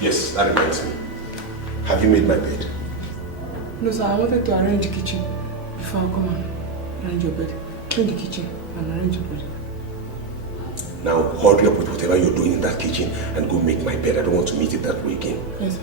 Yes, that reminds me. Have you made my bed? No, sir. I wanted to arrange the kitchen before I come and arrange your bed. Clean the kitchen and arrange your bed. Now hurry up with whatever you're doing in that kitchen and go make my bed. I don't want to meet it that way again. Yes, sir.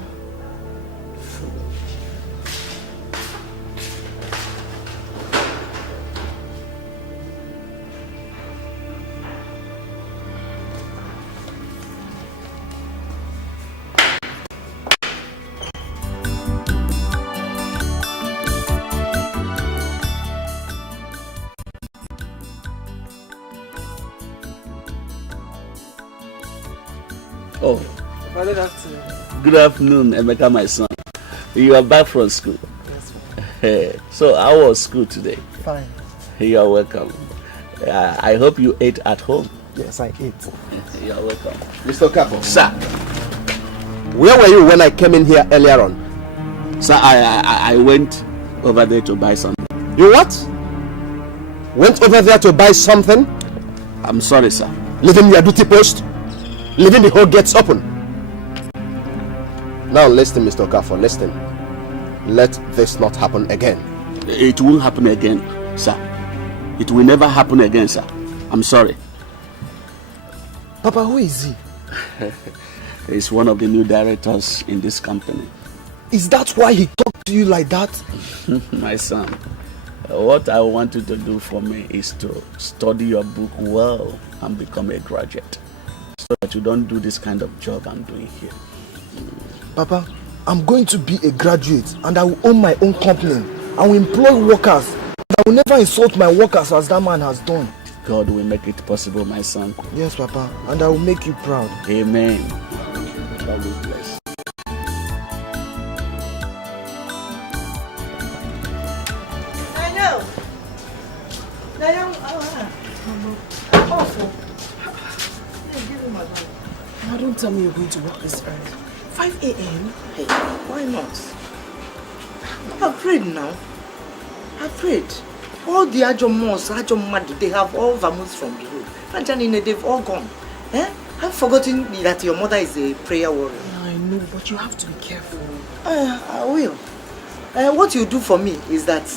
Oh. Good afternoon. Good afternoon, Emeka, my son. You are back from school. Yes, So how was school today? fine. You are welcome. I hope you ate at home. Yes, I ate. You are welcome. Mr. Capo. Sir. Where were you when I came in here earlier on? Sir, I went over there to buy something. You what? Went over there to buy something? I'm sorry, sir. Leaving your duty post? Leaving the whole gates open? Now listen, Mr. Okafor, listen. Let this not happen again. It won't happen again, sir. It will never happen again, sir. I'm sorry. Papa, who is he? He's one of the new directors in this company. Is that why he talked to you like that? My son, what I want you to do for me is to study your book well and become a graduate, so that you don't do this kind of job I'm doing here. Papa, I'm going to be a graduate and I will own my own company. I will employ workers. I will never insult my workers as that man has done. God will make it possible, my son. Yes, Papa, and I will make you proud. Amen. God will bless. Now don't tell me you're going to work this early. 5 a.m.? Hey, why not? I've prayed now. I've prayed. All the Ajomos, Ajomad, they have all vamoosed from the road. Anjanine, they've all gone. Eh? I've forgotten that your mother is a prayer warrior. I know, but you have to be careful. I will. What you do for me is that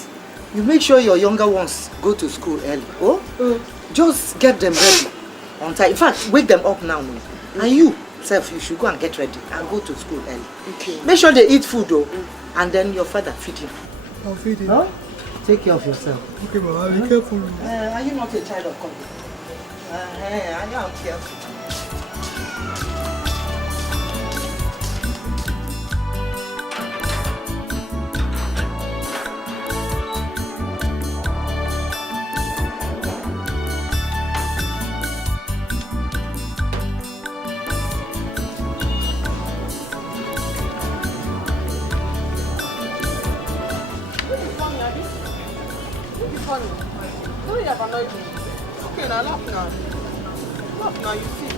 you make sure your younger ones go to school early. Oh? Just get them ready on time. In fact, wake them up now. No? And you, self, you should go and get ready and go to school early. Okay. Make sure they eat food though. And then your father feed him. I'll feed him. Huh? Take care of yourself. Okay, Mama, be careful. Are you not a child of God? I am careful. Okay, now laugh now. Laugh now, you see.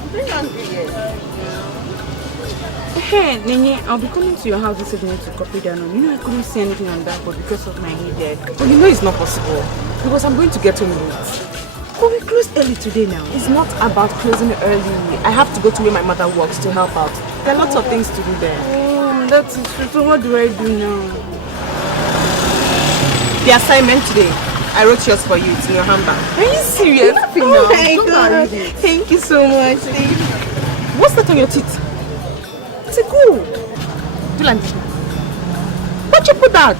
I'm very angry here. Hey, Nene, I'll be coming to your house this evening to copy down on. You know I couldn't see anything on that, but because of my headache. Well, you know it's not possible. Because I'm going to get home late. But we close early today now. It's not about closing early. I have to go to where my mother works to help out. There are lots of things to do there. Oh, that's true. So what do I do now? The assignment today, I wrote yours for you. It's in your handbag. Are you serious? Oh my God. Thank you so much. What's that on your teeth? It's a good. Do like this. Why'd you put that?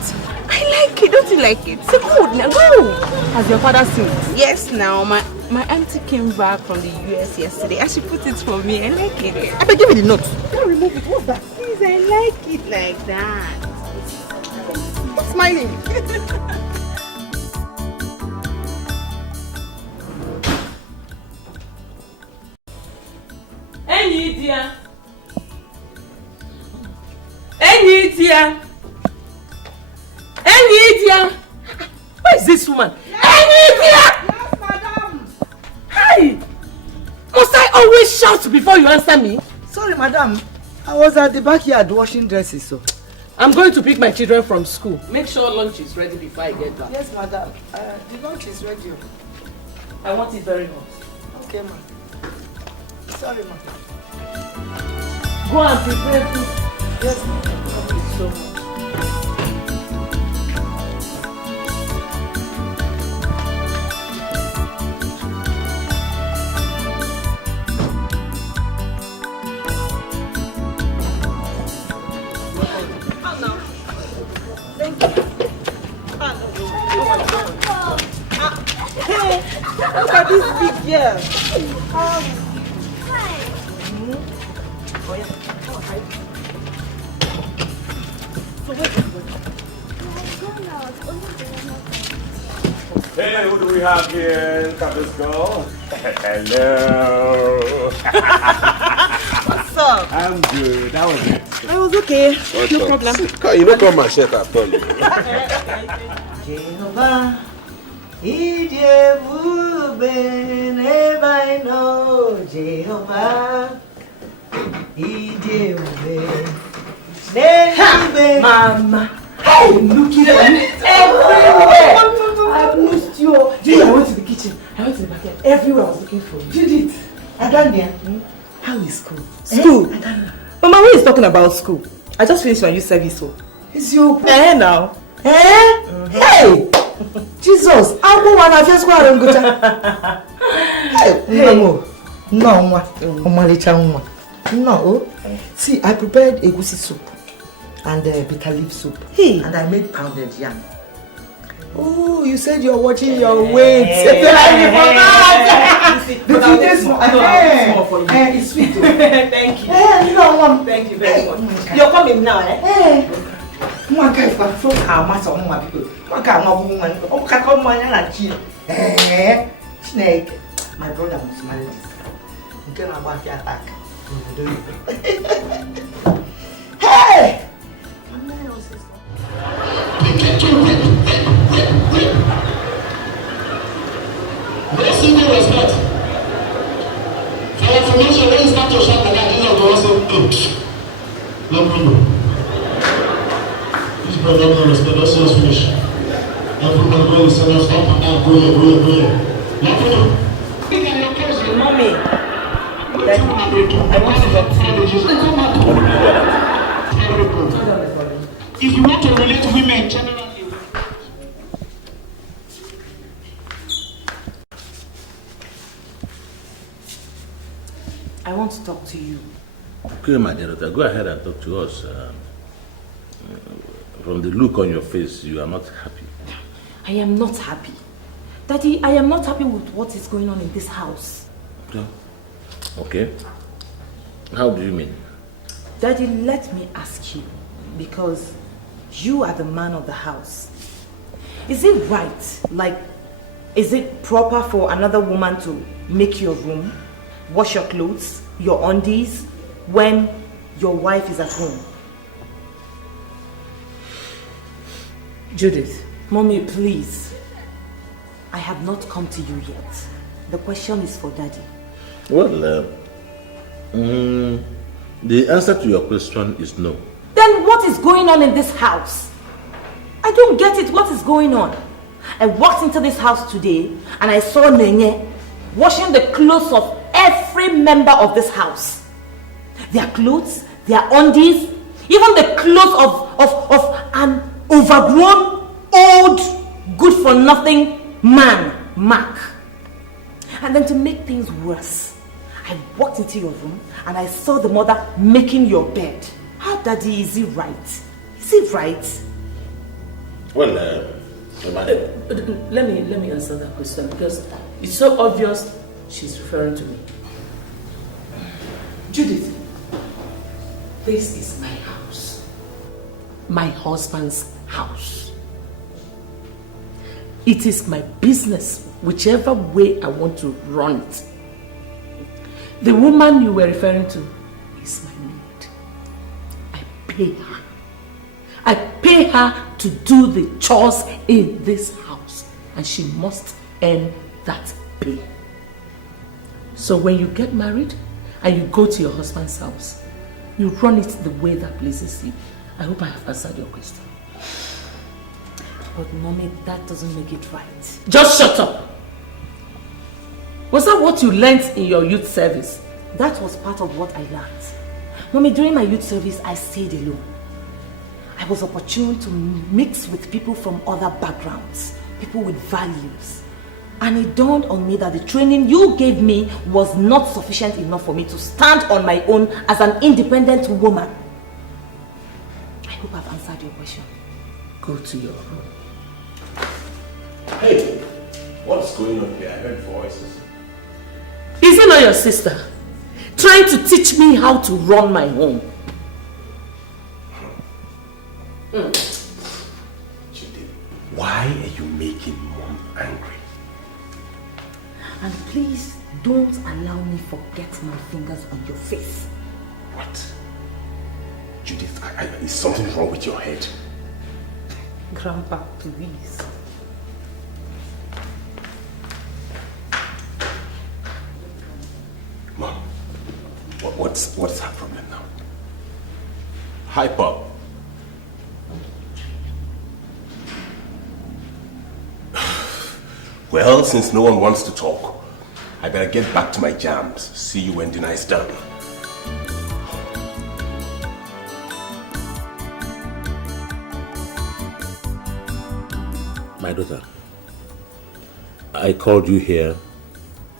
I like it. Don't you like it? It's a good. Now go. Has your father seen it? Yes, now my auntie came back from the US yesterday and she put it for me. I like it. I beg, give me the note. Don't remove it. What's that? Please, I like it like that. What's smiling? Ini Edo. Ini Edo. Ini Edo. Where is this woman? Ini Edo. Yes, madam. Hi. Must I always shout before you answer me? Sorry, madam. I was at the backyard washing dresses, so. I'm going to pick my children from school. Make sure lunch is ready before I get back. Yes, madam. The lunch is ready. I want it very hot. Okay, ma'am. Sorry, ma. Go and prepare food. Yes, ma. Thank you so much. Look at this big girl. Hey, who do we have here? Look at this girl. Hello. What's up? I'm good. That was it. I was okay. No problem. You don't come and share that for me. Jehovah, Ijebube, never I know. Jehovah, Ijebube, never. Mama, I'm looking for you everywhere. I've missed you. Judith, I went to the kitchen. I went to the backyard. Everywhere I was looking for you. Judith, Adania, how is school? School? Mama, who is talking about school? I just finished my youth service, so. It's your Now. Hey! Jesus! I'm going to just go and go. Hey, no, no. See, I prepared egusi soup and bitter leaf soup. Hey. And I made pounded yam. Oh, you said you're watching your weight. It's sweet. Thank you. Thank you very much. You're coming now, eh? Hey. My guy, so how much of my people? My snake. My brother was married. You can about the attack. Hey! What singer was that? For information, when you start your shot like that, you know, also, no problem. This brother will respect, let's just finish. Everybody go, send us up and down, go here. No problem. Mommy. Daddy, I want to talk to you. If you want to relate to women generally, I want to talk to you. Okay, my dear daughter, go ahead and talk to us. From the look on your face, you are not happy. I am not happy. Daddy, I am not happy with what is going on in this house. Okay. How do you mean? Daddy, let me ask you, because you are the man of the house. Is it right, like, is it proper for another woman to make your room, wash your clothes, your undies, when your wife is at home? Judith. Mommy, please. I have not come to you yet. The question is for Daddy. Well, the answer to your question is no. Then what is going on in this house? I don't get it. What is going on? I walked into this house today and I saw Nenye washing the clothes of every member of this house. Their clothes, their undies, even the clothes of an overgrown, old, good-for-nothing man, Mark. And then to make things worse, I walked into your room and I saw the mother making your bed. How, Daddy, is it right? Is it right? Well, Let me answer that question, because it's so obvious she's referring to me. Judith, this is my house. My husband's house. It is my business, whichever way I want to run it. The woman you were referring to is my maid. I pay her. I pay her to do the chores in this house, and she must earn that pay. So when you get married and you go to your husband's house, you run it the way that pleases you. I hope I have answered your question. But Mommy, that doesn't make it right. Just shut up. Was that what you learnt in your youth service? That was part of what I learned. Mommy, during my youth service, I stayed alone. I was opportune to mix with people from other backgrounds, people with values. And it dawned on me that the training you gave me was not sufficient enough for me to stand on my own as an independent woman. I hope I've answered your question. Go to your room. Hey, what's going on here? I heard voices. Is it not your sister? Trying to teach me how to run my home. Judy, why are you making Mom angry? And please don't allow me forget my fingers on your face. What? Judith, is something wrong with your head? Grandpa, please. Mom, what's her problem now? Hi, Pop. Well, since no one wants to talk, I better get back to my jams. See you when dinner is done. My daughter, I called you here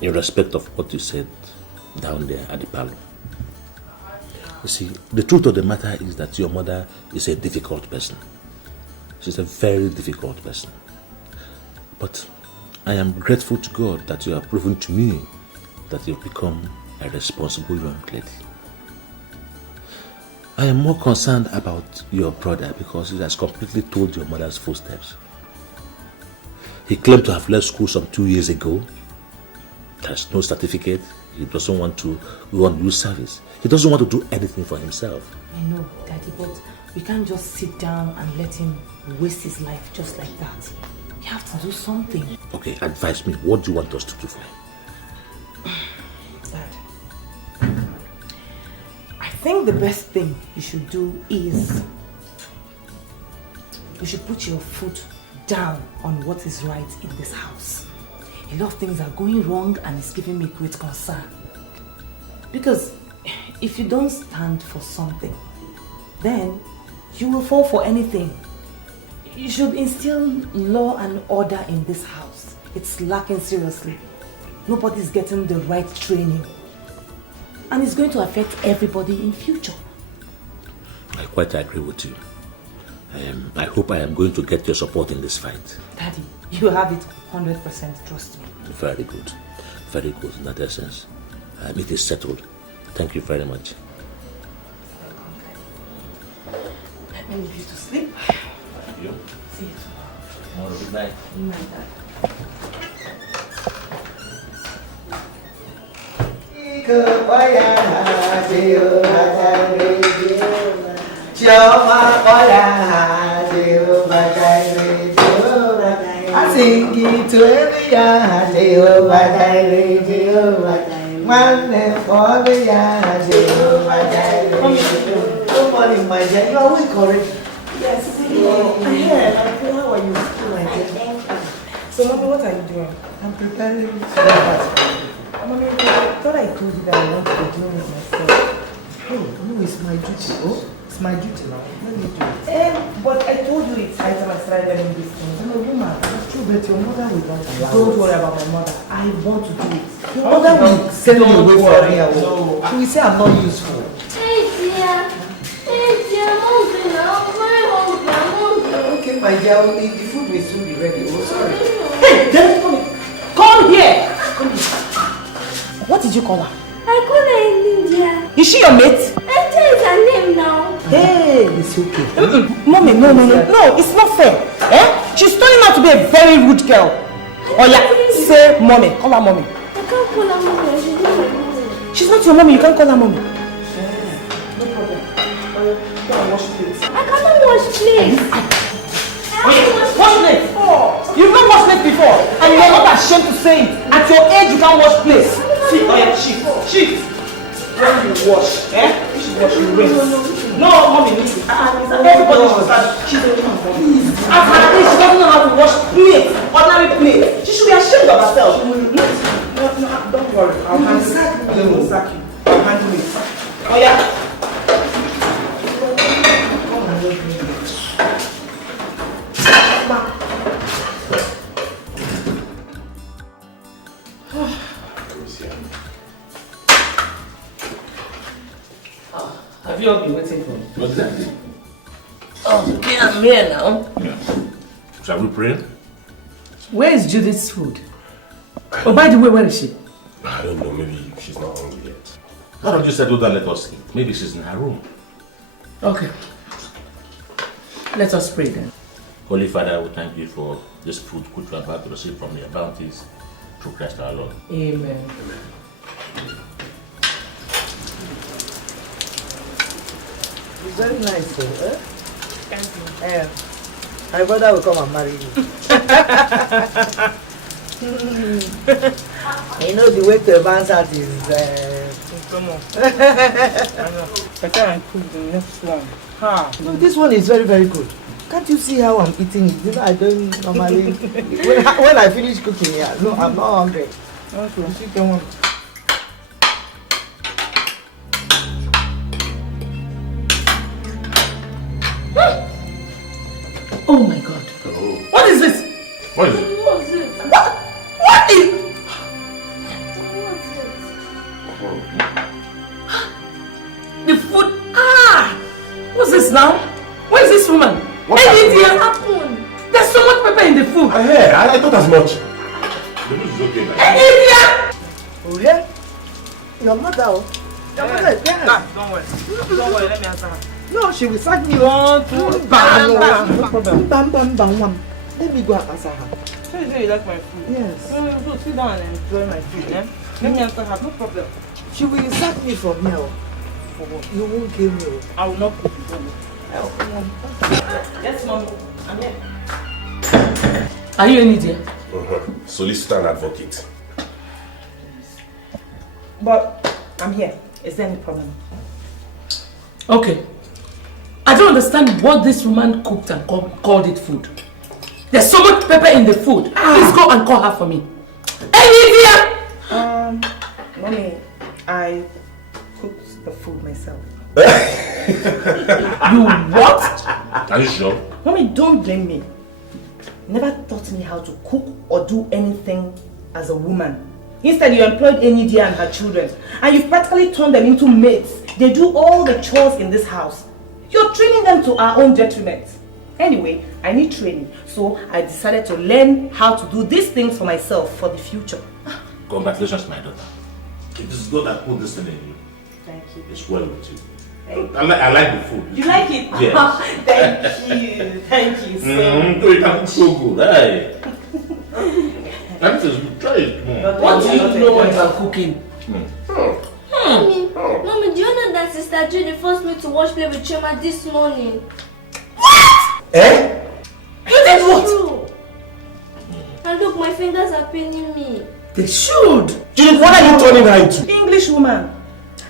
in respect of what you said down there at the parlor. You see, the truth of the matter is that your mother is a difficult person. She's a very difficult person. But I am grateful to God that you have proven to me that you've become a responsible young lady. I am more concerned about your brother because he has completely told your mother's footsteps. He claimed to have left school some 2 years ago. There's no certificate. He doesn't want to go on youth service. He doesn't want to do anything for himself. I know, Daddy, but we can't just sit down and let him waste his life just like that. You have to do something. Okay, advise me. What do you want us to do for him? Dad, I think the best thing you should do is you should put your foot down on what is right in this house. A lot of things are going wrong and it's giving me great concern. Because if you don't stand for something, then you will fall for anything. You should instill law and order in this house. It's lacking seriously. Nobody's getting the right training. And it's going to affect everybody in future. I quite agree with you. I hope I am going to get your support in this fight. Daddy, you have it 100%, trust me. Very good. Very good in that essence. It is settled. Thank you very much. Let me leave you to sleep. Thank you. See you tomorrow. Good night. Good night, Dad. I sing it to every year, Jehovah Jireh, Jehovah Jireh. One name for the year, Jehovah Jireh. Good morning, my dear. You are awake already? Yes. How are you? So, Mommy, what are you doing? I'm preparing breakfast for you. Mommy, I thought I told you that I want to be doing it myself. Hey, no, it's my duty. Oh, it's my duty now. Let me do it. But I told you it's high time I started learning these things. I'm a woman. It's true, but your mother will not allow Don't it. worry about my mother. I want to do it. Your mother will send you away from here. No. She will say I'm not useful. Hey dear, I'm hungry now. I'm very hungry. I'm hungry. Okay, my dear, the food will soon be ready. Oh, sorry. Hey, Daddy, come here. Come here. What did you call her? I call her India. Is she your mate? India is her name now. Hey. It's okay. Mommy, no, it's not fair. She's turning out to be a very rude girl. Oh yeah, say mommy, call her mommy. I can't call her mommy. She's not my mommy. She's not your mommy, you can't call her mommy. No problem. Go and wash plates. I cannot wash plates. Wash plates? You've not washed plates before, and you're not ashamed to say it. At your age, you can't wash plates. See, oh yeah, shit. When you wash, you should wash your rinse. No, mommy, listen. Everybody should start. She's a woman. At her age, she doesn't know how to wash plates, ordinary plates. She should be ashamed of herself. No, don't worry. I'll sack you. Have you all been waiting for me? Exactly. Oh, okay, I'm here now. Yeah. Shall we pray? Where is Judith's food? Oh, by the way, where is she? I don't know, maybe she's not hungry yet. Why don't you settle down, let us eat? Maybe she's in her room. Okay. Let us pray then. Holy Father, we thank you for this food which we are about to receive from your bounties through Christ our Lord. Amen. It's very nice though, eh? My brother will come and marry you. You know the way to advance that is Come on. I know. Better than cook the next one. Ha. No, this one is very, very good. Can't you see how I'm eating it? You know, I don't normally when I finish cooking, yeah, no, I'm not hungry. Okay, she can want. Oh my God. Oh. What is this? What is it? What's it? What is... The food... Ah! What's this now? Where is this woman? What Hey, happened? Lydia! Happened. There's so much pepper in the food. I thought as much. The food is okay now. Hey, Lydia! Oh yeah? Your mother, oh. Your mother, yes. Don't worry. Don't worry, let me answer her. No, she will sack me. 1, 2, bam, bam. No problem. Bam, bam, bam, bam. Let me go and answer her. So you say you like my food? Yes. So sit down and enjoy my food, eh? Let me answer her, no problem. She will sack me from here. Oh. You won't kill me. Oh. I will not cook for you. Yes, Mommy. I'm here. Are you an idiot? Solicitor and advocate. But I'm here. Is there any problem? Okay. I don't understand what this woman cooked and called it food. There's so much pepper in the food. Please go and call her for me. Hey, Lydia! Mommy, I cooked the food myself. You what? Are you sure? Mommy, don't blame me. Never taught me how to cook or do anything as a woman. Instead, you employed Ini Edo and her children, and you've practically turned them into maids. They do all the chores in this house. You're training them to our own detriment. Anyway, I need training, so I decided to learn how to do these things for myself for the future. Congratulations, my daughter. It is God that put this thing in you. Thank you. It's well with you. I like the food. You like it? Yes. Thank you. Thank you so much. It can so good. Hey. That is good. Try it. What do you know about cooking? Mommy, do you know that Sister Judy forced me to watch Play with Choma this morning? Eh? You did what? True. And look, my fingers are paining me. They should. Judith, what are you turning her into? English woman.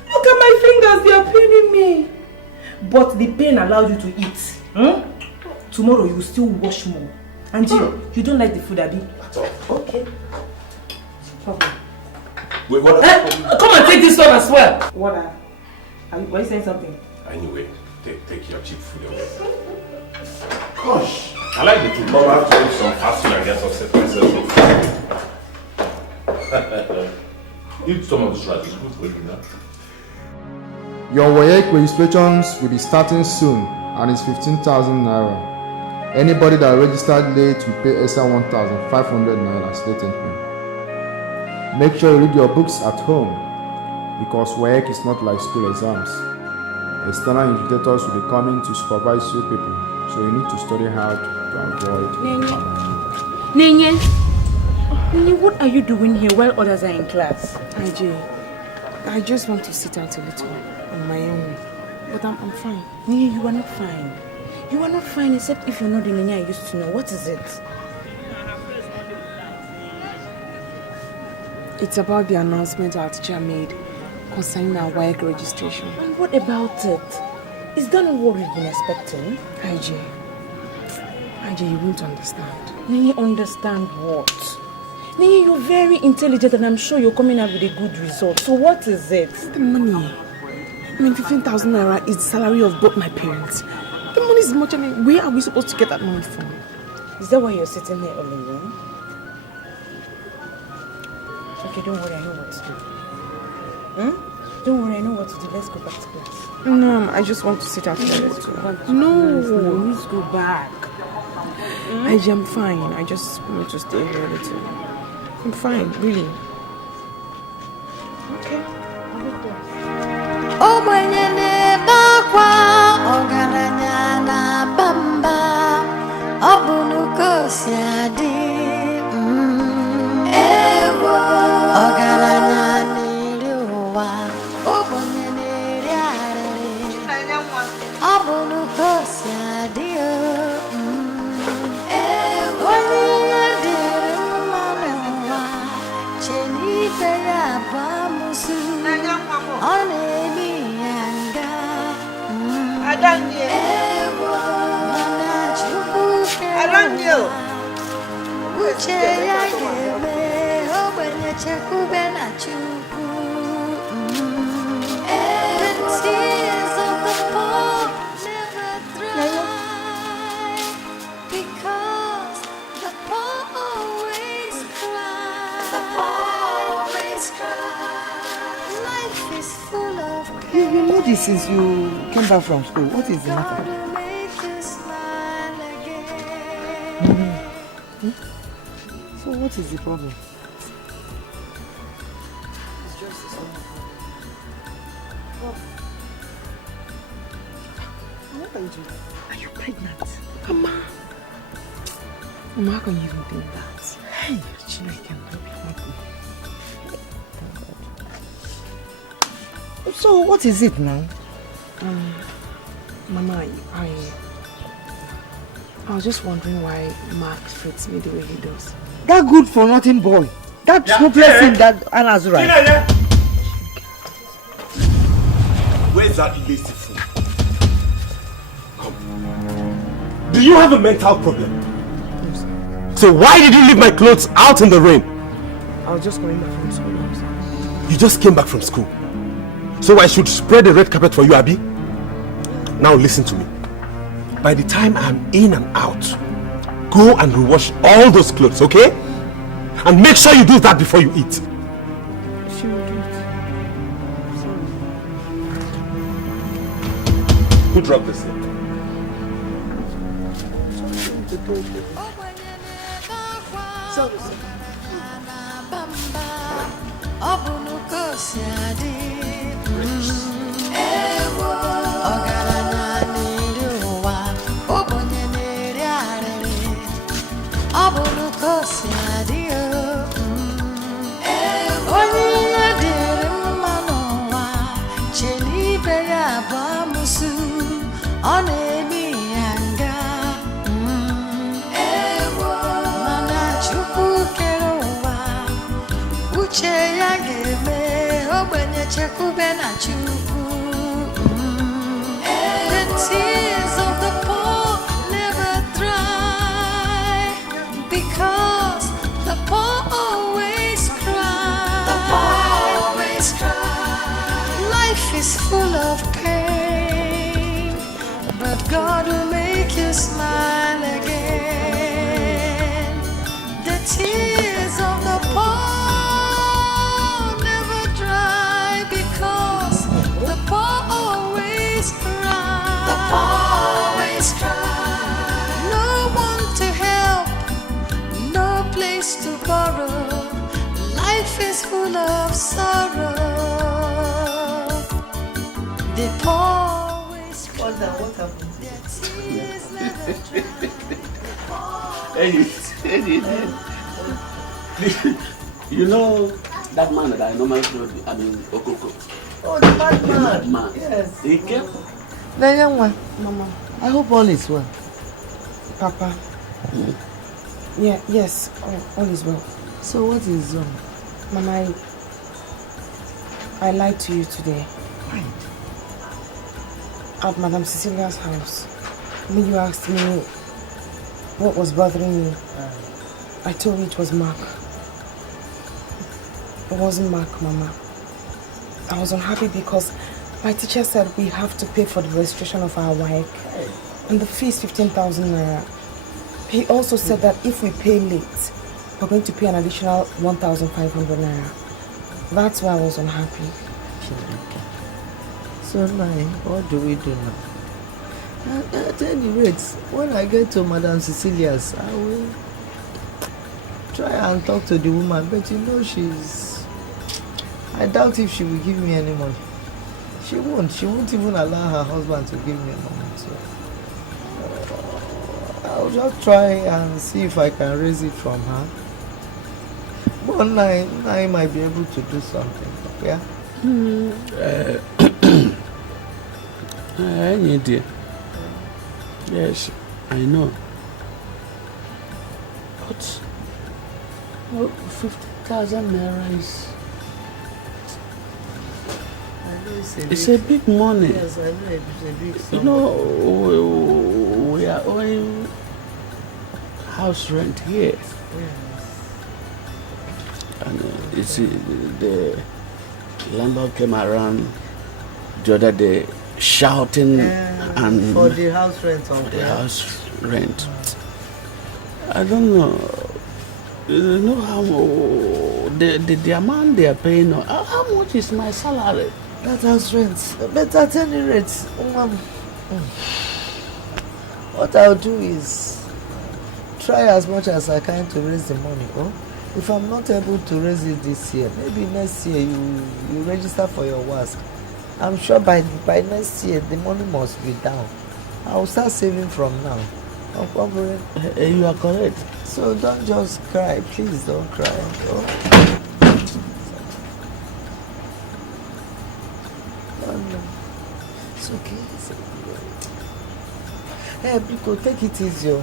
Look at my fingers, they are paining me. But the pain allowed you to eat. Tomorrow you will still wash more. And you don't like the food, Abi? At all. Okay. Problem. Wait, what? Come and take this one as well. What are you saying something? Anyway, take your cheap food away. Gosh. I like the food. Mom, I have to eat some fast food and get some set myself some food. Eat some of this rice. It's good for you now. Your WAEC registrations will be starting soon and it's 15,000 naira. Anybody that registered late will pay extra 1,500 naira latently. Make sure you read your books at home because WAEC is not like school exams. External invigilators will be coming to supervise you people, so you need to study hard to avoid. Nenye, what are you doing here while others are in class? I just want to sit out a little on my own. But I'm fine. Nenye, you are not fine. You are not fine except if you're not the Nenye I used to know. What is it? It's about the announcement our teacher made concerning our WAEC registration. And what about it? Is that not what we've been expecting? IJ, you won't understand. Nenye, understand what? Nenye, you're very intelligent and I'm sure you're coming out with a good result. So what is it? The money. 15,000 naira is the salary of both my parents. The money is much. Where are we supposed to get that money from? Is that why you're sitting here all alone? Okay, don't worry, I know what to do. Don't worry, I know what to do. Let's go back to class. No, I just want to sit out here. No, let's go back. I'm fine. I just want to stay here a little. I'm fine, really. Okay. You know this since you came back from school. What is the matter? So what is the problem? What are you doing? Are you pregnant? Mama, how can you even think that? Hey, Chineke, so what is it now? Mama, I was just wondering why Mark treats me the way he does. That good for nothing boy. That hopeless thing that Anna's right. Where's that lazy fool? Come. Do you have a mental problem? So why did you leave my clothes out in the rain? I was just coming back from school. You just came back from school. So I should spread the red carpet for you, Abby? Now listen to me. By the time I'm in and out, go and rewash all those clothes, okay? And make sure you do that before you eat. She will do it. Who dropped this thing? The tears of the poor never dry, because the poor always cry. The poor always cry. Life is full of pain, but God will make you smile again. The tears of the poor always cry. No one to help, no place to borrow. Life is full of sorrow. The poor always cry. What happened? You know that man that I normally told you, I mean Okoko. Oh, the bad man. The mad man. Yes. He kept. The young one. Mama. I hope all is well. Papa. Yeah, yes, all is well. So what is wrong? Mama, I lied to you today. Lied? At Madame Cecilia's house. When you asked me what was bothering me, I told you it was Mark. It wasn't Mark, Mama. I was unhappy because my teacher said we have to pay for the registration of our wife, and the fee is 15,000 naira. He also said that if we pay late, we're going to pay an additional 1,500 naira. That's why I was unhappy. So now, what do we do now? At any rate, when I get to Madam Cecilia's, I will try and talk to the woman, but you know I doubt if she will give me any money. She won't even allow her husband to give me money. So I'll just try and see if I can raise it from her. But now I might be able to do something. Yeah? Any dear. Yes, I know. But 50,000 naira is... It's a big money. Yes, I know it's a big sum. You know, we are owing house rent here. Yes. And you see, the landlord came around the other day shouting and for the house rent. For the house rent. I don't know. You know how the amount they are paying. How much is my salary? That house rent. But at any rate, what I'll do is try as much as I can to raise the money. Oh? If I'm not able to raise it this year, maybe next year you register for your WASC. I'm sure by next year the money must be down. I'll start saving from now. You are correct. So don't just cry, please don't cry. Oh? It's okay. Hey, Biko, take it easy.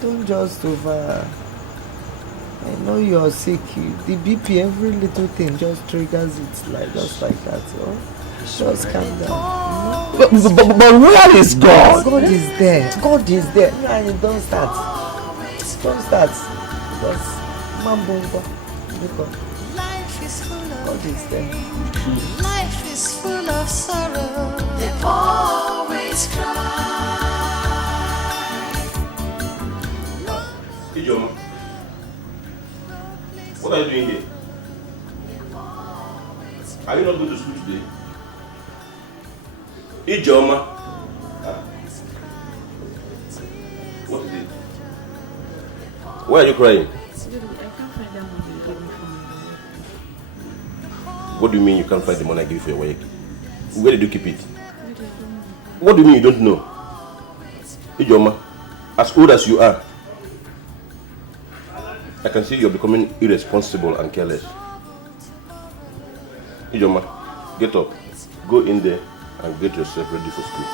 Don't just over. I know you're sick. The BP, every little thing just triggers it just like that. So just calm down. But where is God? God is there. God is there. No, don't start. Don't start. Just Mambongo. Life is full of God is there. Life is full of sorrow. They always cry. Ijoma, what are you doing here? Are you not going to school today? Ijoma. What is it? Why are you crying? I can't find that money you gave me for my work. What do you mean you can't find the money I give you for your work? Where did you keep it? What do you mean you don't know? Ijoma, as old as you are, I can see you're becoming irresponsible and careless. Ijoma, get up, go in there and get yourself ready for school.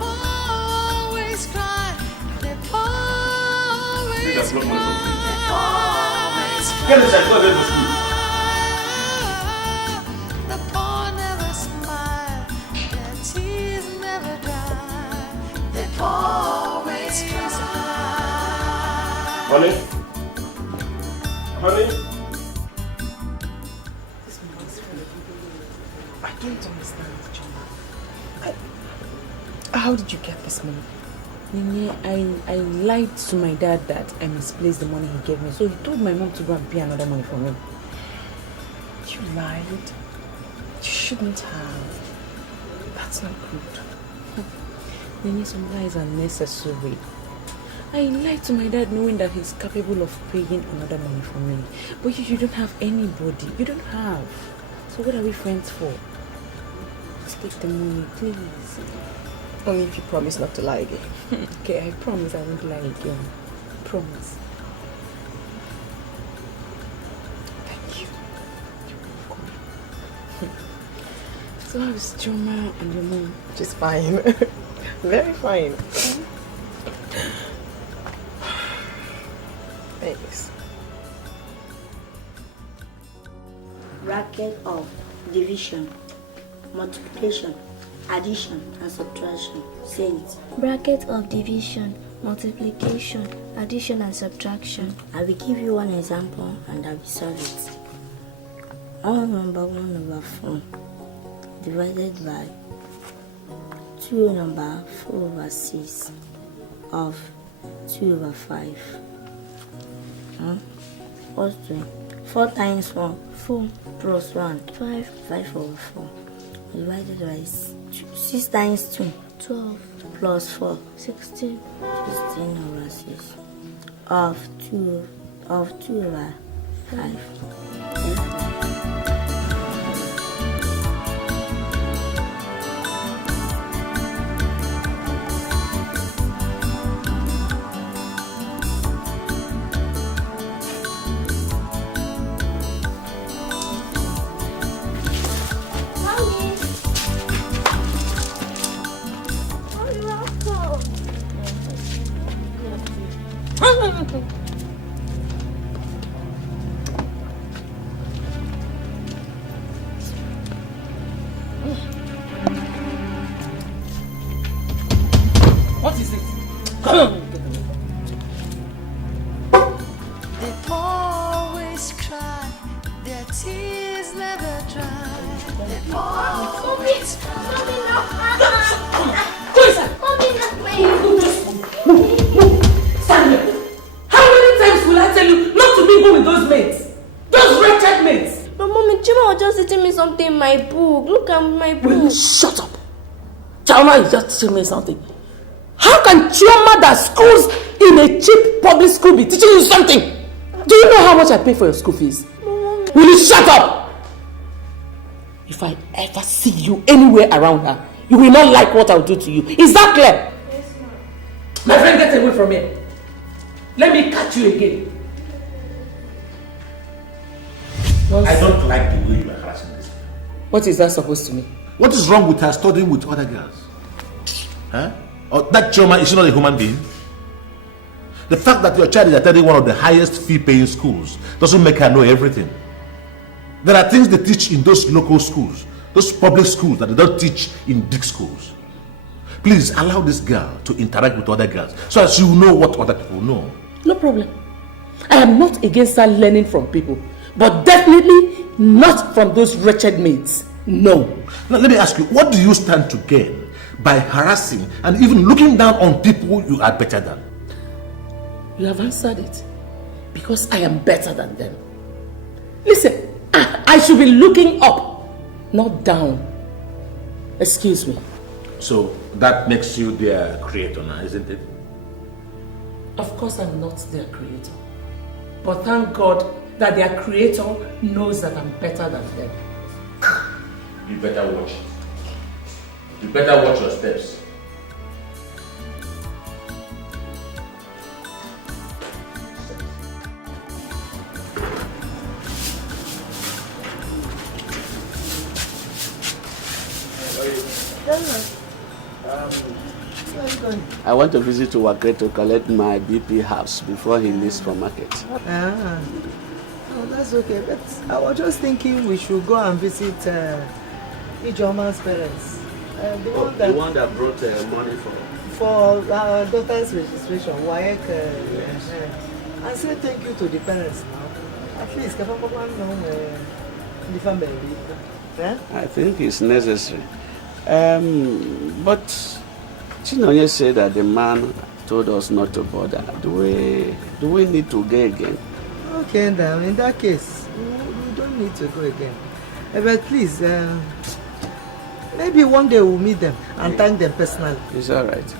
Always cry. They always cry. Get inside, go get for school. The poor never smile. Their tears never dry. They always cry. Honey? Honey? I don't understand, John. How did you get this money? Nene, I lied to my dad that I misplaced the money he gave me. So he told my mom to go and pay another money for me. You lied? You shouldn't have. That's not good. Nene, some lies are necessary. I lied to my dad knowing that he's capable of paying another money for me. But you don't have anybody. You don't have. So what are we friends for? Just take the money, please. Only if you promise not to lie again. Okay, I promise I won't lie again. Promise. Thank you. So how is Joma and your mom? Just fine. Very fine. Thanks. Bracket of division, multiplication, addition and subtraction. Say it. Bracket of division, multiplication, addition and subtraction. I will give you one example and I will solve it. 1/1/4 divided by 2/4/6 of 2/5. What's 2? 4 times 1, 4 plus 1, 5, 5/4. divided by 6 times 2. 12 plus 4. 16. 16 over 6. Of 2 over 5. What is it? Come on. They always cry, their tears never dry. They always cry. Go inside. Stand here. How many times will I tell you not to mingle with those maids? Those wretched maids. But Mommy, Chima was just teaching me something in my book. Look at my book. Will you shut up? Chama is just teaching me something. How can Chioma that schools in a cheap public school be teaching you something? Do you know how much I pay for your school fees? Mommy. Will you shut up? If I ever see you anywhere around her, you will not like what I'll do to you. Is that clear? Yes, ma'am. My friend, get away from here. Let me catch you again. I don't like the way you are harassing this girl. What is that supposed to mean? What is wrong with her studying with other girls? Huh? Or that Chioma, is she not a human being? The fact that your child is attending one of the highest fee-paying schools doesn't make her know everything. There are things they teach in those local schools, those public schools, that they don't teach in big schools. Please allow this girl to interact with other girls so that she will know what other people know. No problem. I am not against her learning from people, but definitely not from those wretched maids. No. Now let me ask you, what do you stand to gain by harassing and even looking down on people you are better than? You have answered it. Because I am better than them. Listen, I should be looking up, not down. Excuse me. So that makes you their creator now, isn't it? Of course I'm not their creator. But thank God that their creator knows that I'm better than them. You better watch it. You better watch your steps. I want to visit to Wakre to collect my BP house before he leaves for market. Ah, oh, that's okay. But I was just thinking we should go and visit Ijoma's parents. The one that brought money for our daughter's registration. WAEC. I say thank you to the parents now. At least, the family. I think it's necessary. But Chinonye said that the man told us not to bother. Do we need to go again? Okay, then in that case, we don't need to go again. But please, maybe one day we'll meet them and thank them personally. It's all right.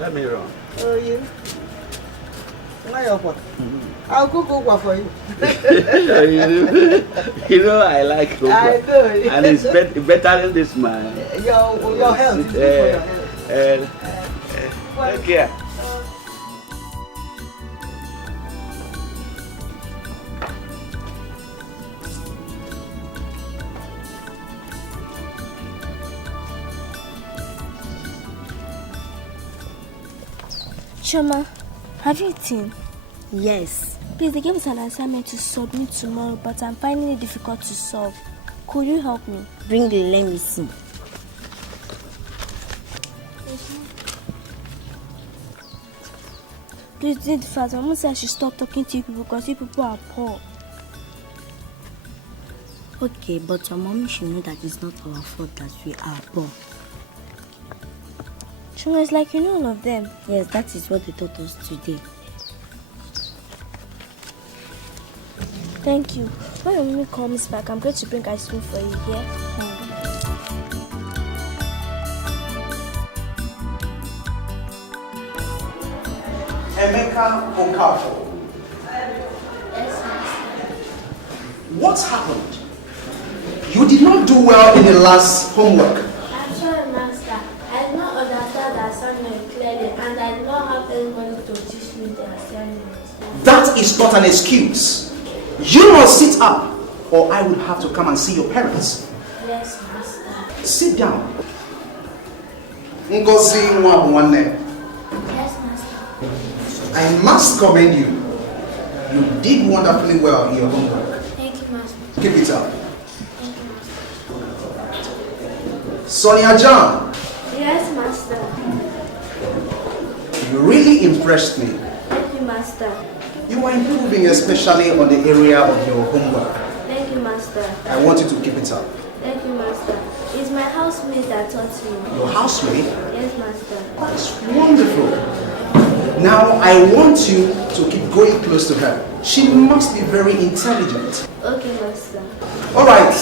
Let me run. Oh, yeah. I'll go for you. You know I like cocoa. I know. And it's better than this man. Your health. It's good for your health. Take care. Choma, have you eaten? Yes. Please, they gave us an assignment to submit tomorrow, but I'm finding it difficult to solve. Could you help me? Bring it, let me see. Please do it fast. Mama said I should stop talking to you people because you people are poor. Okay, but your mommy should know that it's not our fault that we are poor. Choma, it's like you know all of them. Yes, that is what they taught us today. Thank you. When your mommy comes back, I'm going to bring ice cream for you, yeah? Emeka Okafor. What happened? You did not do well in the last homework. I'm sorry, Master. I did not understand the assignment clearly and I did not have anybody to teach me the assignment. That is not an excuse. You must sit up or I will have to come and see your parents. Yes, Master. Sit down. Ngozi Nwabunwanne. Yes, Master. I must commend you. You did wonderfully well in your homework. Thank you, Master. Keep it up. Sonia John. Yes, Master. You really impressed me. Thank you, Master. You are improving, especially on the area of your homework. Thank you, Master. I want you to keep it up. Thank you, Master. It's my housemate that taught me. Your housemate? Yes, Master. That's wonderful. Now I want you to keep going close to her. She must be very intelligent. Okay, Master. Alright,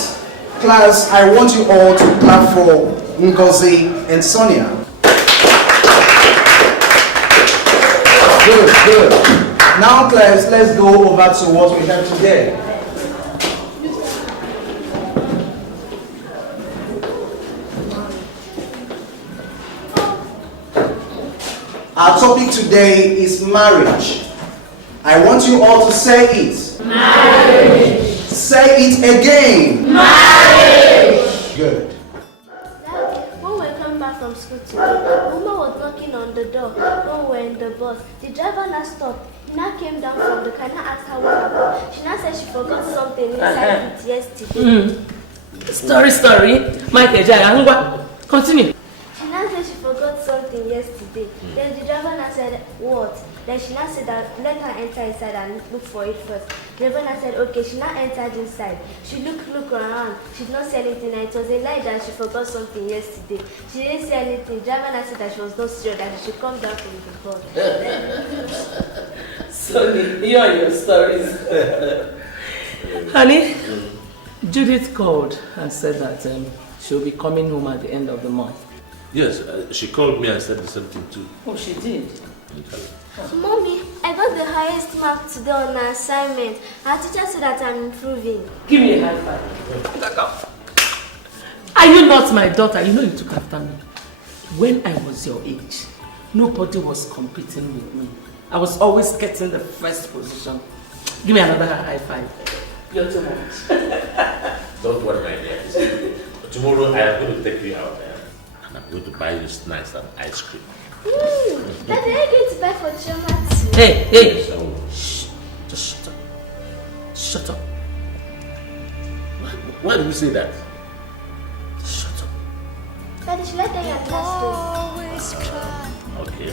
class, I want you all to clap for Ngozi and Sonia. Good, good. Now class, let's go over to what we have today. Our topic today is marriage. I want you all to say it. Marriage. Say it again. Marriage. Good. When we come back from school today, Mama was knocking on the door when we were in the bus. The driver now stopped. He now came down from the car and asked her what happened. She now said she forgot something inside it yesterday. Story. Mike Ejaya, continue. She now said she forgot something yesterday. Then the driver now said, what? Then she now said that let her enter inside and look for it first. The driver now said, okay. She now entered inside. She looked around. She did not say anything. And it was a lie that she forgot something yesterday. She didn't say anything. The driver now said that she was not serious, that she should come down from the bus. Sorry, you and your stories. Honey, Judith called and said that she'll be coming home at the end of the month. Yes, she called me and said the same thing too. Oh, she did? Mommy, I got the highest mark today on my assignment. Our teacher said that I'm improving. Give me a high five. Are you not my daughter? You know you took after me. When I was your age, nobody was competing with me. I was always getting the first position. Give me another high five. You're too much. Don't worry, my dear. Tomorrow I am going to take you out there and I'm going to buy you snacks and ice cream. Daddy, are you going to buy for Choma too? Hey! Shh! Just shut up. Shut up. Why do you say that? Shut up. Daddy, should I tell you a last story? Okay.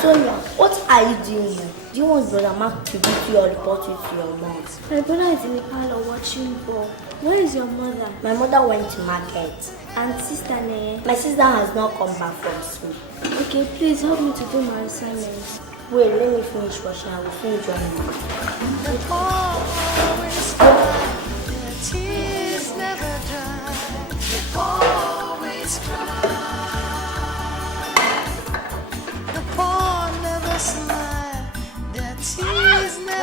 Sonia, what are you doing here? Do you want Brother Mark to give you or report you to your mom? My brother is in the parlor watching ball. Where is your mother? My mother went to market. And sister Ne? My sister has not come back from school. Okay, please help me to do my assignment. Wait, let me finish washing. I will finish joining you. Always cry, their tears never dry. Always cry. The poor never smile, their tears never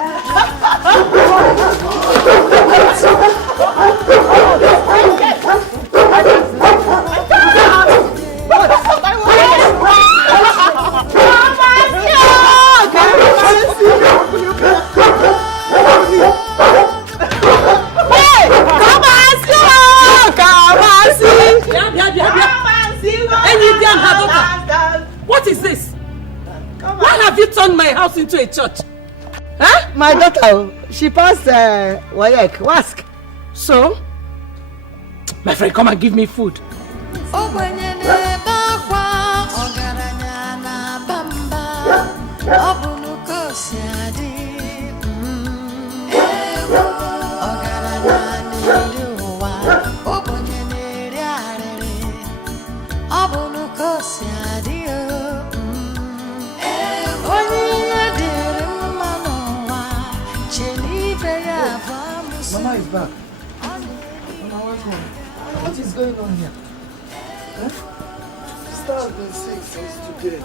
What is this? Why have you turned my house into a church? Huh? My daughter, she passed Wayek, Wask. So? My friend, come and give me food. Mama is back. come. What is going on here? Huh? Sister has been sick since today.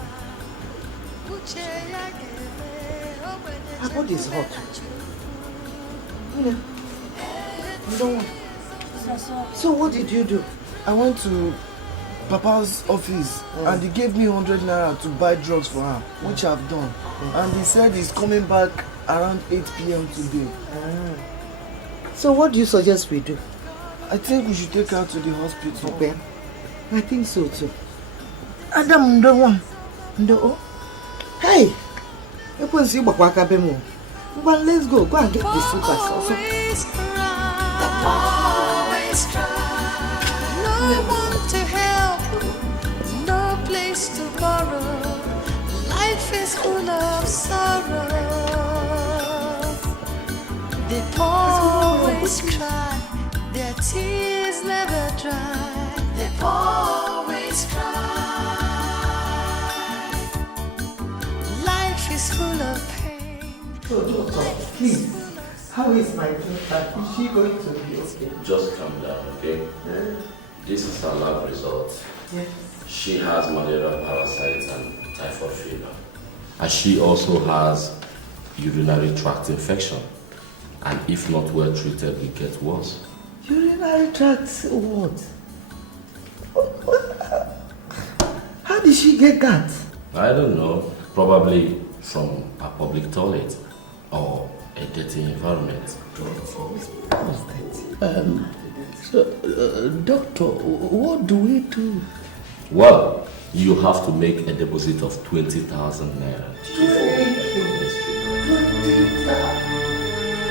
Her body is hot. Yeah. You don't want. So what did you do? I went to Papa's office and he gave me 100 naira to buy drugs for her, which I've done. And he said he's coming back around 8 p.m. today. So what do you suggest we do? I think we should take her to the hospital. Okay. I think so too. Adam, no one. No. Hey! Let's go and get the slippers also. Always try. No one to help, no place to borrow. Life is full of sorrow. They always cry, their tears never dry. They always cry. Life is full of pain. So, doctor, please, how is my daughter? Is she going to be okay? Just calm down, okay? This is her lab result. Yes. She has malaria parasites and typhoid fever. And she also has urinary tract infection. And if not well treated, it gets worse. Urinary tract what? How did she get that? I don't know. Probably from a public toilet or a dirty environment. Doctor, what do we do? Well, you have to make a deposit of 20,000 naira.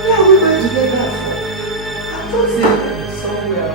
Where are we going to get that from? I thought somewhere.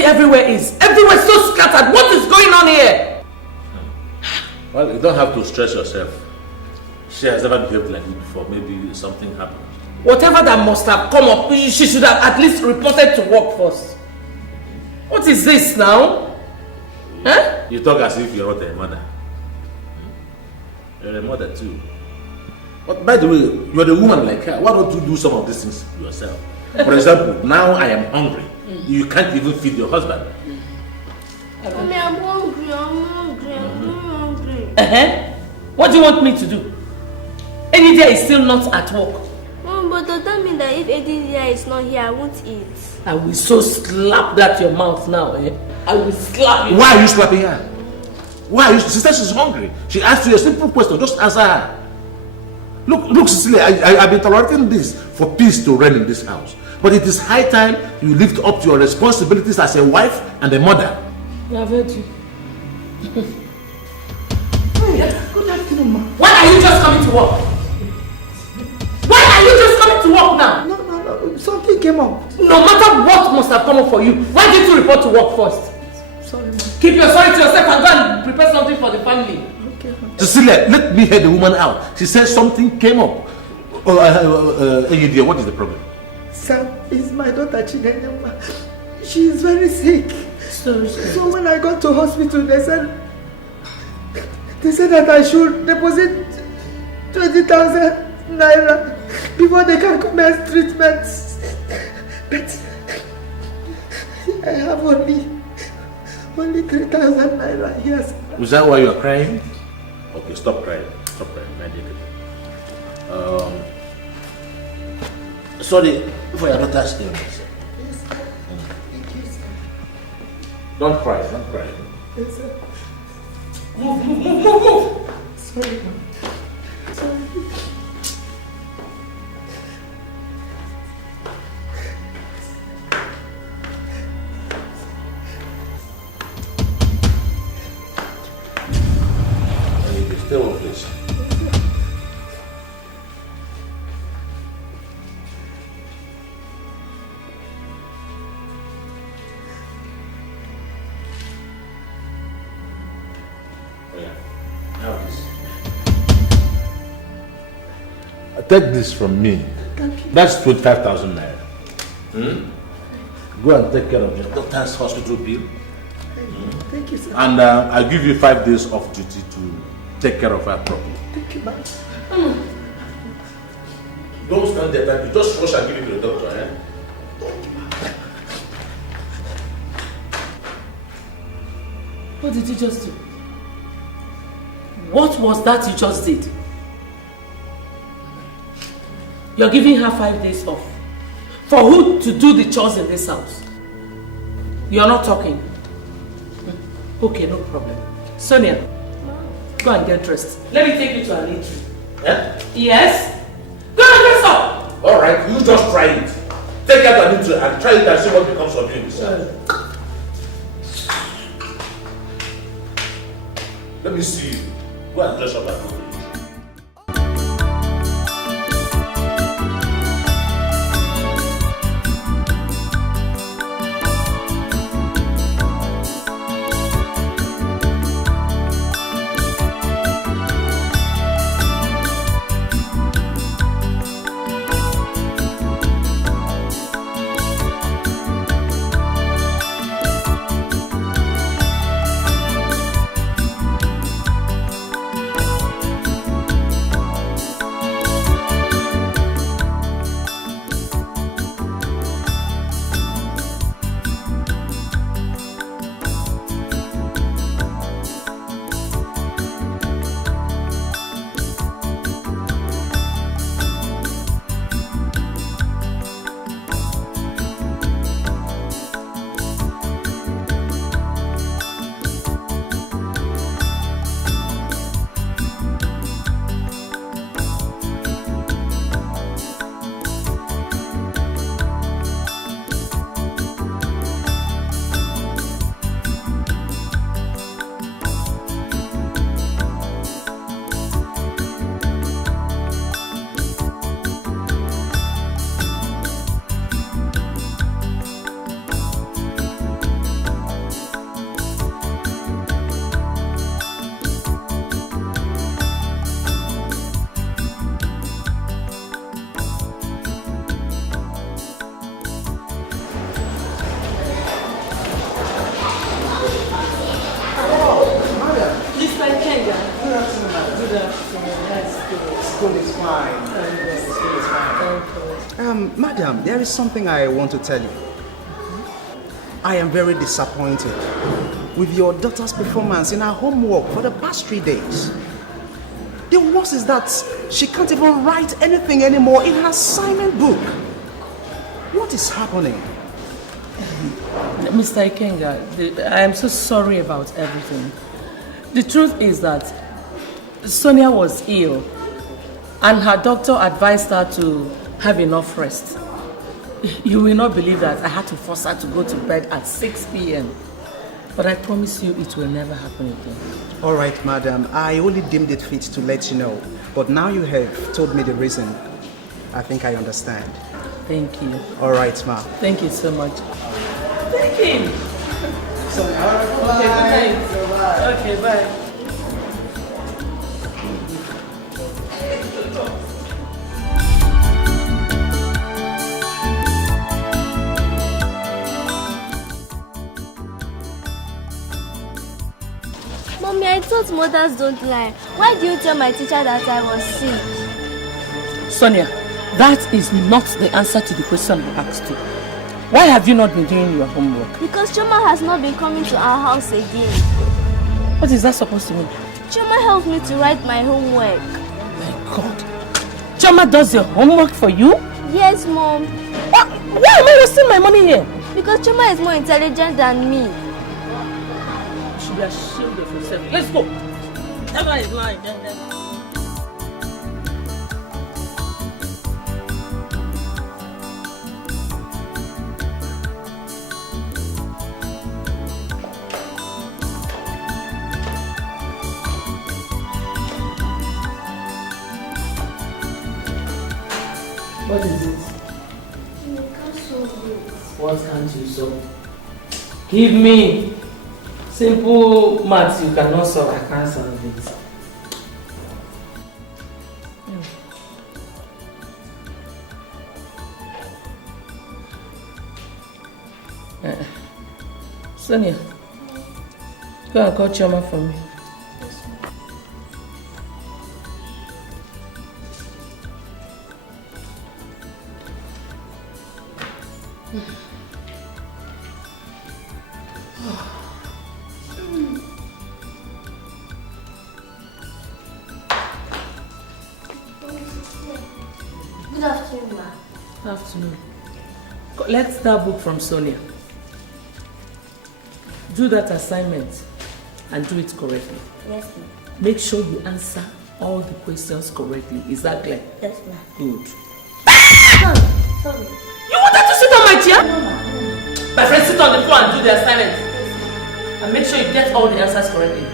Everywhere is so scattered. What is going on here? Well, you don't have to stress yourself. She has never behaved like this before. Maybe something happened. Whatever that must have come up, she should have at least reported to work first. What is this now? Huh? You talk as if you're not a mother. You're a mother too. But by the way, you're the woman like her. Why don't you do some of these things yourself? For example, now I am hungry. You can't even feed your husband. Mommy, I'm hungry. I'm hungry. What do you want me to do? Enidia is still not at work. Mom, but does that mean that if Enidia is not here, I won't eat? I will so slap that your mouth now, eh? I will slap you. Why are you slapping her? Why? Sister, she's hungry. She asked you a simple question. Just answer her. Look, Cecilia, I've been tolerating this for peace to reign in this house. But it is high time you lived up to your responsibilities as a wife and a mother. I've heard you. Good afternoon, ma. Why are you just coming to work? Why are you just coming to work now? No. Something came up. No matter what must have come up for you, why didn't you report to work first? Sorry, ma. Keep your sorry to yourself and go and prepare something for the family. Okay, ma. Cecilia, let me hear the woman out. She says something came up. Hey, dear, what is the problem? Sir, it's my daughter Chinenema. She is very sick. Sorry. So when I got to hospital, they said that I should deposit 20,000 naira before they can commence treatment. But I have only 3,000 naira here. Was that why you are crying? Okay, stop crying. Stop crying, my dear. Sorry for your daughter's illness. Yes, sir. Thank you, sir. Don't cry. Yes, sir. Move. Sorry, ma. Sorry. Stay on, please. take this from me. That's 25,000 naira. Go and take care of your doctor's hospital bill. Thank you, sir. And I'll give you 5 days off duty to take care of her properly. Thank you, ma'am. Don't stand there, baby. Just rush and give it to the doctor, eh? What did you just do? What was that you just did? You're giving her 5 days off. For who to do the chores in this house? You're not talking. Okay, no problem. Sonia, go and get dressed. Let me take you to our eatery. Eh? Yes? Go and dress up! Alright, you just try it. Take out an intro and try it and see what becomes of you. Let me see you. Go and dress up and go. Madam, there is something I want to tell you. I am very disappointed with your daughter's performance in her homework for the past 3 days. The worst is that she can't even write anything anymore in her assignment book. What is happening? Mr. Ikenga, I am so sorry about everything. The truth is that Sonia was ill and her doctor advised her to have enough rest. You will not believe that I had to force her to go to bed at 6 p.m. But I promise you it will never happen again. All right, madam. I only deemed it fit to let you know. But now you have told me the reason. I think I understand. Thank you. All right, ma'am. Thank you so much. Thank him. Okay, bye. Okay, bye. Mommy, I thought mothers don't lie. Why do you tell my teacher that I was sick? Sonia, that is not the answer to the question I asked you. Why have you not been doing your homework? Because Choma has not been coming to our house again. What is that supposed to mean? Choma helps me to write my homework. My God. Choma does your homework for you? Yes, Mom. Why am I wasting my money here? Because Choma is more intelligent than me. You should be ashamed of yourself. Let's go. Choma is lying. What is it? You can't solve it. What can't you solve? Give me simple maths you cannot solve. I can't solve it. Sonia, go and call Chioma for me. Good afternoon, ma. Good afternoon. Collect that book from Sonia. Do that assignment and do it correctly. Yes, ma'am. Make sure you answer all the questions correctly. Is that clear? Yes, ma'am. Good. Sorry. You wanted to sit on my chair? No, ma'am. My friend, sit on the floor and do the assignment. And make sure you get all the answers correctly.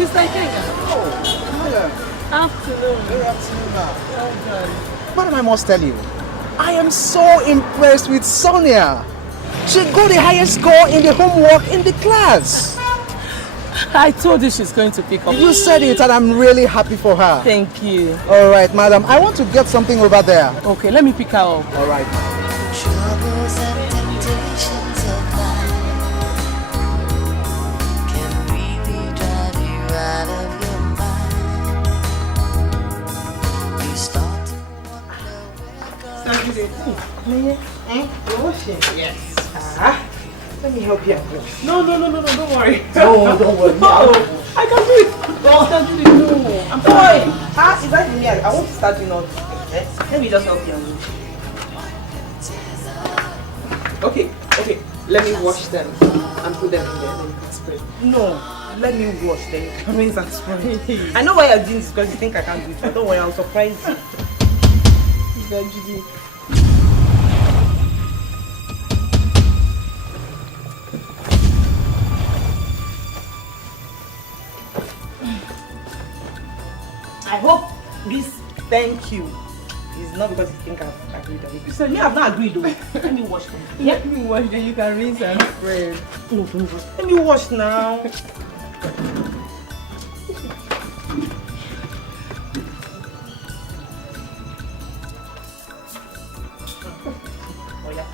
Mr. Kenya. Oh, Afternoon. Good afternoon, ma. Well done. Madam, I must tell you, I am so impressed with Sonia. She got the highest score in the homework in the class. I told you she's going to pick up. You said it and I'm really happy for her. Thank you. All right, madam, I want to get something over there. Okay, let me pick her up. All right. Troubles and temptations of life can really drive you out of your mind. You start to wonder where You're washing? Yes. Let me help you. No, don't worry. No, don't worry. No, I can do it. No, I can do it. No, I'm fine. Is that me? I want to start doing all this. Let me just help you. Okay. Let me wash them and put them in there. Then you can spray. No, let me wash them. You can rinse and spray. I know why you're doing this because you think I can't do it. But don't worry, I'll surprise you. Judy. I hope this thank you is not because you think I've agreed on it. So me, I've not agreed though. Let me wash them. Let me wash, then you can rinse and spray. No, don't wash. Let me wash now. Oh yeah.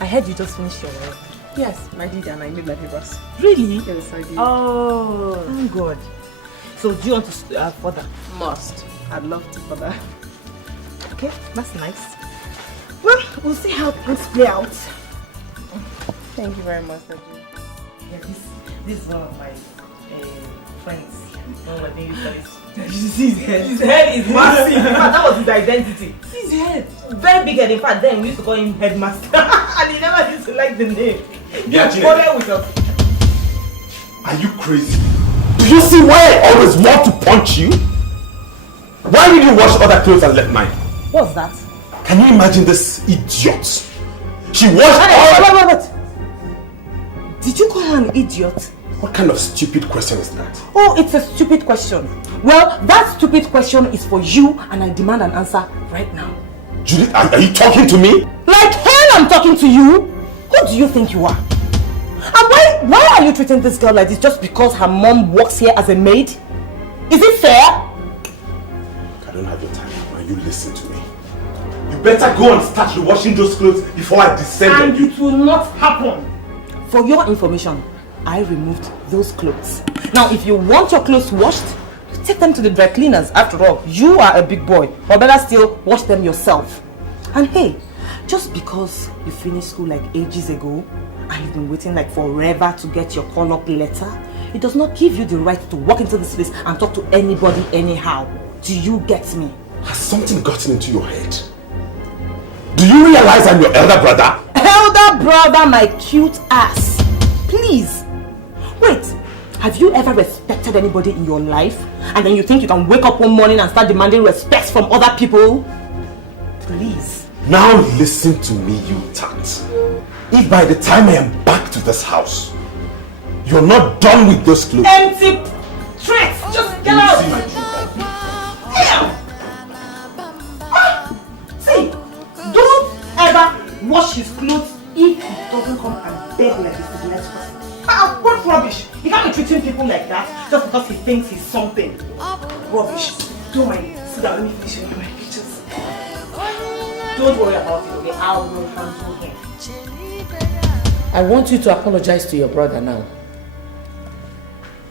I heard you just finished your work. Yes, I did and I made my papers. Really? Yes, I did. Oh, thank God. So do you want to further? Must. I'd love to further. Okay, that's nice. Well, we'll see how things play out. Thank you very much, Daddy. Yeah, this is one of my friends. One of my baby friends. Did you see his head? His head is massive. In fact, that was his identity. See his head. Very big head. In fact, then we used to call him Headmaster. And he never used to like the name. He followed with us. Are you crazy? Do you see why I always want to punch you? Why did you wash other clothes and left mine? What's that? Can you imagine this idiot? She washed all... Wait. Did you call her an idiot? What kind of stupid question is that? Oh, it's a stupid question. Well, that stupid question is for you and I demand an answer right now. Judith, are you talking to me? Like hell I'm talking to you? Who do you think you are? And why are you treating this girl like this just because her mom works here as a maid? Is it fair? I don't have your time now. You listen to me. You better go and start washing those clothes before I descend on you. And it will not happen. For your information, I removed those clothes. Now, if you want your clothes washed, you take them to the dry cleaners. After all, you are a big boy. Or better still, wash them yourself. And hey, just because you finished school like ages ago and you've been waiting like forever to get your call-up letter, it does not give you the right to walk into this place and talk to anybody anyhow. Do you get me? Has something gotten into your head? Do you realize I'm your elder brother? Elder brother, my cute ass. Please. Wait, Have you ever respected anybody in your life? And then you think you can wake up one morning and start demanding respect from other people? Please. Now listen to me, you tant. If by the time I am back to this house, you're not done with those clothes. Empty threats! Just get out! See, don't ever wash his clothes if he doesn't come and beg like he's the next person. What rubbish! He can't be treating people like that just because he thinks he's something. Rubbish. Don't mind. Sit down, let me finish with my pictures. Don't worry about it, okay? I will handle him. I want you to apologize to your brother now.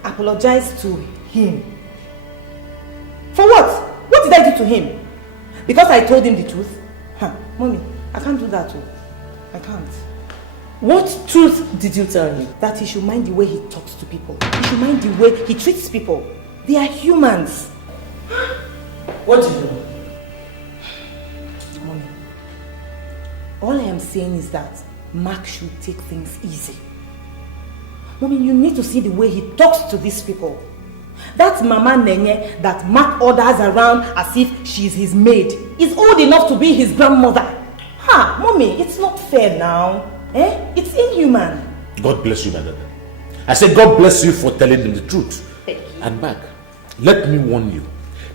Apologize to him? For what? What did I do to him? Because I told him the truth? Mommy, I can't do that too. I can't. What truth did you tell him? That he should mind the way he talks to people. He should mind the way he treats people. They are humans. What did you do? Mommy, all I am saying is that Mark should take things easy. Mommy, you need to see the way he talks to these people. That Mama Nenye that Mark orders around as if she's his maid is old enough to be his grandmother. Mommy, it's not fair now. It's inhuman. God bless you, my daughter. I said God bless you for telling them the truth. And Mark, let me warn you.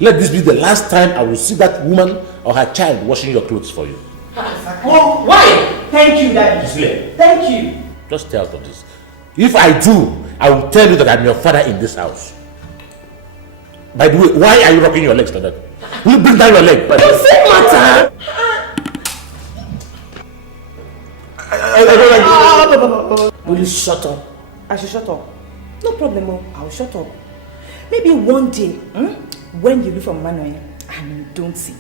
Let this be the last time I will see that woman or her child washing your clothes for you. Oh, why? Thank you, Daddy. Thank you. Just stay out of this. If I do, I will tell you that I'm your father in this house. By the way, why are you rocking your legs like that? Will you bring down your leg? Does it matter? Will you shut up? I should shut up. No problem, I'll shut up. Maybe one day, when you leave from Manuel and you don't see,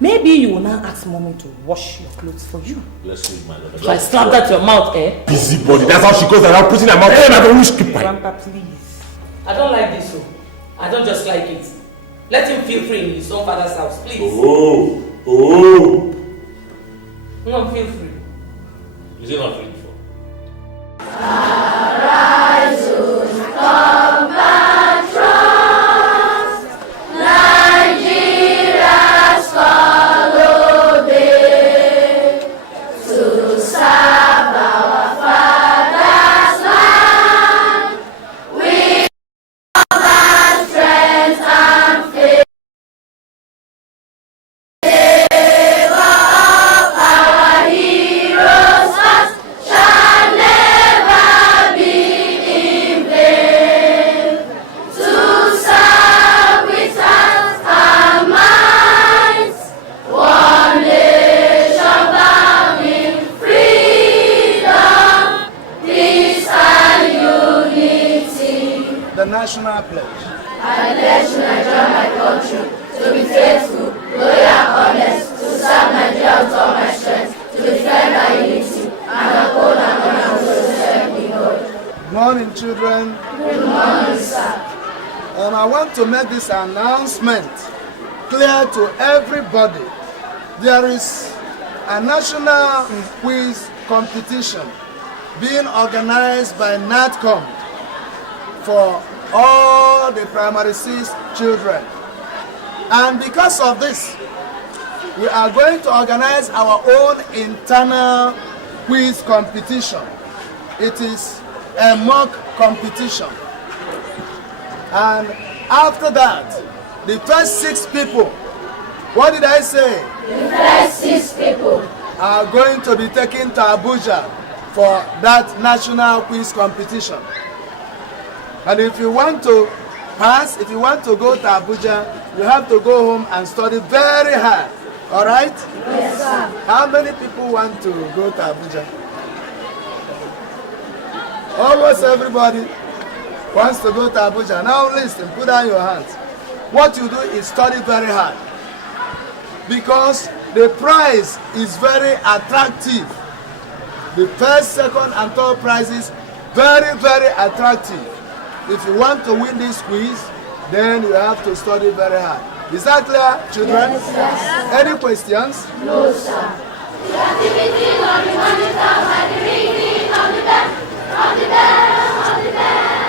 maybe you will now ask Mommy to wash your clothes for you. Bless you, my daughter. So I slapped at your mouth, eh? Busybody, that's how she goes around putting her mouth. Grandpa, please. I don't like this, so I don't just like it. Let him feel free in his own father's house, please. Oh. No, feel free. Is it not free before? Nigeria's follow day to serve our father's land with all our strength and faith. Favor of our heroes shall never be in vain. To serve with us our minds, one nation bound in freedom, peace and unity. The national pledge. I pledge to Nigeria, my country, to be faithful, loyal, honest, to serve Nigeria with all my strength, to defend our unity, and uphold and honor to serve me, God. Good morning, children. Good morning, sir. I want to make this announcement clear to everybody. There is a national quiz competition being organized by NATCOM for all the primary 6 children. And because of this, we are going to organize our own internal quiz competition. It is a mock competition. And after that, the first 6 people, what did I say? The first 6 people are going to be taken to Abuja for that national quiz competition. And if you want to pass, if you want to go to Abuja, you have to go home and study very hard. All right? Yes, sir. How many people want to go to Abuja? Almost everybody wants to go to Abuja. Now listen, put down your hands. What you do is study very hard, because the prize is very attractive. The first, second, and third prizes, very, very attractive. If you want to win this quiz, then you have to study very hard. Is that clear, children? Yes, sir. Any questions? No, sir. The activity of the monitor by the ringing of the bell, of the bell, of the bell.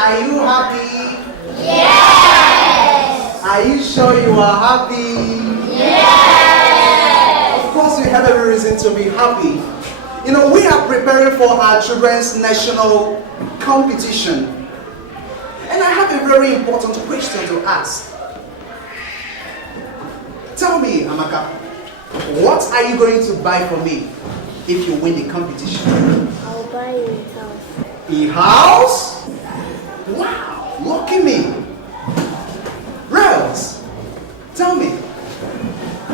are you happy? Yes! Are you sure you are happy? Yes! Of course, we have every reason to be happy. You know, we are preparing for our children's national competition. And I have a very important question to ask. Tell me, Amaka, what are you going to buy for me if you win the competition? I'll buy you a house. A house? Wow, lucky me. Rose, tell me,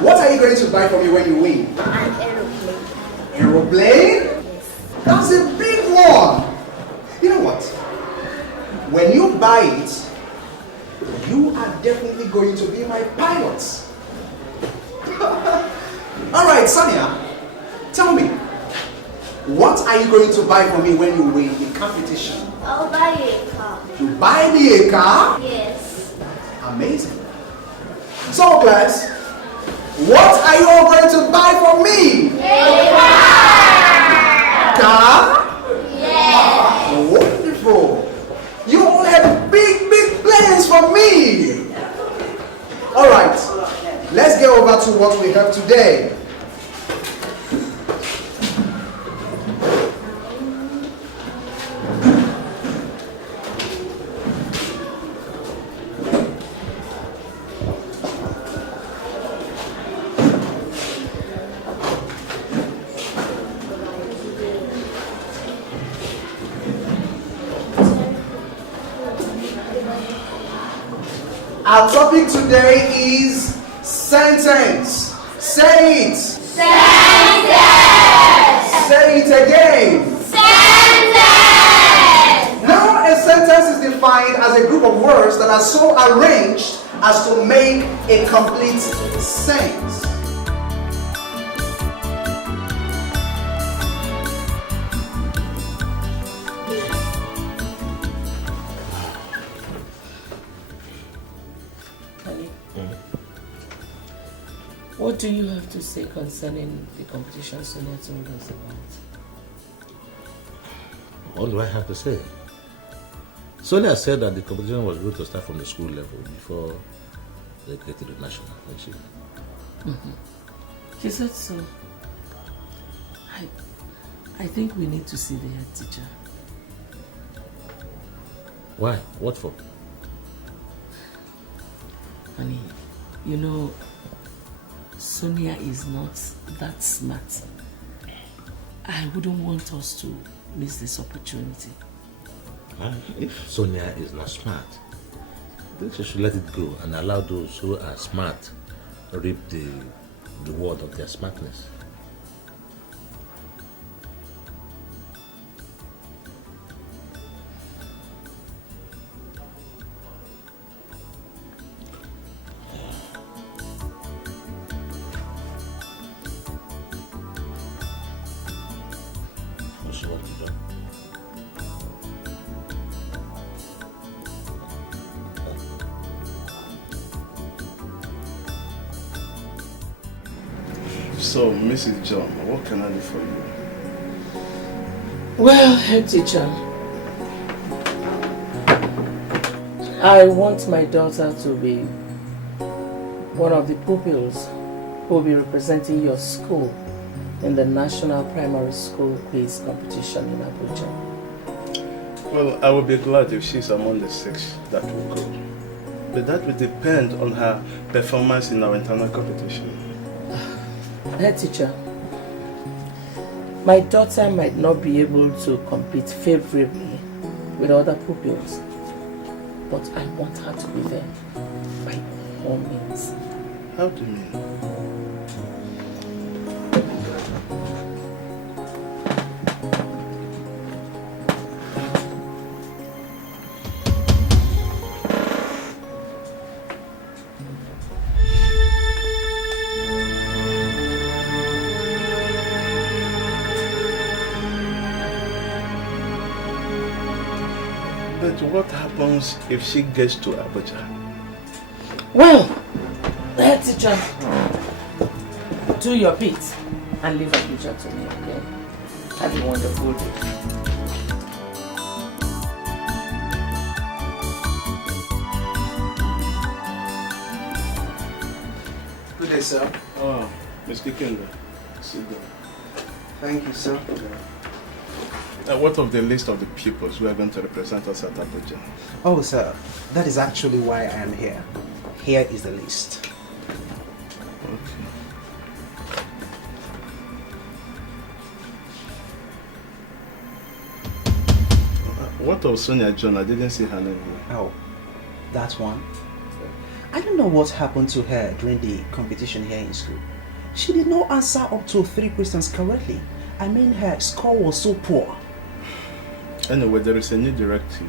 what are you going to buy for me when you win? An aeroplane. Aeroplane? Yes. That's a big one. You know what? When you buy it, you are definitely going to be my pilot. Alright, Sonia, tell me, what are you going to buy for me when you win the competition? I'll buy you a car. You buy me a car? Yes. Amazing. So, class, what are you all going to buy for me? A car! Car? Yes. Wonderful. You all have big, big plans for me. All right, let's get over to what we have today. Our topic today is sentence. Say it. Sentence! Say it again. Sentence! Now a sentence is defined as a group of words that are so arranged as to make a complete sense. What do you have to say concerning the competition Sonia told us about? What do I have to say? Sonia said that the competition was going to start from the school level before they get to the national, didn't she? Mm-hmm. She said so. I think we need to see the head teacher. Why? What for? Honey, you know, Sonia is not that smart. I wouldn't want us to miss this opportunity. If Sonia is not smart, I think she should let it go and allow those who are smart reap the reward of their smartness. So, Mrs. John, what can I do for you? Well, head teacher, I want my daughter to be one of the pupils who will be representing your school in the National Primary School Quiz Competition in Abuja. Well, I will be glad if she's among the 6 that will go. But that will depend on her performance in our internal competition. Head teacher, my daughter might not be able to compete favorably with other pupils, but I want her to be there by all means. How do you mean? But what happens if she gets to Abuja? Well, head teacher, do your bit and leave Abuja to me, okay? Have a wonderful day. day, sir. Oh, Mr. King, sit down. Thank you, sir. What of the list of the pupils who are going to represent us at Abuja? Oh, sir, that is actually why I am here. Here is the list. Okay. What of Sonia John? I didn't see her name here. Oh, that one? I don't know what happened to her during the competition here in school. She did not answer up to 3 questions correctly. I mean, her score was so poor. Anyway, there is a new directive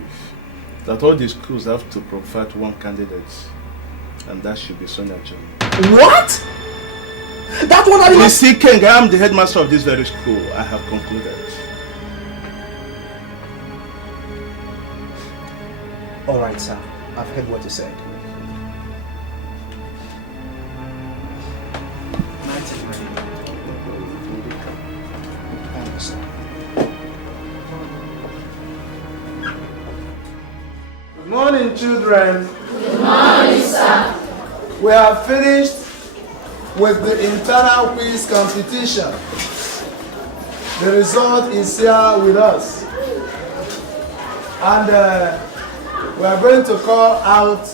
that all the schools have to provide one candidate, and that should be Sonia John. What? That one I You see, King, I am the headmaster of this very school. I have concluded. All right, sir. I've heard what you said. Good morning, children. Good morning, sir. We have finished with the internal quiz competition. The result is here with us. And we are going to call out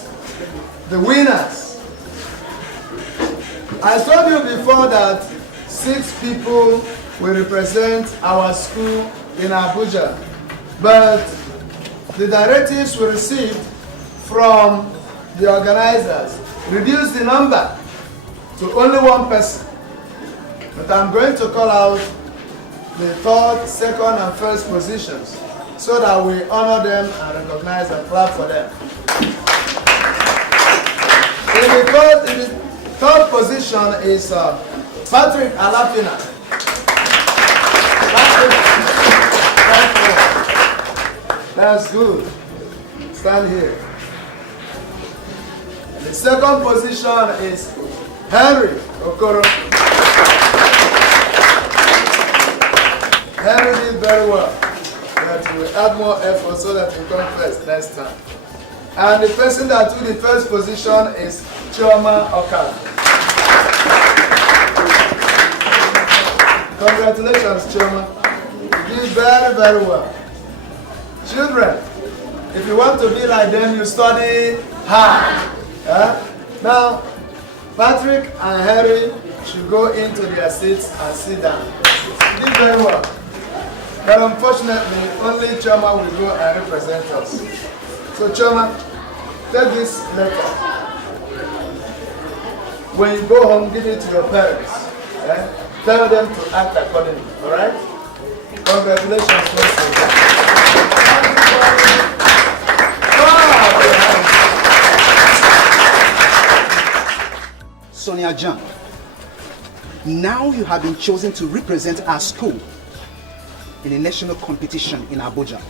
the winners. I told you before that 6 people will represent our school in Abuja, but the directives we received from the organizers reduced the number to only 1 person. But I'm going to call out the 3rd, 2nd, and 1st positions so that we honor them and recognize and clap for them. In the 3rd position is Patrick Alapina. That's good. Stand here. And the 2nd position is Henry Okoro. Henry did very well. But we add more effort so that we come first next time. And the person that took the 1st position is Chioma Okada. Congratulations, Chioma. You did very, very well. Children, if you want to be like them, you study hard. Now, Patrick and Harry should go into their seats and sit down. You did very well. But unfortunately, only Chioma will go and represent us. So Chioma, take this letter. When you go home, give it to your parents. Tell them to act accordingly. Alright? Congratulations once again. Sonia John, now you have been chosen to represent our school in a national competition in Abuja.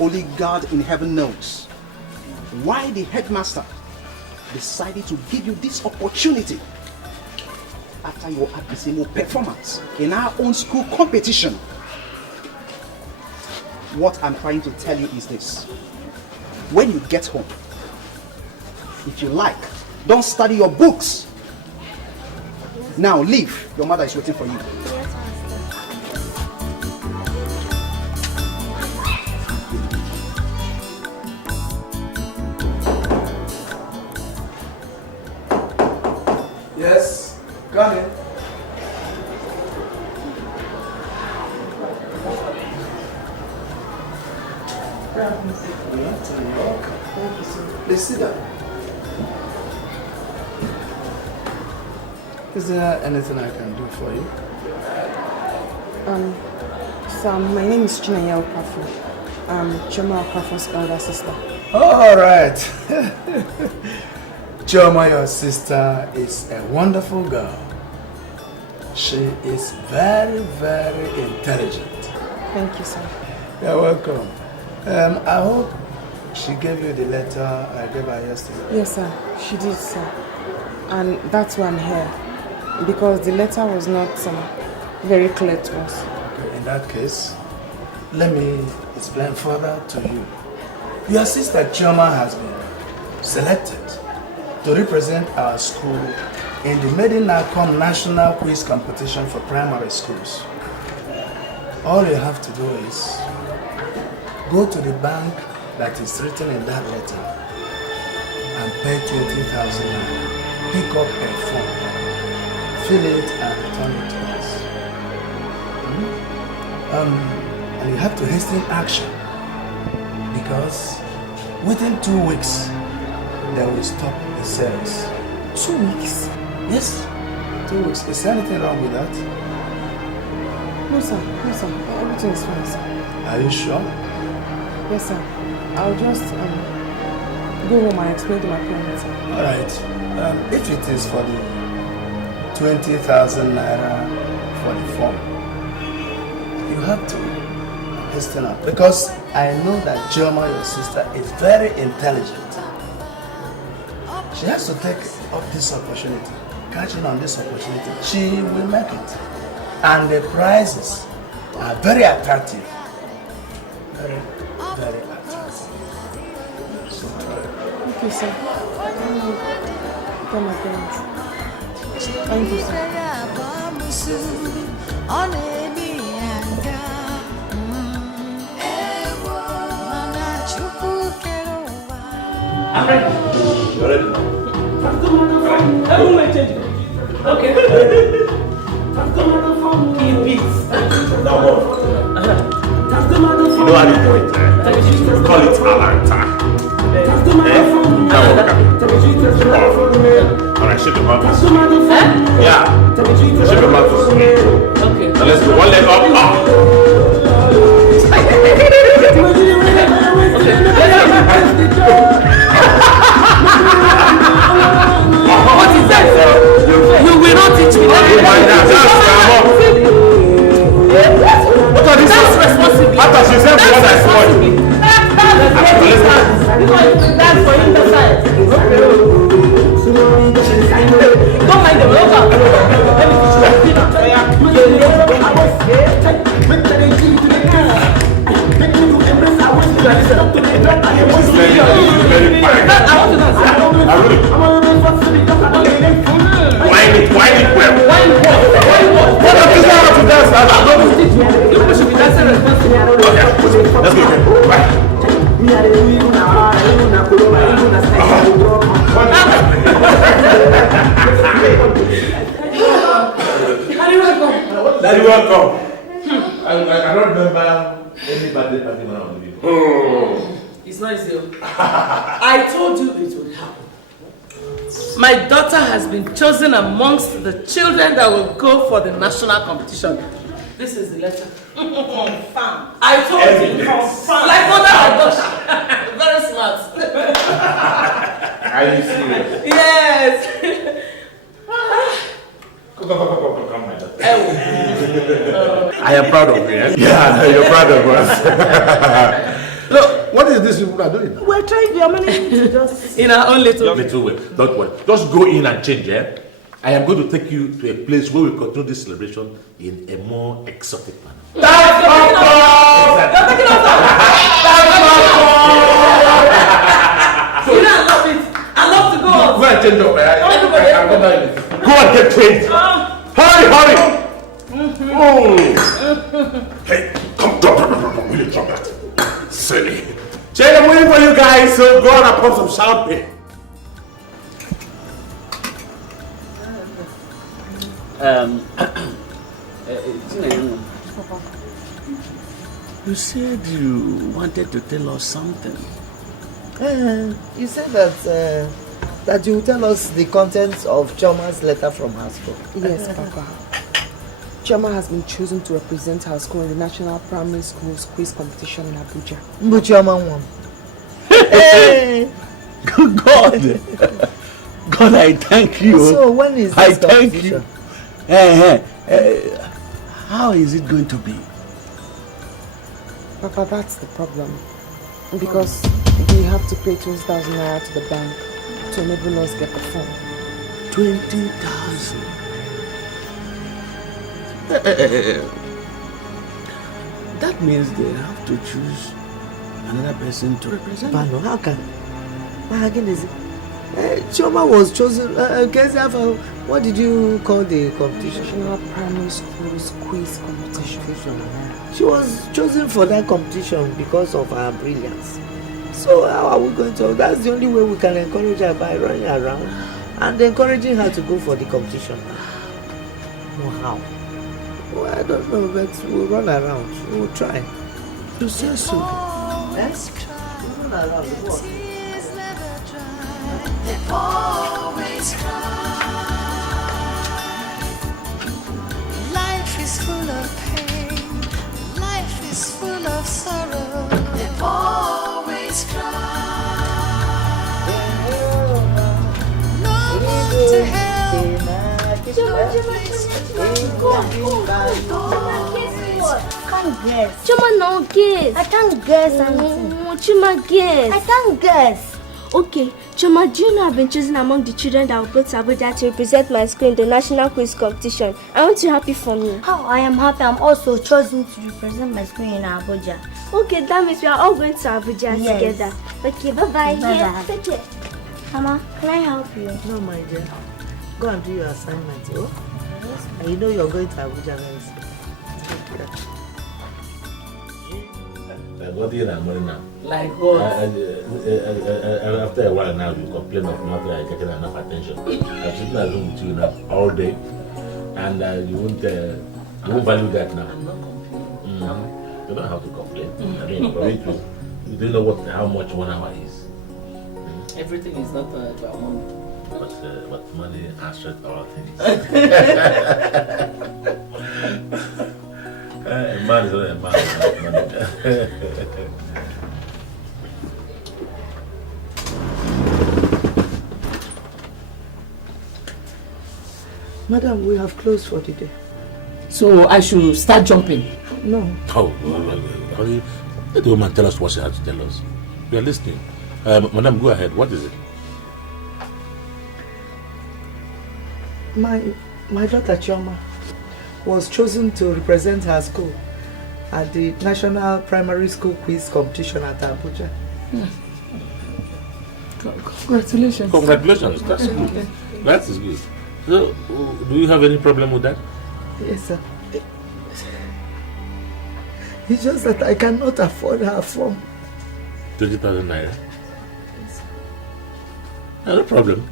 Only God in heaven knows why the headmaster decided to give you this opportunity after your abysmal performance in our own school competition. What I'm trying to tell you is this. When you get home, if you like, don't study your books. Now leave. Your mother is waiting for you. Yes, come in. Please sit down. Is there anything I can do for you? Sir, my name is Chinaya Okafu. I'm Chioma Okafu's elder sister. All right. Chioma, your sister, is a wonderful girl. She is very, very intelligent. Thank you, sir. You're welcome. I hope she gave you the letter I gave her yesterday. Yes, sir. She did, sir. And that's why I'm here. Because the letter was not very clear to us. Okay, in that case, let me explain further to you. Your sister Chioma has been selected to represent our school in the Maid National Quiz Competition for primary schools. All you have to do is go to the bank that is written in that letter and pay 20,000 naira. Pick up a form, fill it and return it to us. And you have to hasten action because within 2 weeks they will stop the sales. 2 weeks? Yes, 2 weeks. Is there anything wrong with that? No sir, everything is fine sir. Are you sure? Yes sir, I'll just go home and explain to my parents. Alright, if it is for the 20,000 naira for the form, you have to hasten up because I know that Joma, your sister, is very intelligent. She has to take up this opportunity, catching on this opportunity. She will make it. And the prices are very attractive. Very, very attractive. So, Okay, sir. Tell my parents. Thank you, sir. I'm ready. You're ready? Okay. Keep peace. Now what? You know how to do it, eh? Call it Alanta. Alright, shake your mouth. Yeah. Shake your mouth. Okay. Now let's go. One leg up. What is that? You will not teach me. What are these? That's responsibility. After she said what I saw. That's for him to say. Don't mind them. Wine it well. Let's go. Daddy, welcome. I don't remember any birthday party when I was living. It's not easy. I told you it would happen. My daughter has been chosen amongst the children that will go for the national competition. This is the letter. Confirm. I told you. Confirm. Like mother and daughter. Very smart. Are you serious? Yes. Come, my daughter. I am proud of you, eh? Yeah, you're proud of us. Look, what is this people are doing? We're trying, we are managing to just... In our own little way. Don't worry. Just go in and change, eh? I am going to take you to a place where we continue this celebration in a more exotic manner. That's You know, I love it. I love to go. Go and change up. Go and get changed. Hurry. Hey, come, drop. Will you drop that? Silly. Jane, I'm waiting for you guys, so go on and pump some champagne. You said you wanted to tell us something. You said that you will tell us the contents of Choma's letter from her school. Yes, Papa. Choma has been chosen to represent her school in the National Primary Schools Quiz Competition in Abuja. But Choma won. Hey! God! God, I thank you. So when is this competition? How is it going to be? Papa, that's the problem. Because we have to pay 20,000 naira to the bank to enable us get the form. 20,000. That means they have to choose another person to represent. But no, how can? How again is it? Chioma was chosen. What did you call the competition? National Primary Schools Quiz Competition. She was chosen for that competition because of her brilliance. So how are we going to? That's the only way we can encourage her, by running around and encouraging her to go for the competition. Wow. Well, I don't know, but we'll run around. We'll try. You say so. Yes? We'll run around. What? They always cry. Life is full of pain. Life is full of sorrow. They always cry. No one to help. Chuma, no guess. I can't guess anything. Chuma, guess. I can't guess. Okay, Chuma, do you know I've been chosen among the children that will go to Abuja to represent my school in the national quiz competition? Aren't you happy for me? How I am happy. I'm also chosen to represent my school in Abuja. Okay, that means we are all going to Abuja Yes. together. Okay, bye-bye. Bye-bye. Yeah, take care. Mama, can I help you? No, my dear. Go and do your assignment, oh? Yes. And you know you're going to Abuja very soon. What do you money now? Like what? After a while now, you complain of not getting enough attention. I'm sitting at home with you now all day, and you won't value that now. I'm not complaining. You don't have to complain. I mean, for me too, you don't know how much 1 hour is. Everything is not about money. But money answers all things. A man is not a man without money. Madam, we have closed for the day. So I should start jumping? No. Oh, honey, let the woman tell us what she has to tell us. We are listening. Madam, go ahead. What is it? My daughter Chioma was chosen to represent her school at the National Primary School Quiz Competition at Abuja. Congratulations. Congratulations. That's good. That is good. So, do you have any problem with that? Yes, sir. It's just that I cannot afford her form. 20,000 naira? Yes. No problem.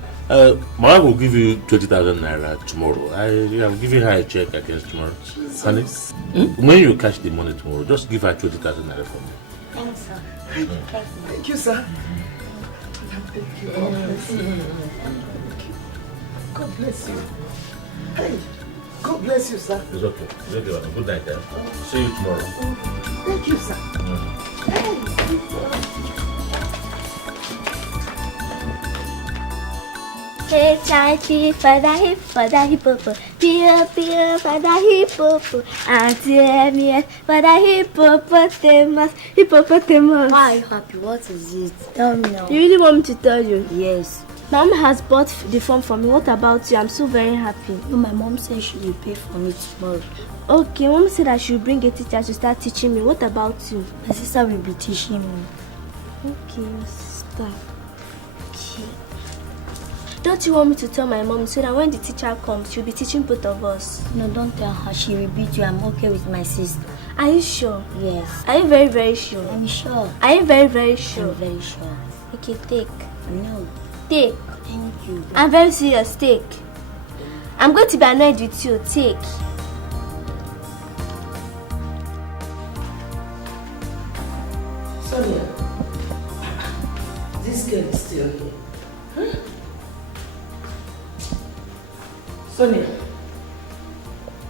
Mama will give you 20,000 naira tomorrow. I am giving her a check against tomorrow. Honey, when you catch the money tomorrow, just give her 20,000 naira for me. Thanks, sir. Thank you, sir. Thank you. God bless you. God bless you. Hey, God bless you, sir. It's okay. It's okay, madam. Good night, eh? See you tomorrow. Thank you, sir. Hey, Hey, Chachi, Father hip, Pia, Father hippopo, Auntie Emmy, Father hippopotamus. Why are you happy? What is it? Tell me now. You really want me to tell you? Yes. Mom has bought the form for me. What about you? I'm so very happy. No, my mom said she will pay for me tomorrow. Okay, Mom said I should bring a teacher to start teaching me. What about you? My sister will be teaching me. Okay, sister. Okay. Don't you want me to tell my mom so that when the teacher comes, she'll be teaching both of us? No, don't tell her. She will beat you. I'm okay with my sister. Are you sure? Yes. Are you very, very sure? I'm sure. Are you very, very sure? I'm very sure. Okay, take. No. Take. Thank you. I'm very serious. Take. I'm going to be annoyed with you. Take. Sonia, this girl is still here. Huh?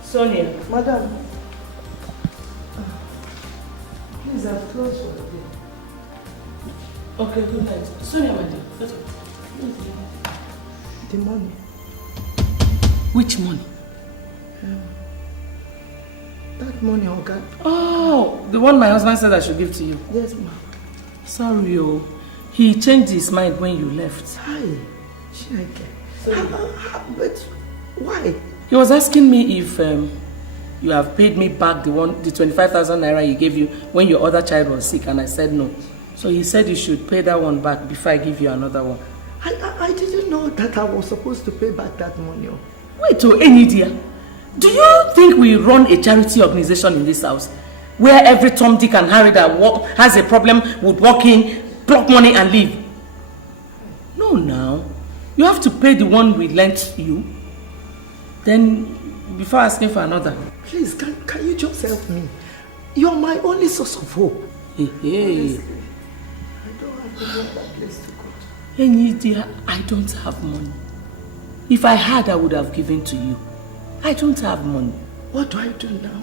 Sonia, Madam. Please, I've closed for the day. Okay, good night. Sonia, my dear, let's go. The money. Which money? That money, Oga. Oh, the one my husband said I should give to you. Yes, ma'am. Sorry, oh. He changed his mind when you left. Hi. But why? He was asking me if you have paid me back the 25,000 naira he gave you when your other child was sick, and I said no. So he said you should pay that one back before I give you another one. I didn't know that I was supposed to pay back that money. Wait, Ini dear. Do you think we run a charity organization in this house where every Tom, Dick and Harry that has a problem would walk in, pluck money and leave? No, now. You have to pay the one we lent you. Then, before asking for another. Please, can you just help me? You're my only source of hope. Hey. I don't have another place to go to. Ini dear, I don't have money. If I had, I would have given to you. I don't have money. What do I do now?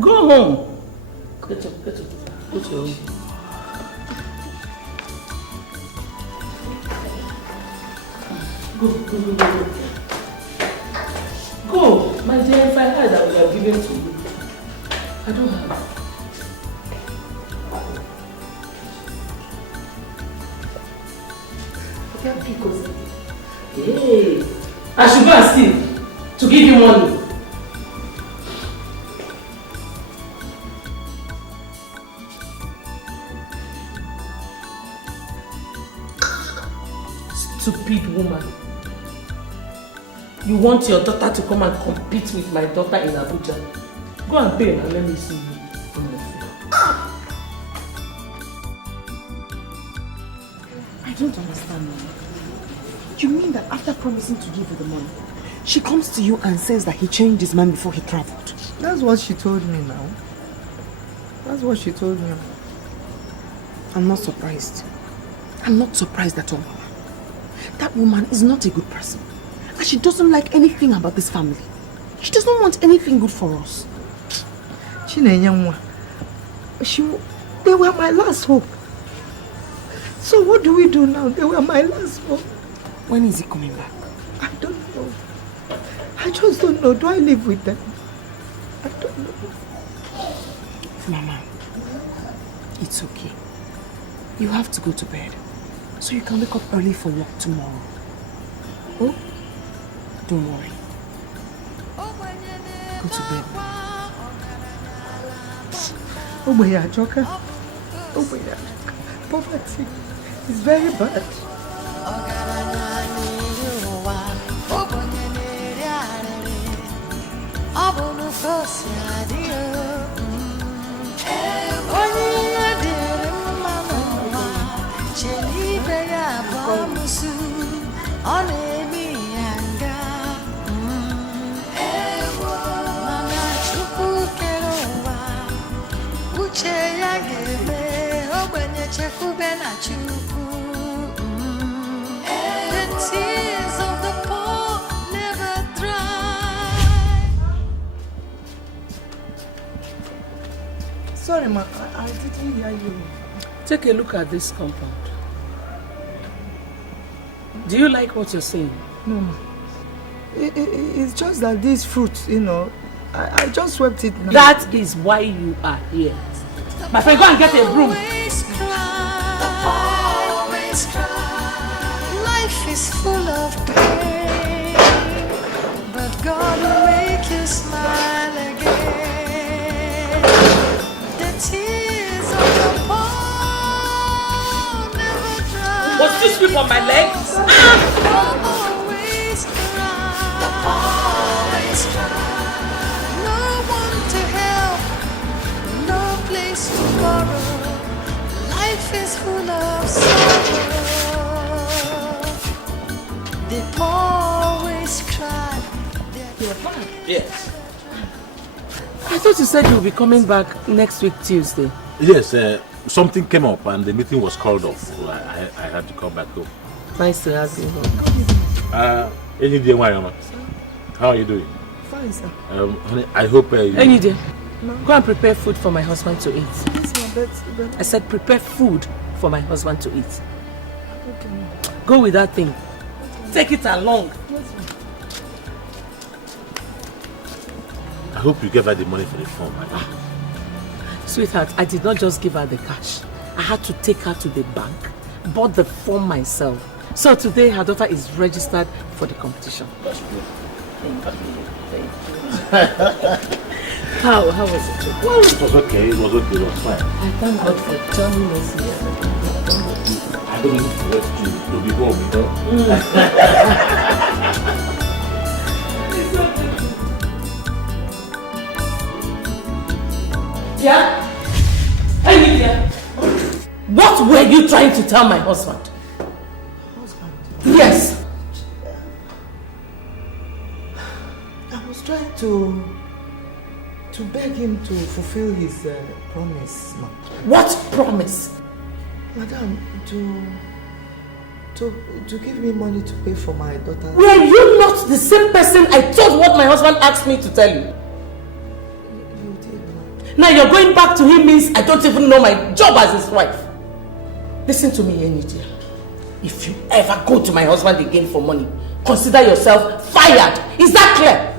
Go home. Get up. Go to your room. Go. Go. My dear, if I had, I would have given to you. I don't have. Hey, I should go and steal to give you money. Stupid woman. You want your daughter to come and compete with my daughter in Abuja? Go and pay and let me see you. I don't understand, Mama. You mean that after promising to give her the money, she comes to you and says that he changed his mind before he traveled? That's what she told me now. That's what she told me. I'm not surprised. I'm not surprised at all. That woman is not a good person. And she doesn't like anything about this family. She doesn't want anything good for us. Chinenyanwa, they were my last hope. So what do we do now? They were my last hope. When is he coming back? I don't know. I just don't know. Do I live with them? I don't know. Mama, it's okay. You have to go to bed so you can wake up early for work tomorrow. Oh? Don't worry. Go to bed. Poverty is very bad. Sorry, ma, I didn't hear you. Take a look at this compound. Do you like what you're saying? No, ma. It's just that these fruits, I just swept it now. That is why you are here. My friend, go and get a broom. Always cry. Life is full of pain, but God will make you smile again. The tears of the poor never dry. What's this whip on my legs? Always cry. No one to help, no place to borrow. Life is full of sorrow. They always cry. You're back? Yes. I thought you said you'll be coming back next week Tuesday. Yes, something came up and the meeting was called off, so I had to come back home. Nice to have you home. How are you doing? Fine, sir. Honey, I hope you... Enide, go and prepare food for my husband to eat. Yes, but I said prepare food for my husband to eat. Okay. Go with that thing. Take it along. Yes, I hope you gave her the money for the form. Sweetheart, I did not just give her the cash. I had to take her to the bank, bought the form myself. So today her daughter is registered for the competition. That's good. Thank you. How was it? Well, it was okay. It was fine. I thank God for joining us here. I I don't want to be home, you know. Yeah? Hey, Lydia. What were you trying to tell my husband? Husband? Yes. I was trying to beg him to fulfill his promise, ma. What promise? Madam, to give me money to pay for my daughter. Were you not the same person I told what my husband asked me to tell you? You did, ma. Now you're going back to him means I don't even know my job as his wife. Listen to me, Ini Edo. If you ever go to my husband again for money, consider yourself fired. Is that clear?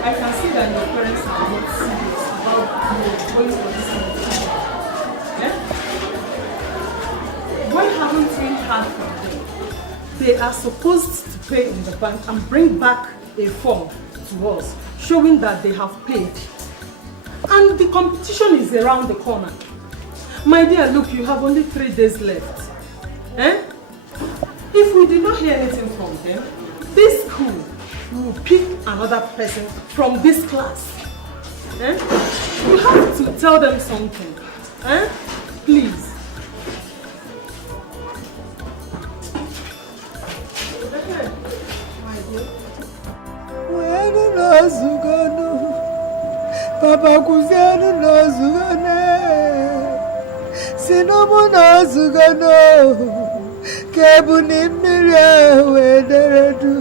I can see that your parents are not serious about you going for this kind of thing. Yeah? Why haven't we heard from them? They are supposed to pay in the bank and bring back a form to us showing that they have paid. And the competition is around the corner. My dear, look, you have only 3 days left. Eh? If we did not hear anything from them, this school will pick another person from this class. Eh? You have to tell them something. Eh? Please. Papa Kusiano Nozugane Sinobu Nozugano Kebunimira Wederadu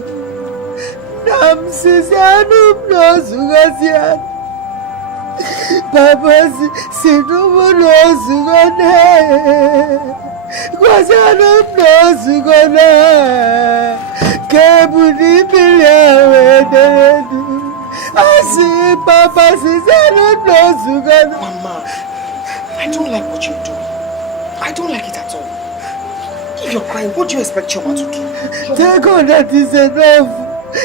Nam Sisianum Nozugasian Papa Sinobu Nozugane Kwasianum Nozugana Kebunimira Wederadu Papa Mama, I don't like what you're doing. I don't like it at all. If you're crying, what do you expect Chioma to do? Thank God that is enough.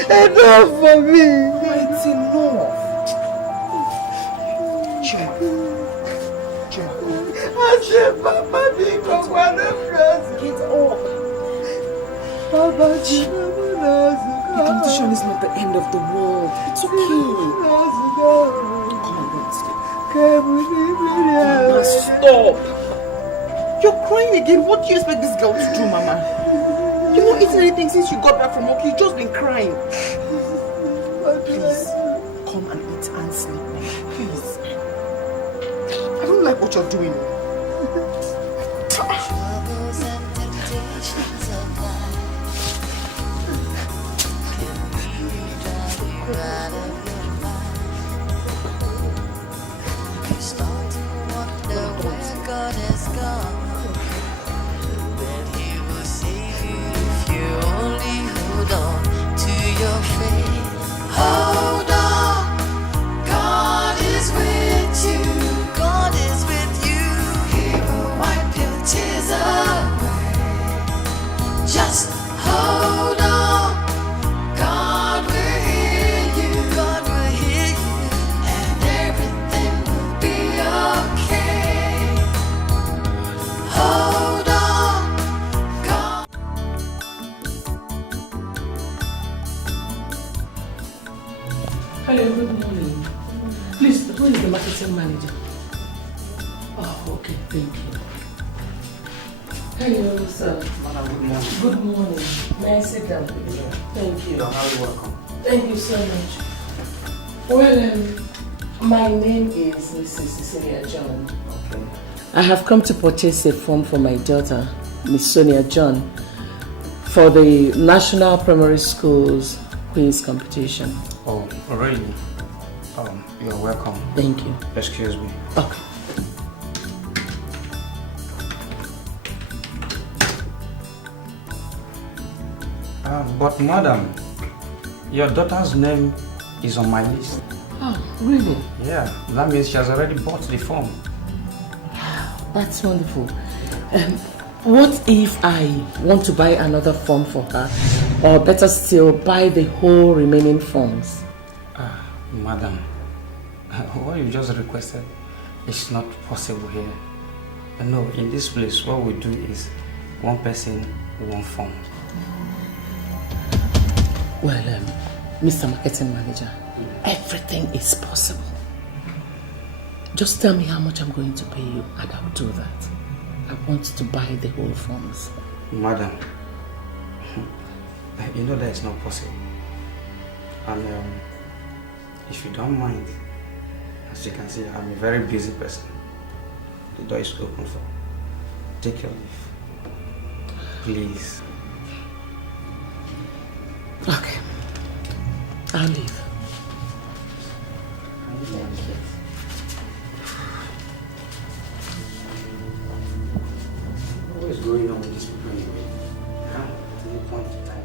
Enough for me. It's enough. Chioma. I said, Papa, get up. Papa, the competition is not the end of the world. It's okay. Come on, Mama, stop. You're crying again. What do you expect this girl to do, Mama? You've not eaten anything since you got back from work. You've just been crying. Please, come and eat and sleep. Please. I don't like what you're doing. God has gone, that He will save you if you only hold on to your faith. Hold on, God is with you. God is with you. He will wipe your tears away. Just hold on, God will hear you. God will hear you, and everything will be okay. Hold on, God. Hello, good morning. Please, who is the marketing manager? Oh, okay, thank you. Hello, sir. Madam, good morning. Good morning. May I sit down, please? Thank you. You're highly welcome. Thank you so much. Well, my name is Mrs. Sonia John. Okay. I have come to purchase a form for my daughter, Miss Sonia John, for the National Primary Schools quiz competition. Oh, really? You're welcome. Thank you. Excuse me. Okay. But madam, your daughter's name is on my list. Oh, Really? Yeah, that means she has already bought the form. That's wonderful. What if I want to buy another form for her? Or better still, buy the whole remaining forms? Madam, what you just requested is not possible here. No, in this place, what we do is one person, one form. Well, Mr. Marketing Manager, everything is possible. Just tell me how much I'm going to pay you and I'll do that. I want to buy the whole forms. Madam, you know that is not possible. And if you don't mind, as you can see, I'm a very busy person. The door is open for. Take your leave. Please. Okay. I'll leave. What is going on with this people anyway? At any point in time.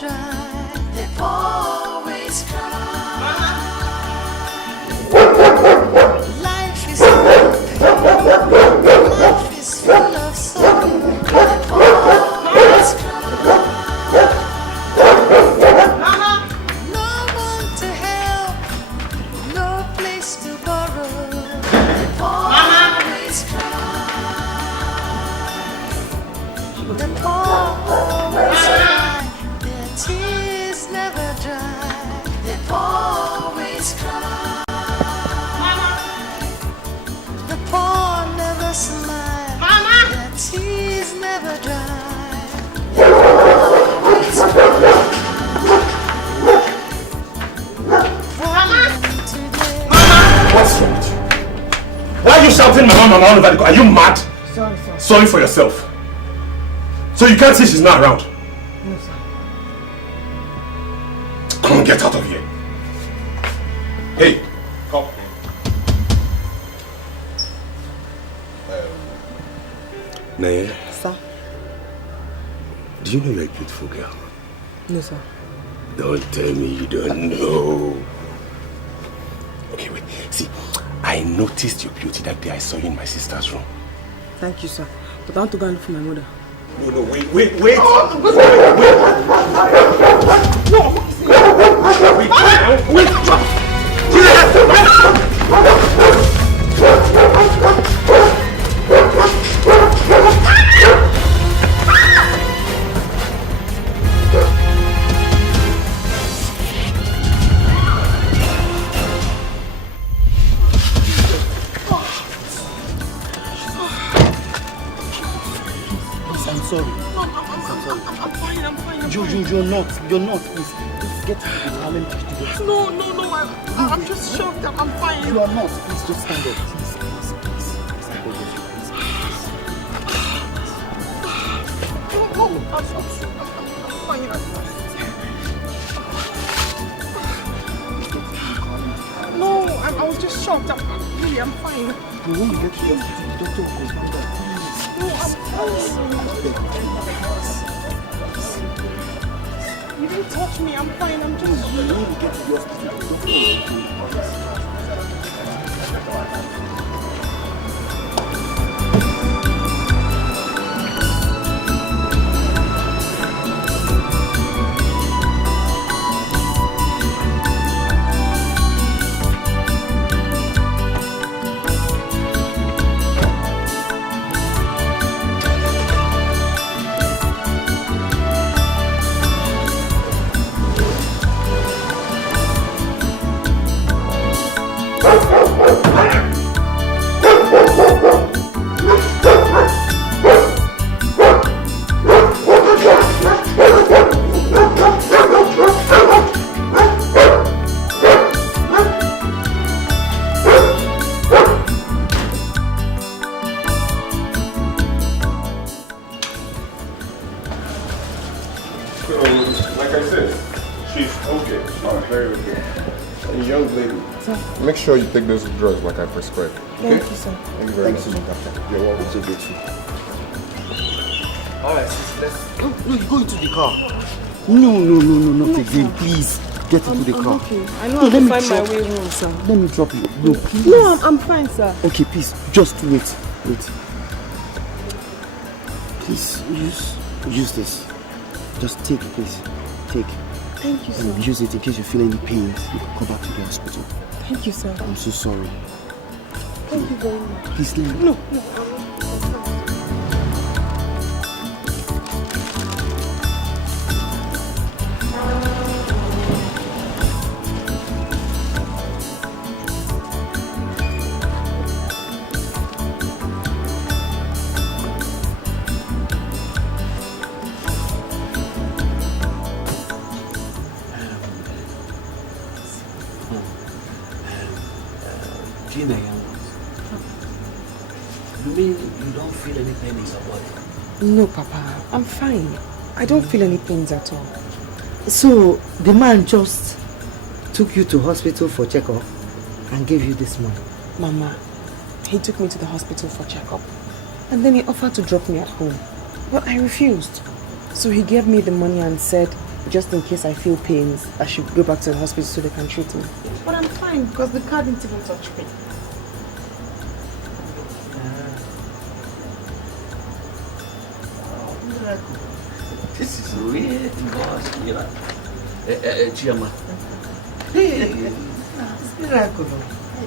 dry. They always cry. Life is full of sorrow. They always cry. No one to help, no place to borrow. They always cry. They always cry. Their tears never dry. They always cry. The poor never smile. Their tears never dry. They always cry. What's wrong with you? Why are you shouting my mama all over the Are you mad? Sorry, sir. Sorry for yourself. So you can't see she's not around? No, sir. Come on, get out of here. Hey, come. Naya, Sir? do you know you're a beautiful girl? No, sir. Don't tell me you don't know. Okay, wait. See, I noticed your beauty that day I saw you in my sister's room. Thank you, sir. But I want to go and look for my mother. No, wait. Wait, drop. I'm sorry. I'm fine. You're not. Please get to the Italian together. No. I'm just shocked. I'm fine. You are not. Please just stand up. Please. No, I was just shocked. I'm fine. You won't get to the doctor will confirm that. No, I'm fine. You didn't touch me. I'm fine. I'm just. You won't get to the hospital. The doctor will Make sure you take those drugs like I prescribed. Okay? Thank you, sir. Thank you very much. You're welcome. So grateful. Alright, sis, let's... No, you go into the car. No, not again. Please, get into the car. Okay. I know how to find my way home, sir. Let me drop you. No, please. No, I'm fine, sir. Okay, please, just wait. Please, use this. Just take it, please. Take. Thank you, sir. And use it in case you feel any pain. You can come back to the hospital. Thank you, sir. I'm so sorry. Thank you very much. Please, let me... No. You mean you don't feel any pain in your body? No, Papa. I'm fine. I don't feel any pains at all. So, the man just took you to hospital for checkup and gave you this money? Mama, he took me to the hospital for checkup. And then he offered to drop me at home. But I refused. So he gave me the money and said just in case I feel pains, I should go back to the hospital so they can treat me. But I'm fine because the car didn't even touch me. This is weird, boss. You know, Chiama. Hey, it's miracle. I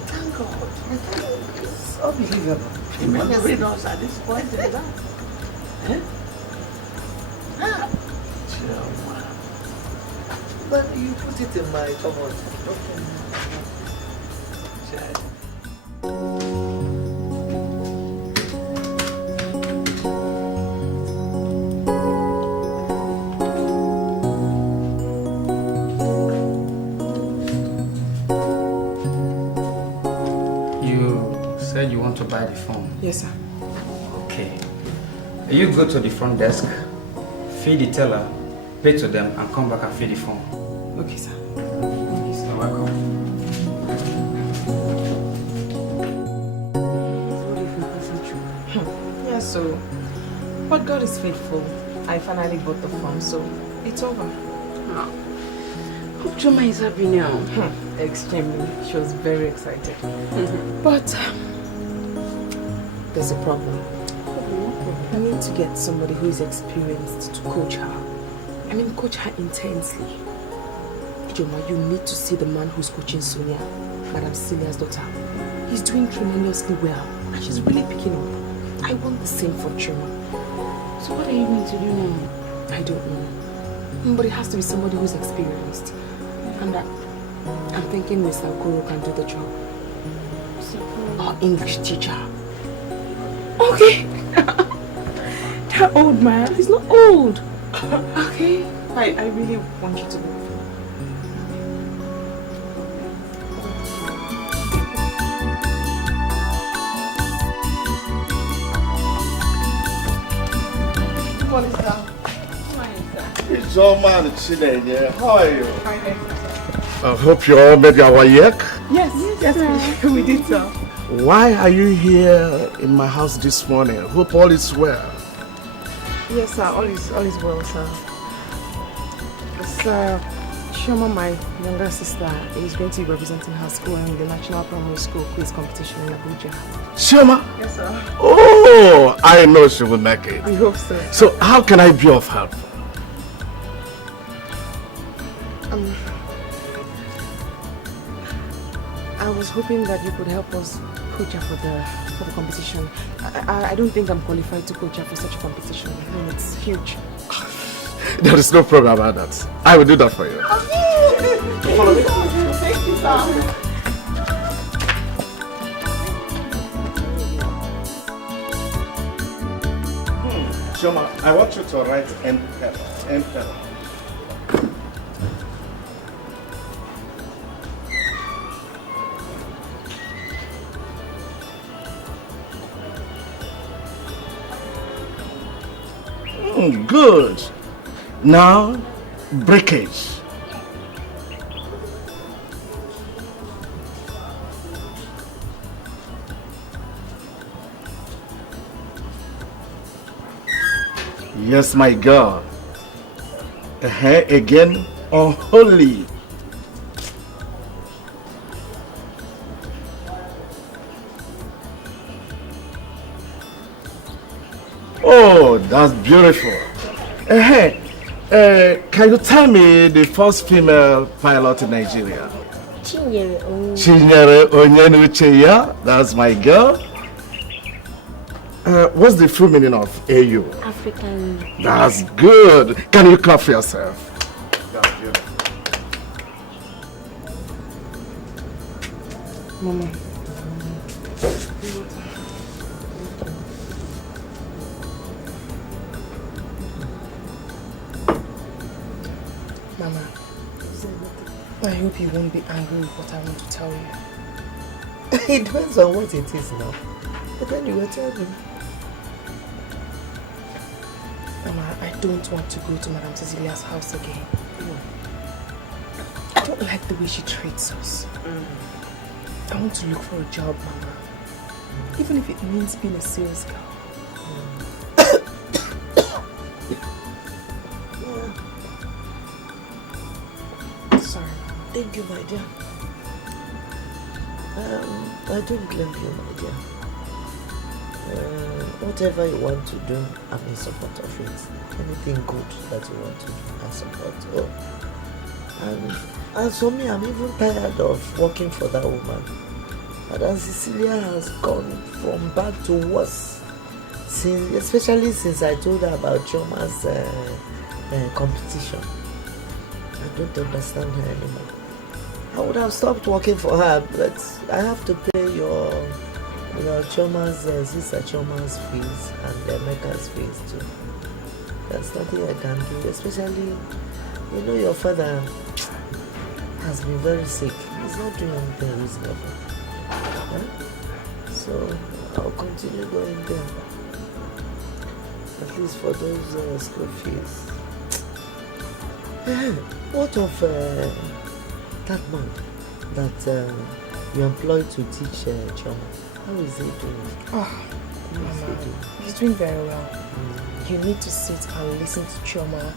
thank God. I thank God. It's unbelievable. You may read us at this point. Eh? Ah. Chiama. But you put it in my cupboard. You want to buy the phone? Yes, sir. Okay. You go to the front desk, feed the teller, pay to them, and come back and feed the phone. Okay, sir. You're welcome. Yeah, so, but God is faithful. I finally bought the phone, so it's over. Hope Choma is happy now. Extremely. She was very excited. But there's a problem. I need to get somebody who is experienced to coach her. I mean, coach her intensely. Ijoma, you need to see the man who's coaching Sonia, Madam Celia's daughter. He's doing tremendously well, and she's really picking up. I want the same for Choma. So what are you going to do now? I don't know. But it has to be somebody who's experienced. And I'm thinking Mr. Okoro can do the job. Our English teacher. Okay. That old man. He's not old. Okay. I really want you to go. What is that? It's all man chilling here. How are you? I hope you all made your wayek. Yes, we did so. Why are you here in my house this morning? Hope all is well. Yes, sir. All is well, sir. Sir, Shoma, my younger sister, is going to be representing her school in the National Primary School quiz competition in Abuja. Shoma? Yes, sir. Oh, I know she will make it. We hope so. So how can I be of help? I was hoping that you could help us coach her for the competition. I don't think I'm qualified to coach her for such a competition. I mean, it's huge. There is no problem about that. I will do that for you. Follow me. Thank you, sir. Shoma, I want you to write emperor. Good. Now, breakage. Yes, my girl. Again, unholy. Oh, that's beautiful. Can you tell me the first female pilot in Nigeria? Chinyere Onyenucheya. That's my girl. What's the full meaning of AU? African. That's good. Can you clap for yourself? That's beautiful. Mama. Mama, I hope you won't be angry with what I want to tell you. It depends on what it is now. But then you will tell me. Mama, I don't want to go to Madam Cecilia's house again. No. I don't like the way she treats us. I want to look for a job, Mama. Even if it means being a sales girl. Thank you, my dear. I don't blame you, my dear. Whatever you want to do, I'm in support of it. Anything good that you want to do, I support. Oh. And as for me, I'm even tired of working for that woman. Madam Cecilia has gone from bad to worse, especially since I told her about Chioma's competition. I don't understand her anymore. I would have stopped working for her, but I have to pay your Chioma's, sister Chioma's fees and Emeka's fees too. There's nothing I can do, especially, you know, your father has been very sick. He's not doing anything reasonable. Huh? So I'll continue going there. At least for those school fees. What of that man that you employed to teach Chioma? How is he doing? Oh, Mama, he's doing very well. You need to sit and listen to Chioma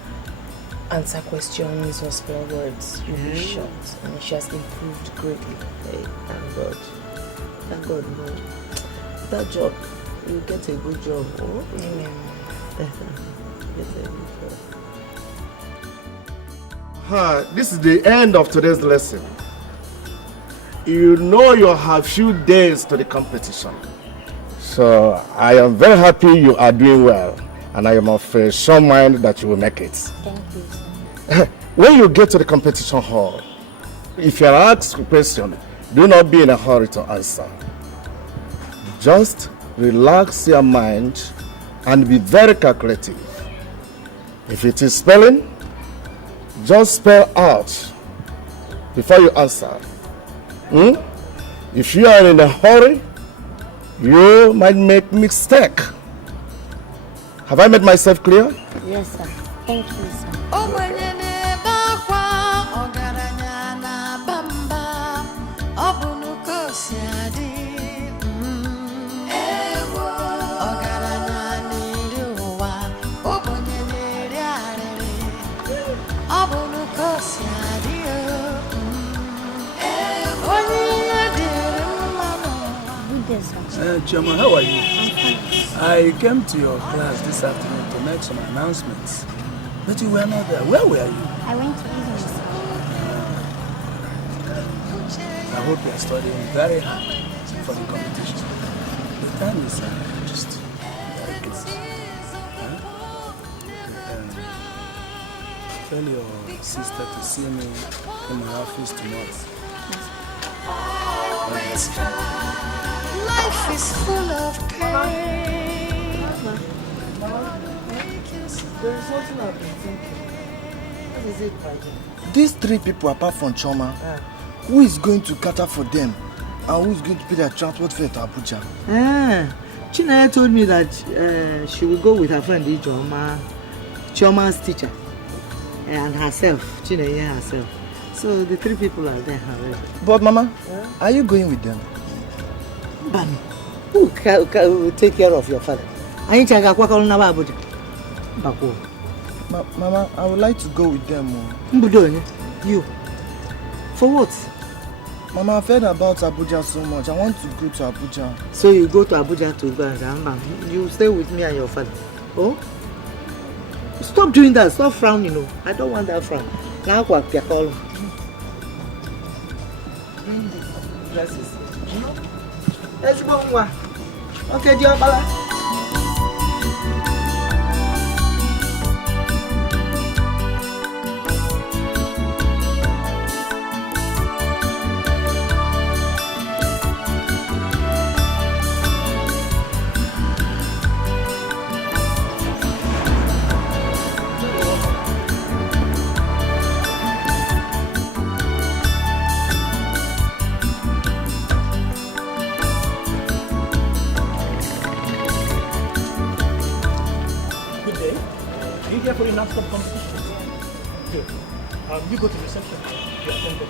answer questions or spell words. You'll be shocked. And she has improved greatly. Hey, thank God. Thank God, no. That job, you get a good job. Oh? Amen. Get a good job. This is the end of today's lesson. You know you have few days to the competition. So I am very happy you are doing well, and I am of a sure mind that you will make it. Thank you, sir. When you get to the competition hall, if you are asked a question, do not be in a hurry to answer. Just relax your mind and be very calculative. If it is spelling, just spell out before you answer. If you are in a hurry, you might make mistake. Have I made myself clear? Yes, sir. Thank you, sir. Chioma, how are you? I came to your class this afternoon to make some announcements, but you were not there. Where were you? I went to English. I hope you are studying very hard for the competition. The time is just very close. Tell your sister to see me in my office tomorrow. Life is full of pain. There is something I've been thinking. What is it, Paji? These three people apart from Chioma, who is going to cater for them and who is going to pay their transport fare to Abuja? Chinaya told me that she will go with her friend Ijeoma, Chioma's teacher, and herself, Chinaya herself. So the three people are there already. But Mama, are you going with them? Bami, who will take care of your father? Mama, I would like to go with them. You? For what? Mama, I've heard about Abuja so much. I want to go to Abuja. So you go to Abuja to go and you stay with me and your father? Oh? Stop doing that. Stop frowning. You know. I don't want that frown. Now what? Bring the glasses. Let's go on. Okay, Diabala. For the non-stop competition. Good. You go to reception. You attend it.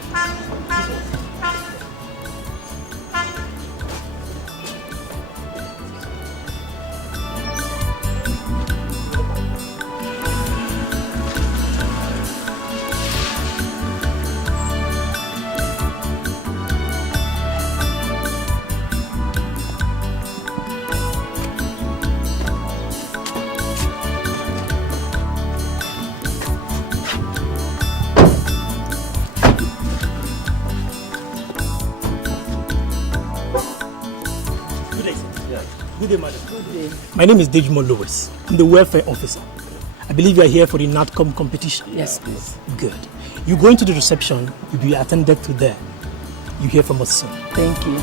Good day, madam. Good day. My name is Dejimo Lewis. I'm the welfare officer. I believe you are here for the NATCOM competition. Yes, please. Good. You go into the reception, you'll be attended to there. You hear from us soon. Thank you.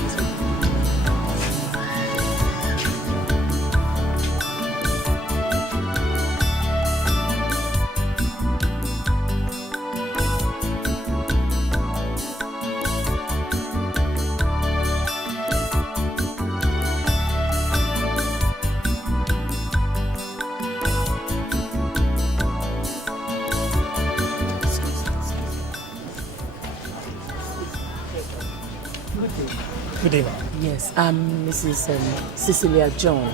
Good day, ma'am. Yes, I'm Mrs. Cecilia John.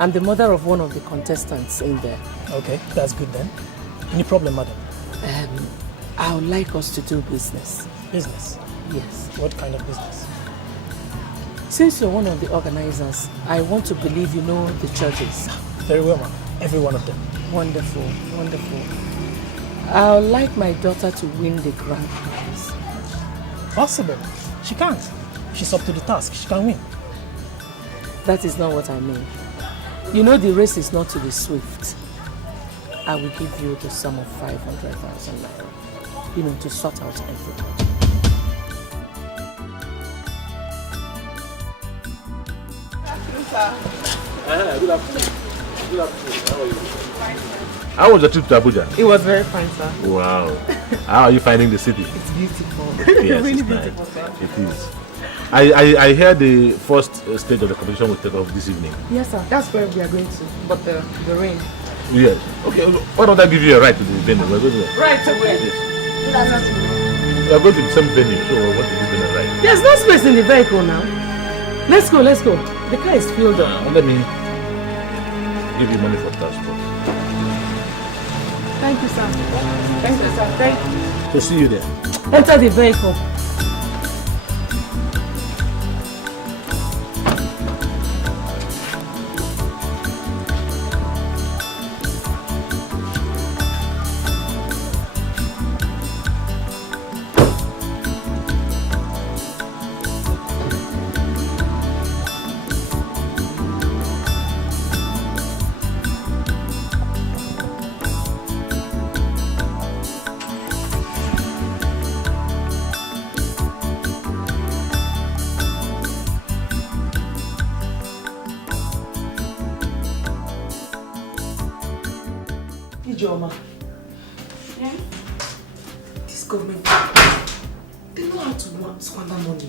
I'm the mother of one of the contestants in there. Okay, that's good then. Any problem, madam? I would like us to do business. Business? Yes. What kind of business? Since you're one of the organizers, I want to believe you know the judges. Very well, ma'am. Every one of them. Wonderful, wonderful. I would like my daughter to win the grand prize. Possible. She can't. She's up to the task. She can win. That is not what I mean. You know the race is not to the swift. I will give you the sum of 500,000 naira. You know, to sort out everything. Good afternoon. Good afternoon. How are you? How was your trip to Abuja? It was very fine, sir. Wow. How are you finding the city? It's beautiful. Yes, really it's beautiful, nice. sir. It is. I hear the first stage of the competition will take off this evening. Yes, sir. That's where we are going to. But the rain. Yes. Okay. Why don't I give you a ride to the venue? We're going there. Right away. Yes. We are going to the same venue, so I want to give you a ride. There's no space in the vehicle now. Let's go, let's go. The car is filled up. Let me give you money for transport. Thank you, sir. Thank you, sir. Thank you. So see you there. Enter the vehicle. Ijoma. Yeah? This government, they know how to squander money.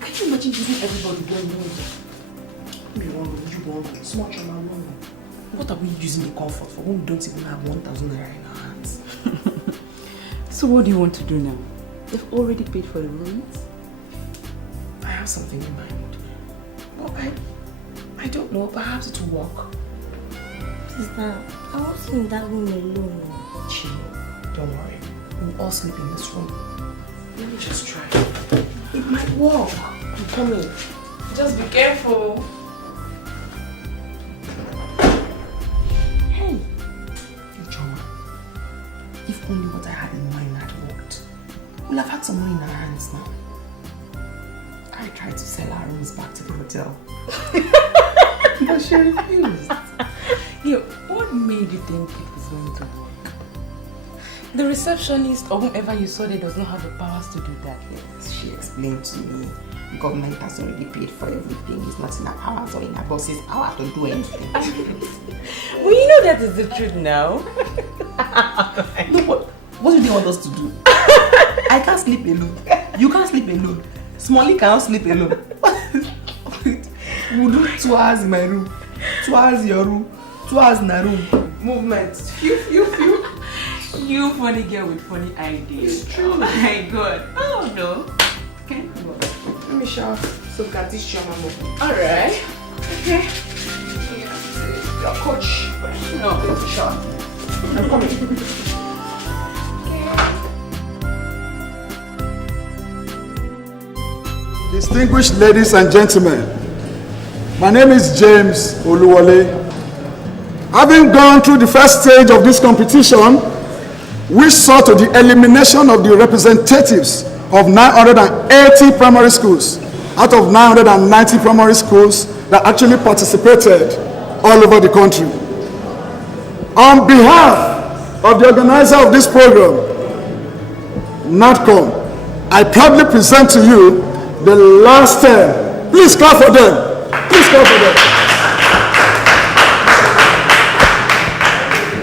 Can you imagine giving everybody 1 million? Me 1 million, you 1 million, small chama 1 million. What are we using the comfort for when we don't even have 1,000 naira in our hands? So what do you want to do now? They've already paid for the rooms. I have something in mind. Well, I don't know, perhaps it will work. Sister, I won't sleep in that room alone. Chill, don't worry. We'll all sleep in this room. Let me just try. It might work. I'm coming. Just be careful. Hey, Ijoma. If only what I had in mind had worked, we'll have had some money in our hands now. I tried to sell our rooms back to the hotel. But she refused. Yeah, what made you think it was going to work? The receptionist or whoever you saw there does not have the powers to do that. Yes, she explained to me. The government has already paid for everything. It's not in our powers or in our boss's power to do anything. Well, you know that is the truth now. No, what do they want us to do? I can't sleep alone. You can't sleep alone. Smalley cannot sleep alone. We'll do 2 hours in my room, 2 hours in your room, 2 hours in our room. Movements. Phew. You funny girl with funny ideas. It's true. Oh my god. Oh no. Okay. Let me shower so we can teach your mama. Alright. Okay. Your coach. No. Take a shower. I'm coming. Distinguished ladies and gentlemen, my name is James Oluwole. Having gone through the first stage of this competition, which saw to the elimination of the representatives of 980 primary schools out of 990 primary schools that actually participated all over the country. On behalf of the organizer of this program, NATCOM, I proudly present to you the last 10. Please clap for them. Please clap for them.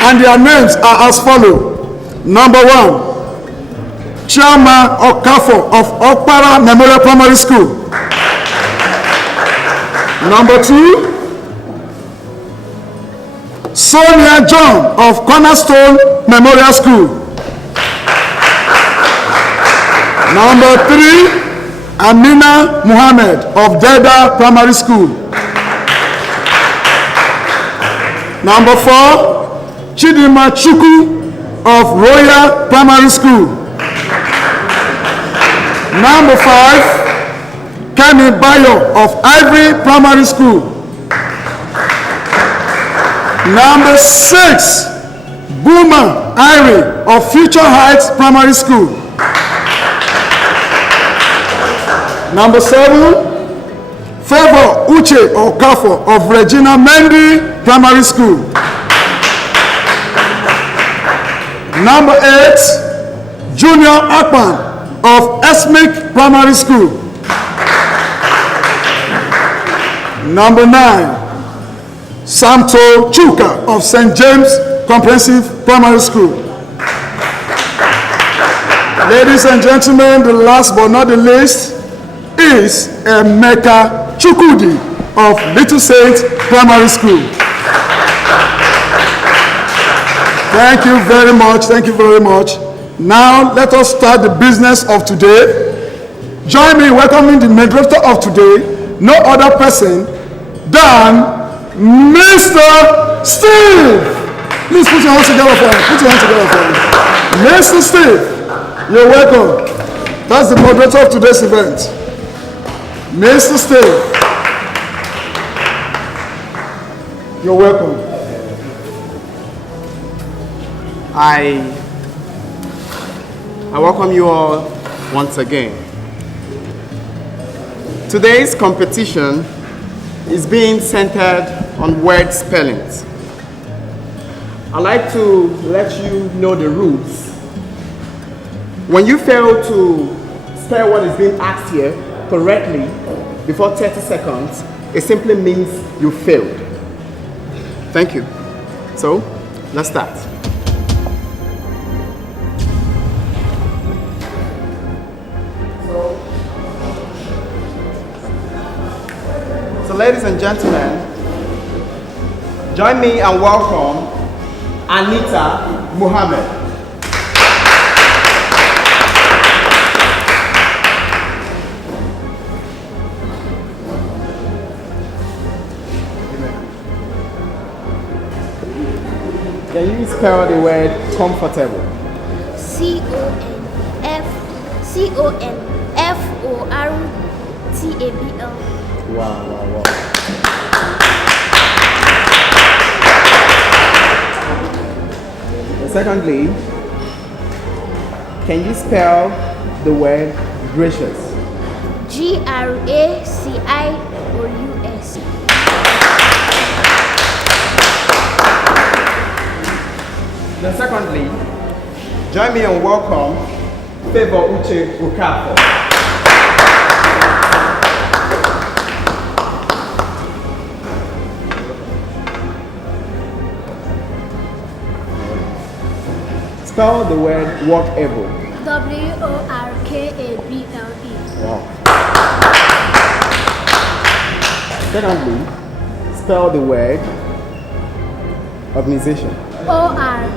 And their names are as follows. Number 1, Chairman Okafo of Okpara Memorial Primary School. Number 2, Sonia John of Cornerstone Memorial School. Number 3, Amina Muhammad of Deda Primary School. Number 4, Chidima Chuku of Royal Primary School. Number 5, Kemi Bayo of Ivory Primary School. Number 6, Buma Irie of Future Heights Primary School. Number 7, Favor Uche Okafo of Regina Mendy Primary School. Number 8, Junior Akpan of Esmic Primary School. Number 9, Samto Chuka of St. James Comprehensive Primary School. Ladies and gentlemen, the last but not the least is Emeka Chukudi of Little Saint Primary School. Thank you very much. Thank you very much. Now let us start the business of today. Join me in welcoming the moderator of today, no other person than Mr. Steve. Please put your hands together for him. Put your hands together for him. Mr. Steve, you're welcome. That's the moderator of today's event. Mr. Steve, you're welcome. I welcome you all once again. Today's competition is being centered on word spellings. I'd like to let you know the rules. When you fail to spell what is being asked here correctly before 30 seconds, it simply means you failed. Thank you. So, let's start. So, ladies and gentlemen, join me and welcome Anita Muhammad. Can you spell the word comfortable? C-O-N-F-O-R-T-A-B-L. Wow, wow, wow. Secondly, can you spell the word gracious? G-R-A-C-I-O-U-S. Then secondly, join me and welcome Favor Uche Okafo. Spell the word workable. W-O-R-K-A-B-L-E. Wow. Secondly, spell the word organization. O-R-G-A-N-I-Z-A-T-I-O-N.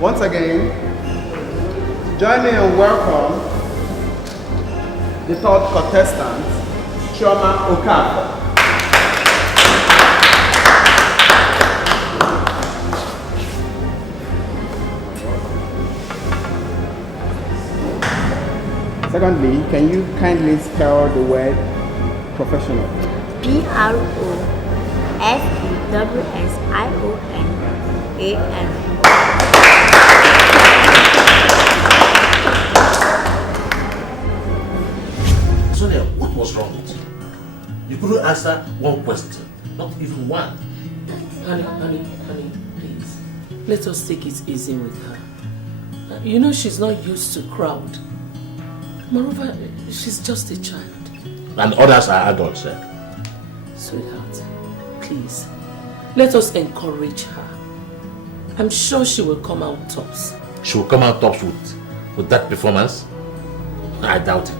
Once again, join me and welcome the third contestant, Chioma Okafor. Secondly, can you kindly spell the word professional? P-R-O-F-E-W-S-I-O-N-A-L. Sonia, what was wrong with you? You couldn't answer one question, not even one. Honey, please. Let us take it easy with her. You know she's not used to crowd. Moreover, she's just a child. And others are adults, eh? Sweetheart, please, let us encourage her. I'm sure she will come out tops. She will come out tops with that performance? I doubt it.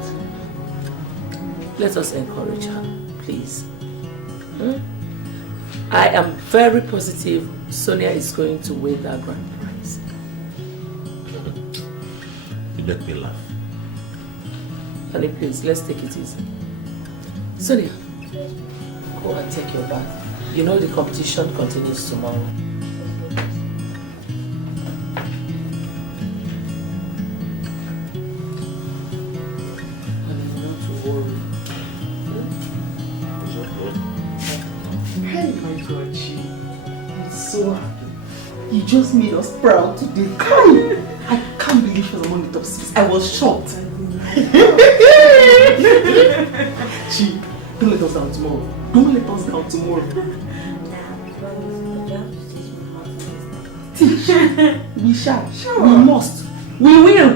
Let us encourage her, please. I am very positive Sonia is going to win that grand prize. You make me laugh. Honey, please, let's take it easy. Sonia, go and take your bath. You know the competition continues tomorrow. Hey, my God, Chi. I'm so happy. You just made us proud today. I can't believe she was among the top 6. I was shocked. Chi, don't let us down tomorrow. Don't let us down tomorrow. Teach. We shall. Sure. We must. We will.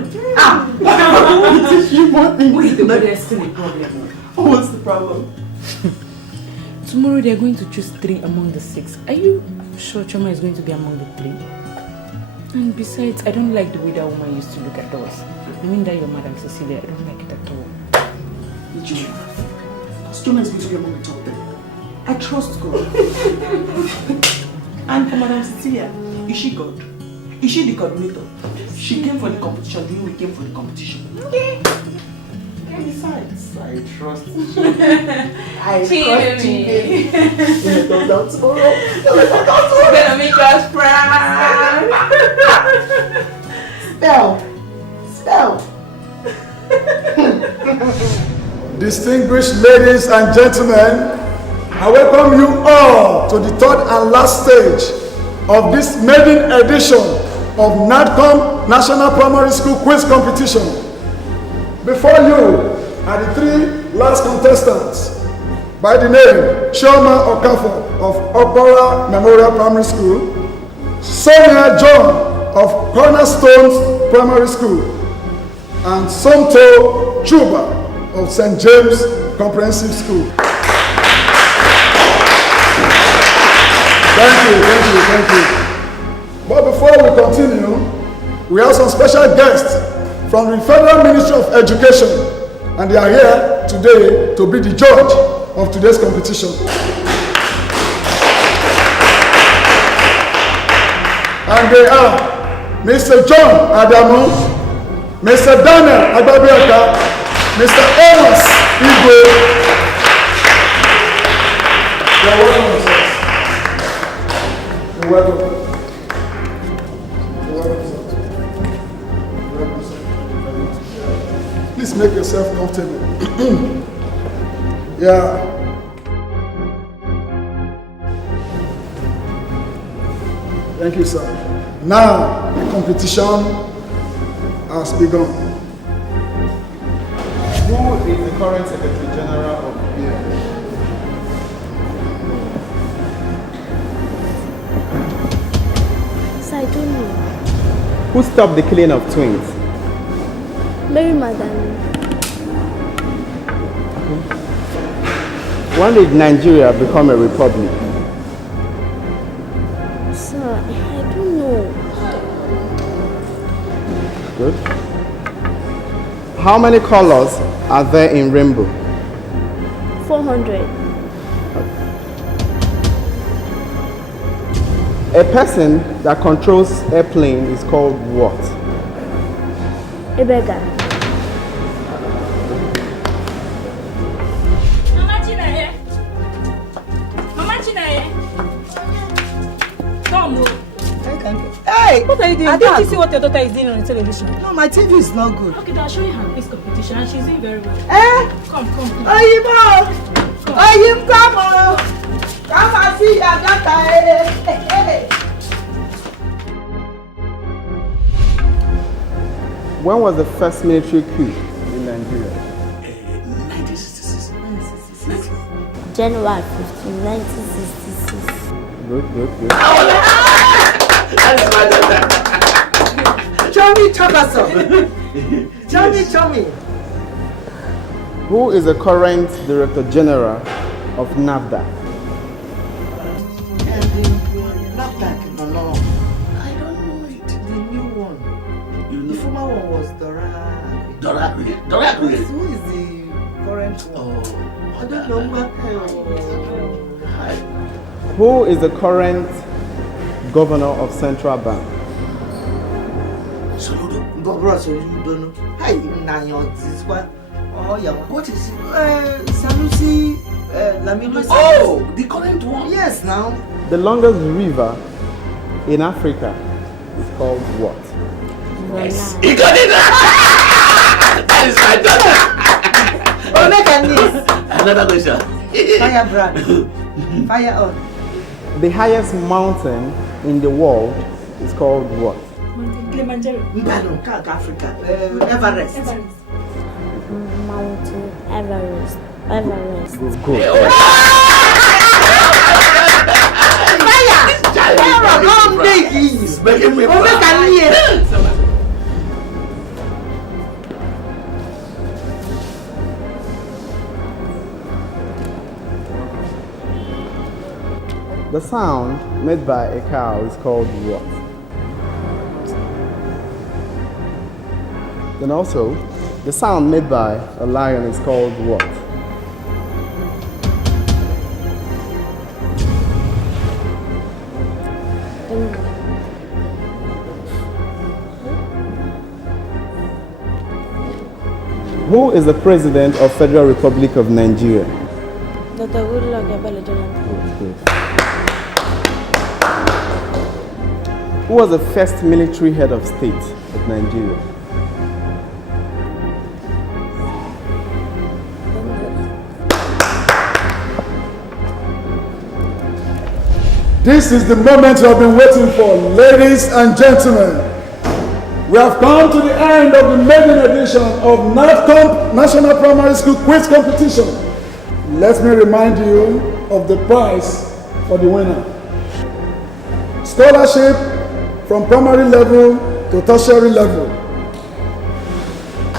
We'll teach you more things. Wait, there's still a problem. What's the problem? Tomorrow they are going to choose 3 among the 6. Are you sure Choma is going to be among the 3? And besides, I don't like the way that woman used to look at us. I mean that your Madam Cecilia, I don't like it at all. Did you? Because Choma is going to be among the top 10. I trust God. And for Madam Cecilia, is she God? Is she the coordinator? She came for the competition, then we came for the competition. Okay. And besides, I trust you. I trust you, baby. Let us down tomorrow. She's gonna make us proud. Spell. Distinguished ladies and gentlemen, I welcome you all to the third and last stage of this maiden edition of NADCOM National Primary School Quiz Competition. Before you are the 3 last contestants by the name Chioma Okafor of Okpara Memorial Primary School, Sonia John of Cornerstones Primary School, and Somto Chuba of St. James Comprehensive School. Thank you. But before we continue, we have some special guests from the Federal Ministry of Education, and they are here today to be the judge of today's competition. And they are Mr. John Adamu, Mr. Daniel Agbabiaka, Mr. Amos Igwe. You're welcome, sir. You're welcome. Please make yourself comfortable. Yeah. Thank you, sir. Now, the competition has begun. Who is the current Secretary General of the BM? So I don't know. Who stopped the killing of twins? Mary Madam. When did Nigeria become a republic? Sir, I don't know. Good. How many colors are there in rainbow? 400. A person that controls airplane is called what? A beggar. Hey! What are you doing? Didn't you see what your daughter is doing on the television? No, my TV is not good. Okay, I'll show you her quiz competition and she's doing very well. Come. Oyinbo! Come on! Come and see your daughter. When was the first military coup in Nigeria? 1960. January 15, 1966. Good. That is my daughter. Show me. Who is the current Director General of NAFDAC? NAFDAC, no. I don't know it. The new one. The former one was Dora. Dora. Who is the current one? I don't know. Who is the current Governor of Central Bank? Governor Soludo, don't know. Hey, this one. Oh, yeah. What is it? Sanusi Lamido. Oh, the current one? Yes, now. The longest river in Africa is called what? Yes. You got it! That is my daughter! Oh, make a niece. Another question. Fire brand. Fire on. The highest mountain in the world is called what? Kilimanjaro. Africa. Everest. Mountain Everest. Good. He's making me The sound made by a cow is called what? Then also, the sound made by a lion is called what? Who is the President of Federal Republic of Nigeria? Dr. Goodluck Ebele Jonathan. Who was the first military head of state of Nigeria? This is the moment you have been waiting for, ladies and gentlemen. We have come to the end of the maiden edition of NAFCOMP National Primary School Quiz Competition. Let me remind you of the prize for the winner. Scholarship from primary level to tertiary level.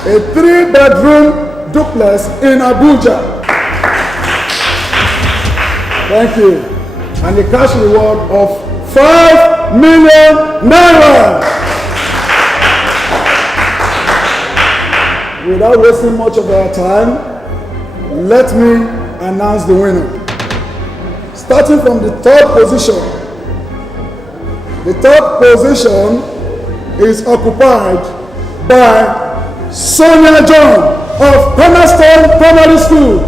A 3-bedroom duplex in Abuja. Thank you. And a cash reward of 5 million naira. Without wasting much of our time, let me announce the winner. Starting from the third position. The third position is occupied by Sonia John of Cornerstone Primary School.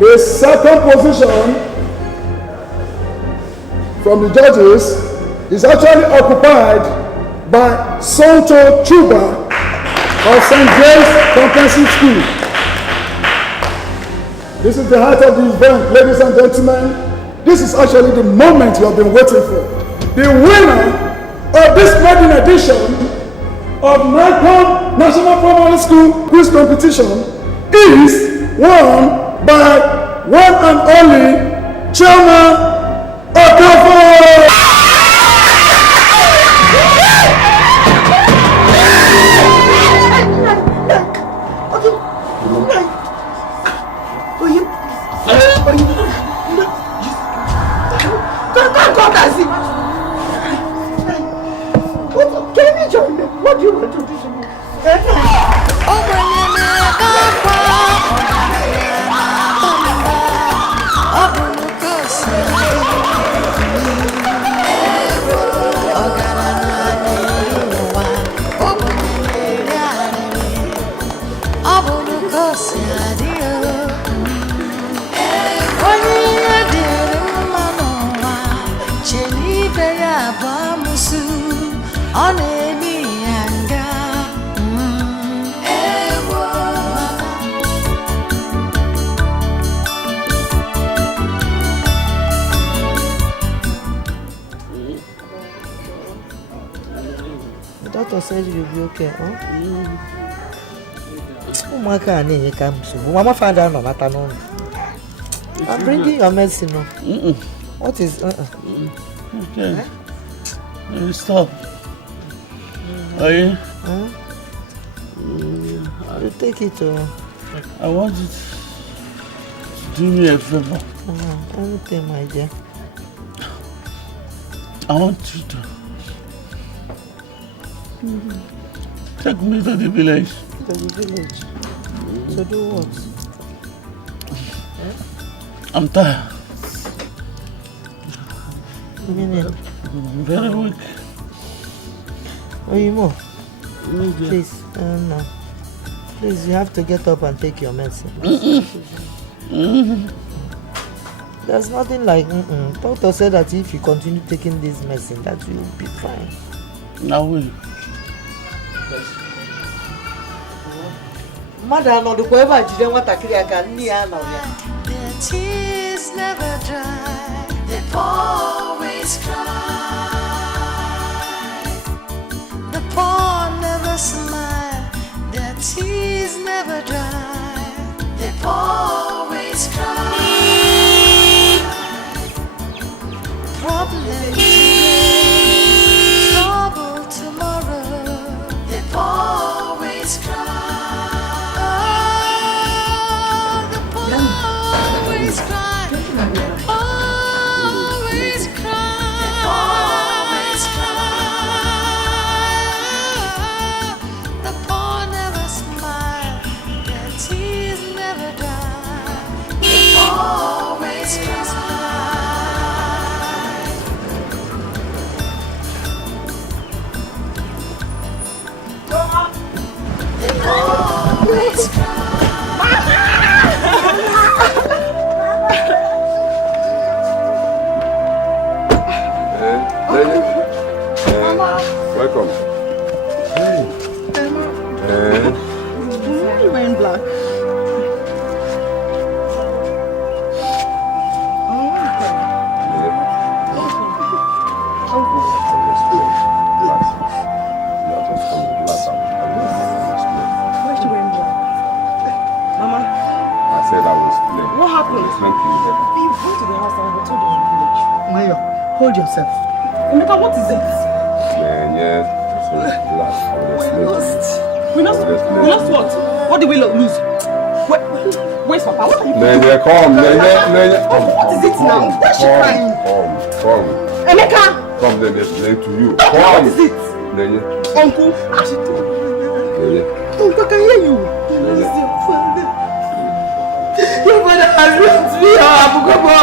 The second position from the judges is actually occupied by Tonto Chuba of St. James Comprehensive School. This is the height of the event, ladies and gentlemen. This is actually the moment you have been waiting for. The winner of this maiden edition of NAFCOMP National Primary School Quiz Competition is won by one and only Chairman Okafo! What do you want to do? The doctor said you'll be okay, huh? Mama found out no. I'm bringing your medicine. No. What is? Okay. Stop. Are you? You take it. I want you to do me a favor. Anything, my dear. I want you to take me to the village. To the village? To do what? I'm tired. Meaning? Very weak. Oyimo, please, no. Please, you have to get up and take your medicine. There's nothing like Doctor said that if you continue taking this medicine, that you will be fine. Now will. Mother, no, the whoever didn't want to kill Their tears never dry. They always cry. The poor never smile. Their tears never dry. They always cry. Problem today, trouble tomorrow. They always cry. The poor always cry. Always cry. Always cry. The poor never smile. Their tears never dry. They always cry. Always Welcome. You wearing black? What happened? You went to the house and we told you in the village. Mayo, hold yourself. Emeka, what is it? We lost what? What did we lose? Where's Papa? What are you doing? Come. What is it now? Why is she crying? Come. Emeka! Come, let me explain to you. What is it? Uncle. Uncle, I can hear you. Your father has left me, Abugobo.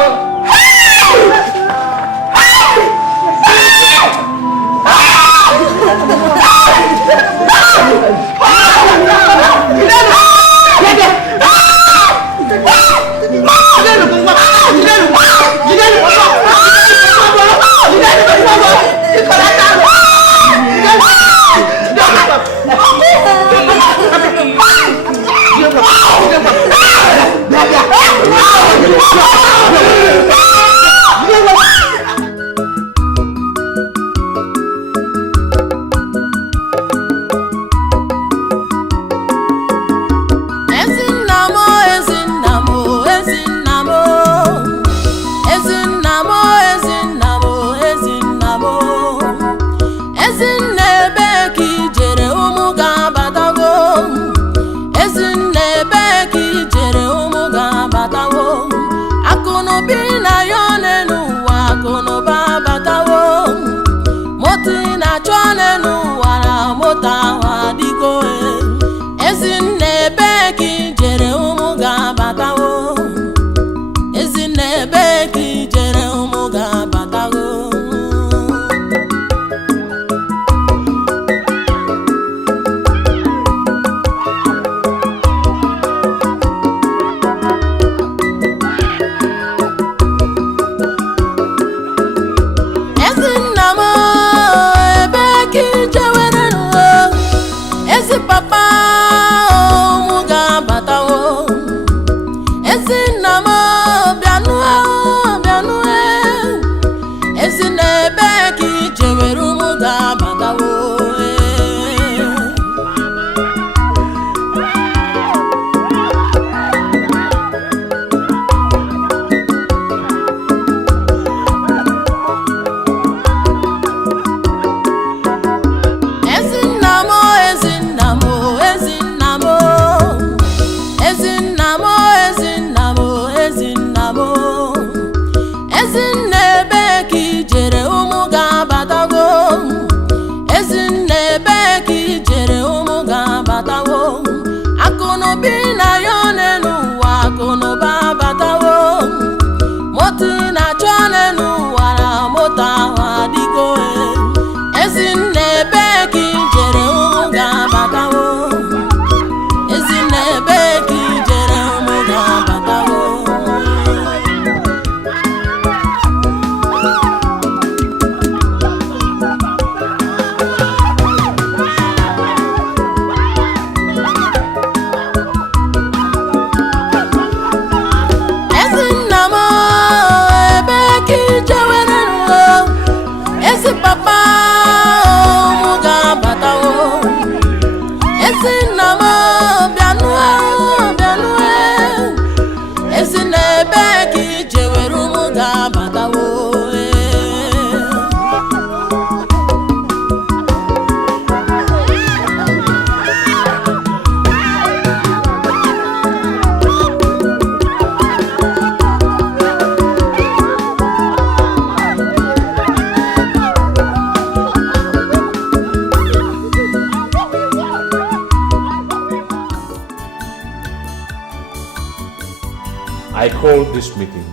I called this meeting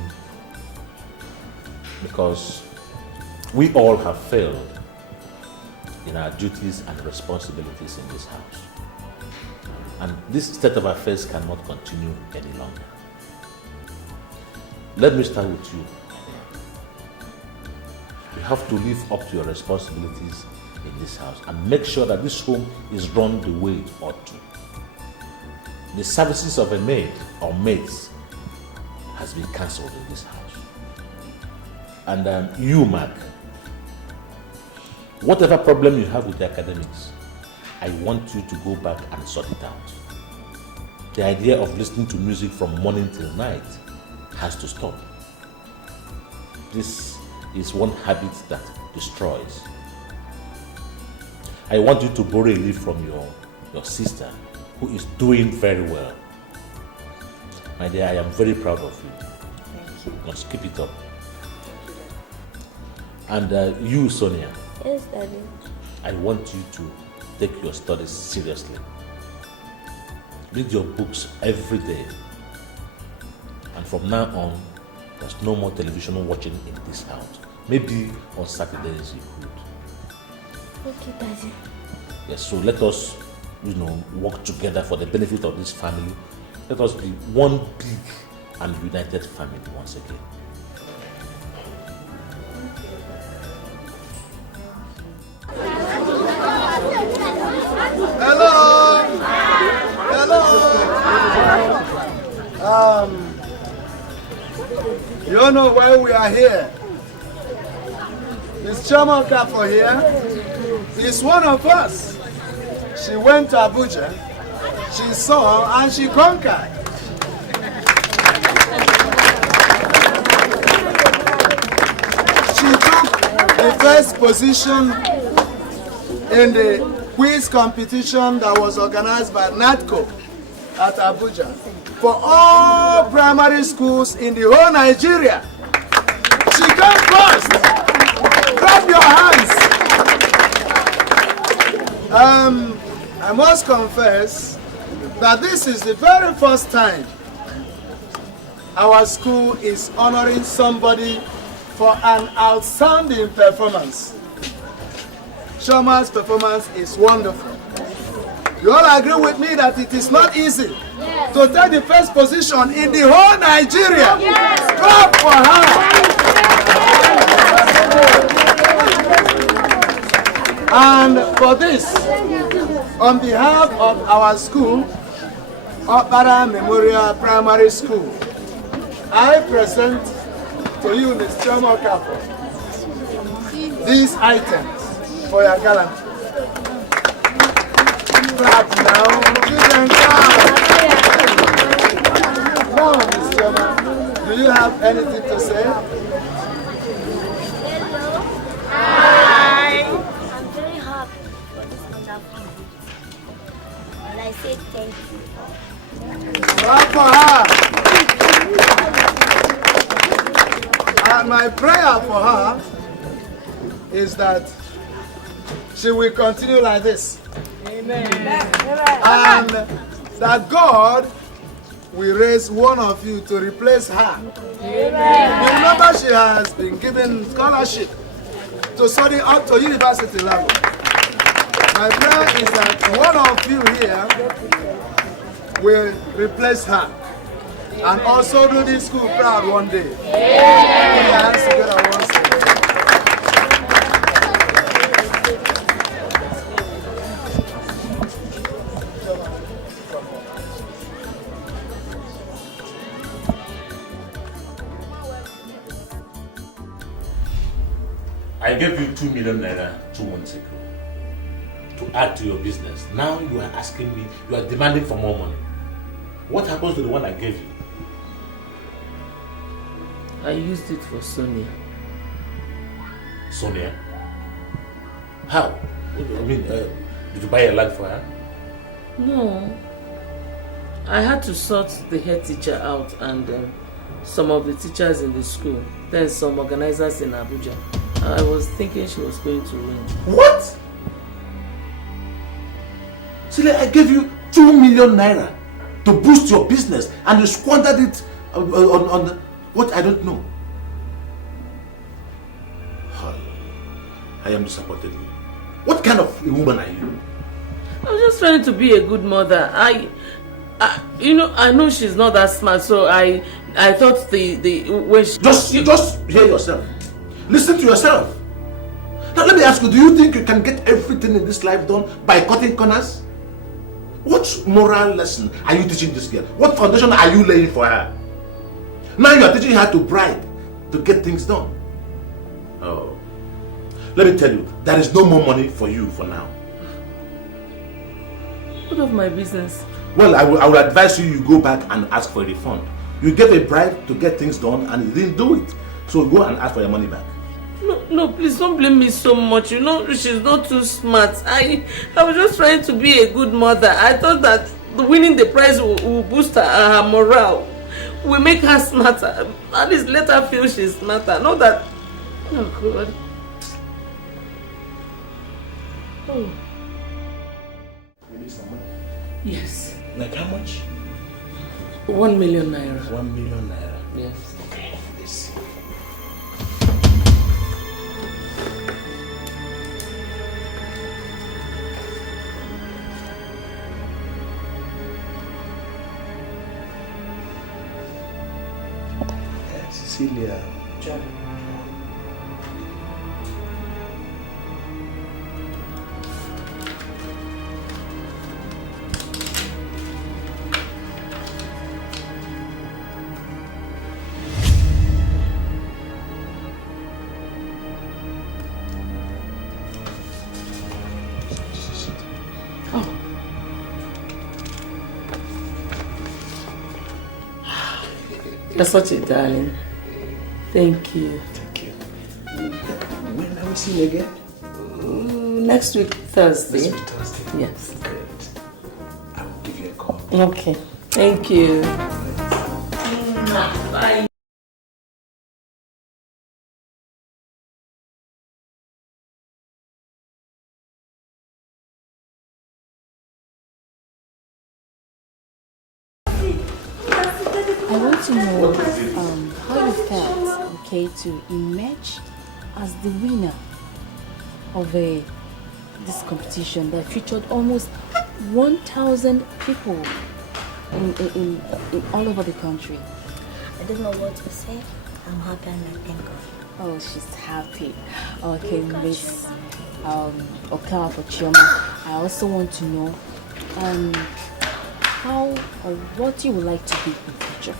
because we all have failed in our duties and responsibilities in this house. And this state of affairs cannot continue any longer. Let me start with you. You have to live up to your responsibilities in this house and make sure that this home is run the way it ought to. The services of a maid or maids has been cancelled in this house. And you, Mark, whatever problem you have with the academics, I want you to go back and sort it out. The idea of listening to music from morning till night has to stop. This is one habit that destroys. I want you to borrow a leaf from your sister, who is doing very well. My dear, I am very proud of you. Thank you. You must keep it up. And you, Sonia. Yes, Daddy. I want you to take your studies seriously. Read your books every day. And from now on, there's no more television watching in this house. Maybe on Saturdays you could. Okay, Daddy. Yes, so let us, work together for the benefit of this family. Let us be one big and united family once again. Hello. You know why we are here? Miss Chiamaka for here is one of us. She went to Abuja, she saw and she conquered. She took the first position in the quiz competition that was organized by NATCO at Abuja for all primary schools in the whole Nigeria. She came first. Clap your hands. I must confess that this is the very first time our school is honoring somebody for an outstanding performance. Shoma's performance is wonderful. You all agree with me that it is not easy to take the first position in the whole Nigeria. Clap for her. And for this, on behalf of our school, Opara Memorial Primary School, I present to you, Ms. Chiamaka, these items for your gallantry. Clap now, children, clap. Now, Ms. Chiamaka, do you have anything to say? Hello. Hi. I'm very happy for this wonderful day. And I say thank you. Clap for her. And my prayer for her is that she will continue like this. Amen. And that God will raise one of you to replace her. Amen. You remember she has been given scholarship to study up to university level. My prayer is that one of you here will replace her and also do this school proud one day. Put your hands together once again. I gave you 2 million naira 2 months ago to add to your business. Now you are asking me, you are demanding for more money. What happens to the one I gave you? I used it for Sonia. Sonia? How? I mean, did you buy a land for her? No. I had to sort the head teacher out and some of the teachers in the school. Then some organizers in Abuja. I was thinking she was going to win. What? Sile, I gave you 2 million naira to boost your business and you squandered it On what I don't know. I am disappointed in you. What kind of a woman are you? I'm just trying to be a good mother. I know she's not that smart, so I thought when she... Just hear yourself. Listen to yourself. Now let me ask you, do you think you can get everything in this life done by cutting corners? What moral lesson are you teaching this girl? What foundation are you laying for her? Now you are teaching her to bribe to get things done. Oh. Let me tell you, there is no more money for you for now. What of my business? Well, I will advise you go back and ask for a refund. You gave a bribe to get things done and you didn't do it. So go and ask for your money back. No, please don't blame me so much. You know, she's not too smart. I was just trying to be a good mother. I thought that winning the prize will boost her morale. Will make her smarter. At least let her feel she's smarter. Not that... Oh, God. Oh. You need some money? Yes. Like how much? 1 million naira. 1 million naira? Yes. Okay, let's see. Cecilia. John. You're such a darling. Thank you. Thank you. When are we seeing you again? Next week, Thursday. Next week, Thursday? Yes. Great. I will give you a call. Okay. Thank you. Bye. I want to know how you felt, okay, to emerge as the winner of this competition that featured almost 1,000 people in all over the country. I don't know what to say. I'm happy and I thank God. Oh, she's happy. Okay, Miss Okawa for Chioma, I also want to know how or what you would like to be in the future.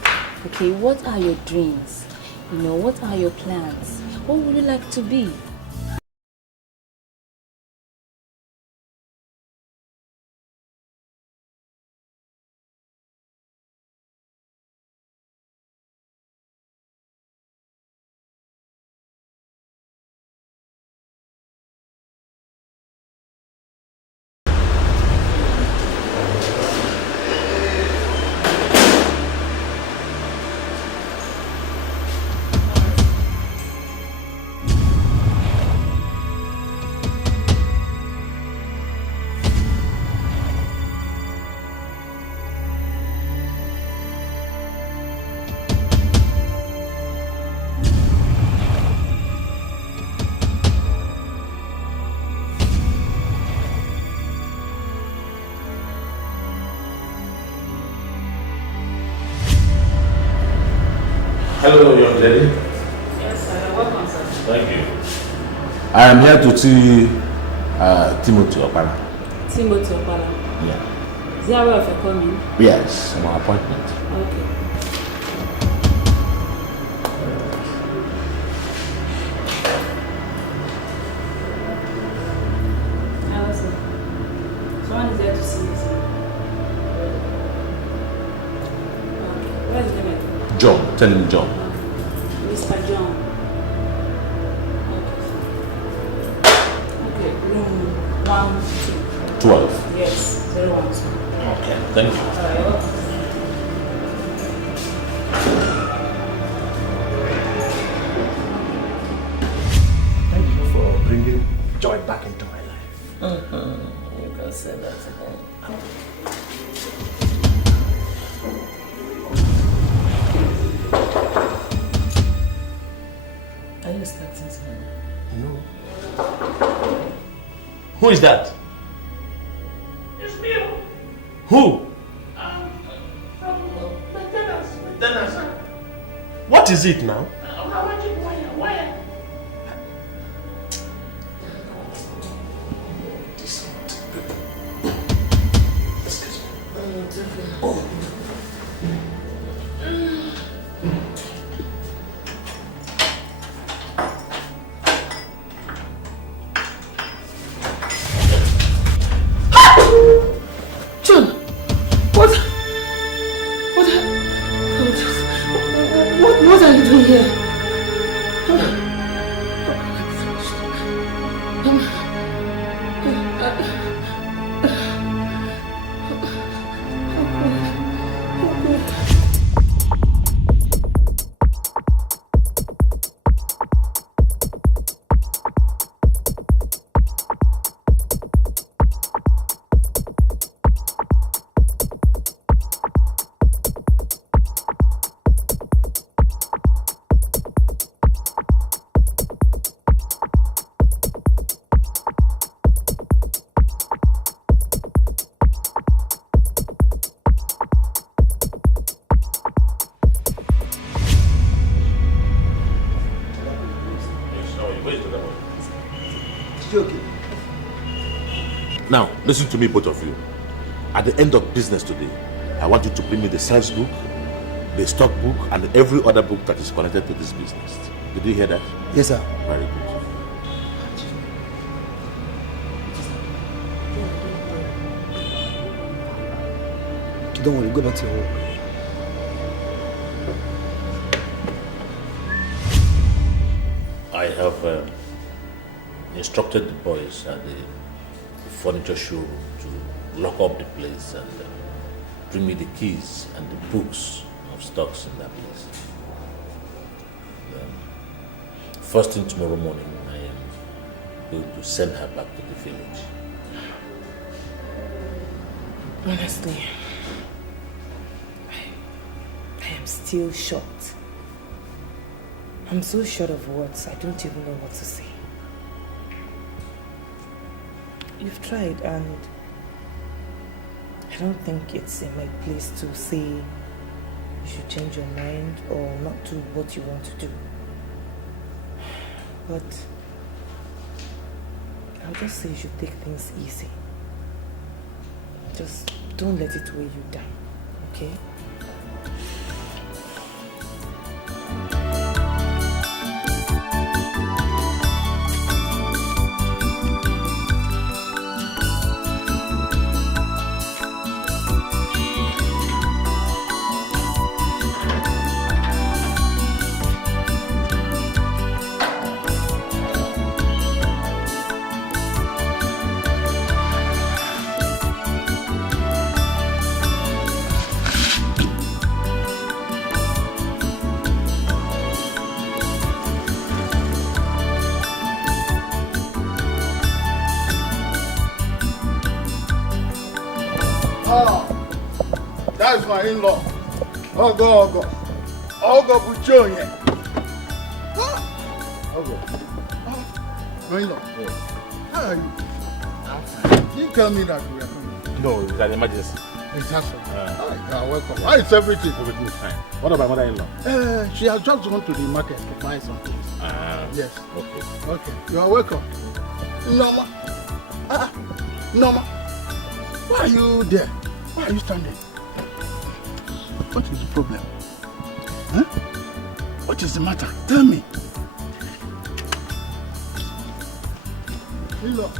Okay, what are your dreams? You know, what are your plans? What would you like to be? Hello, young lady. Yes, sir. Welcome, sir. Thank you. I am here to see Timothy Opala. Timothy Opala. Yeah. Is that where you're coming? Yes, my appointment. Okay. Someone is there to see you, sir. Okay. Where's the name? John, tell him John. Mr. John. Okay, room 12. Yes, 012. Okay, thank you. Thank you for bringing joy back into my life. You can say that again. don't expect him to know. No. Who is that? It's me. Who? Maintenance. What is it now? I want you to wire. Oh. John, what are you doing here? Now, listen to me, both of you. At the end of business today, I want you to bring me the sales book, the stock book, and every other book that is connected to this business. Did you hear that? Yes, sir. Very good. Okay, don't worry, go back to your work. I have instructed the boys at the furniture showroom to lock up the place and bring me the keys and the books of stocks in that place. First thing tomorrow morning, I am going to send her back to the village. Honestly, I am still shocked. I'm so short of words, I don't even know what to say. You've tried, and I don't think it's in my place to say you should change your mind or not do what you want to do. But I'll just say you should take things easy. Just don't let it weigh you down, okay? That's my in-law. Ogo Buchoye. Ogo. My in-law. How are you? You tell me that we are coming. No, it's an emergency. Exactly. You are welcome. How is everything? Everything is fine. What about mother-in-law? She has just gone to the market to buy some things. Yes. Okay. Okay. You are welcome. Norma. Norma. Why are you there? Why are you standing? What is the problem? Huh? What is the matter? Tell me. Hello.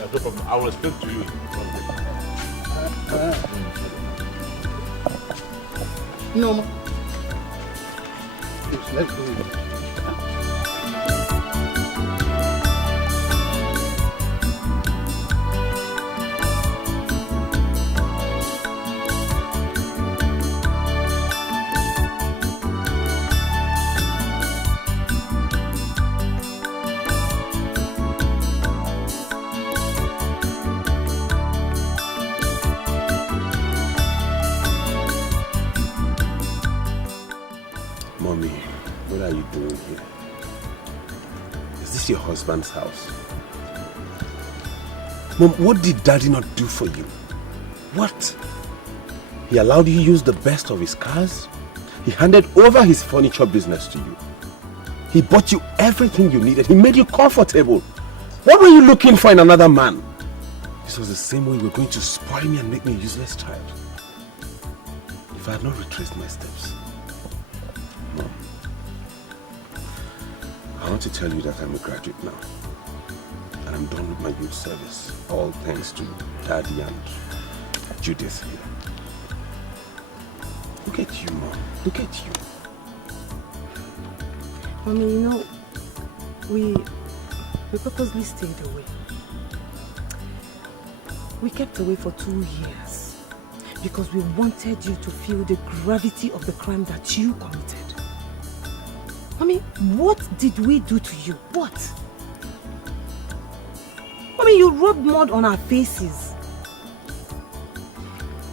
No problem. I will speak to you. No. Yes, let's go. husband's house. Mom, what did Daddy not do for you? What? He allowed you to use the best of his cars. He handed over his furniture business to you. He bought you everything you needed. He made you comfortable. What were you looking for in another man? This was the same way you were going to spoil me and make me a useless child. If I had not retraced my steps. Mom, I want to tell you that I'm a graduate now. And I'm done with my youth service. All thanks to Daddy and Judith here. Look at you, Mom. Look at you. Mommy, you know, we purposely stayed away. We kept away for 2 years because we wanted you to feel the gravity of the crime that you committed. Mommy, what did we do to you? What? Mommy, you rubbed mud on our faces.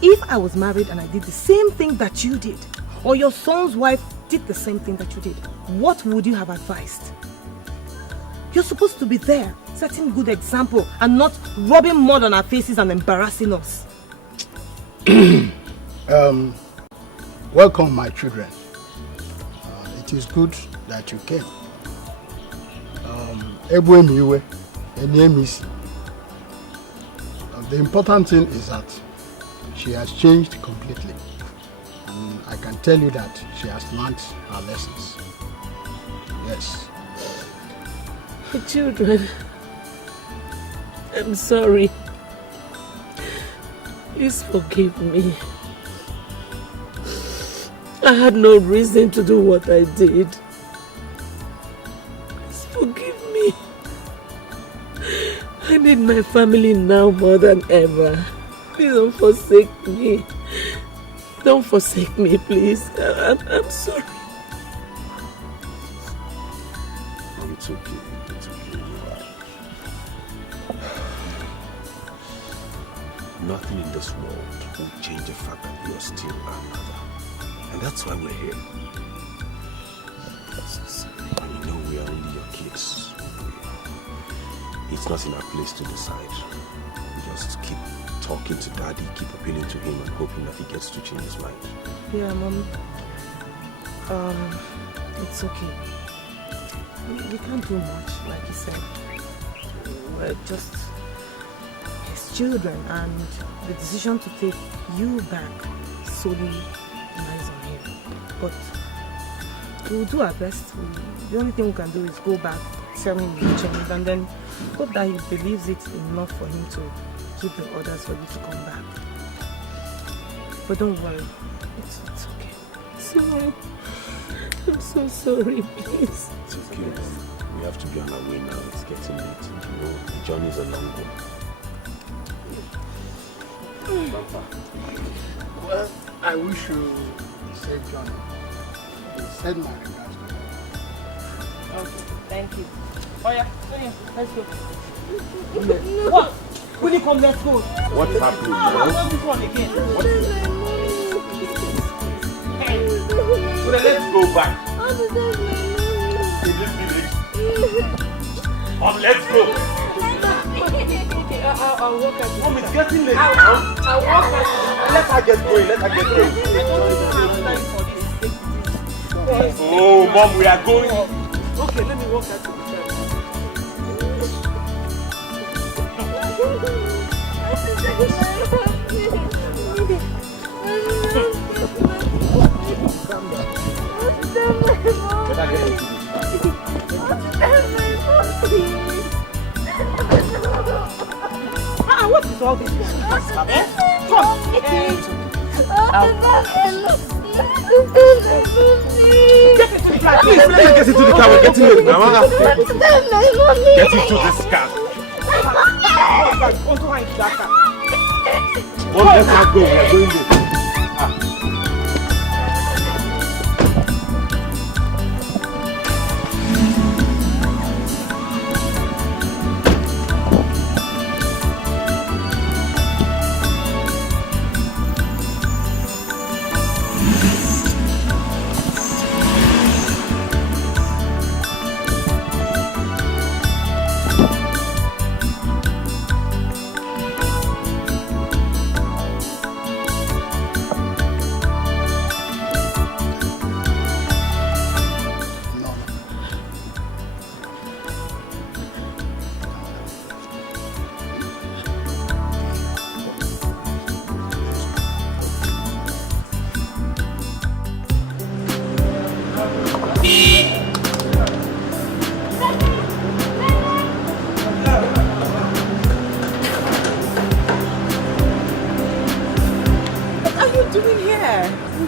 If I was married and I did the same thing that you did, or your son's wife did the same thing that you did, what would you have advised? You're supposed to be there, setting good example, and not rubbing mud on our faces and embarrassing us. Welcome, my children. It is good that you came. The important thing is that she has changed completely. And I can tell you that she has learned her lessons. Yes. Children, I'm sorry. Please forgive me. I had no reason to do what I did. Please forgive me. I need my family now more than ever. Please don't forsake me. Don't forsake me, please. I'm sorry. Mom, it's okay. It's okay. Nothing in this world will change the fact that you are still our mother. And that's why we're here. And you know we are only your kids. It's not in our place to decide. We just keep talking to Daddy, keep appealing to him and hoping that he gets to change his mind. Yeah, Mom. It's okay. We can't do much, like you said. We're just his children, and the decision to take you back solely lies on him. But we'll do our best. The only thing we can do is go back, tell him you've changed, and then hope that he believes it enough for him to keep the orders for you to come back. But don't worry, it's okay. Sorry. I'm so sorry, please. It's okay. We have to be on our way now. It's getting late. You know, the journey is a long one. Well, I wish you a safe journey. Send my regards to them. Okay, thank you. Oh yeah, let's go. What? Will you come? Let's go. What's happening? What's this one again? Hey, so then let's go back. In this village. Let's go. Okay, I'll walk at you. Mom, it's getting late. I'll walk at you. Let her get going. Let her get going. I don't have time for this. Oh, Mom, we are going. Okay, let me walk at you. What is all this? Please, let me get into the car. We're getting late now. Get into this car. Well, let's not go. We're going late.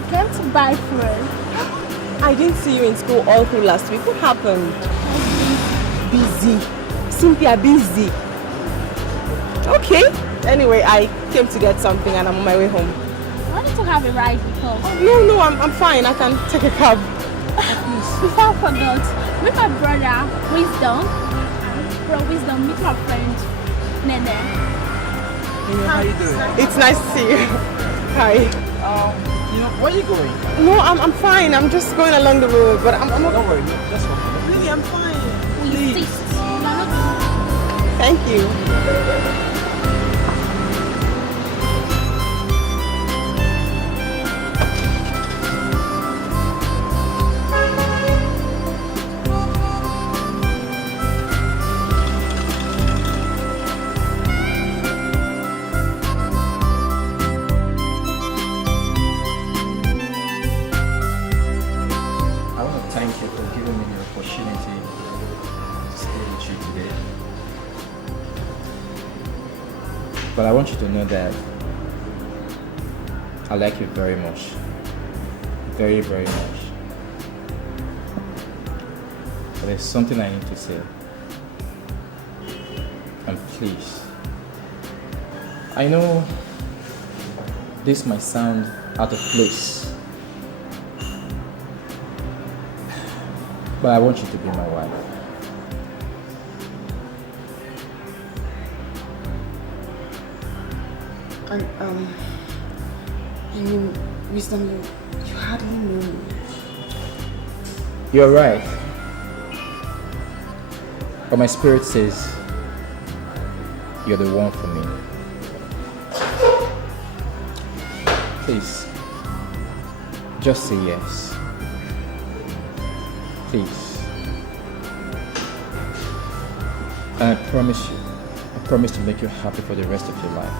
came to buy food. I didn't see you in school all through last week. What happened? Busy. Cynthia, busy. Okay. Anyway, I came to get something and I'm on my way home. I wanted to have a ride with us. No, I'm fine. I can take a cab. Before I forgot, meet my brother, Wisdom. Bro, Wisdom, meet my friend, Nene. How you doing? It's nice to see you. Hi. Where are you going? No, I'm fine. I'm just going along the road, but I'm not. Don't worry, that's fine. Really, I'm fine. Please. Thank you. But I want you to know that I like you very much. Very, very much. But there's something I need to say. And please, I know this might sound out of place, but I want you to be my wife. I mean, Wisdom, you hardly know me. You're right. But my spirit says you're the one for me. Please, just say yes. Please. And I promise to make you happy for the rest of your life.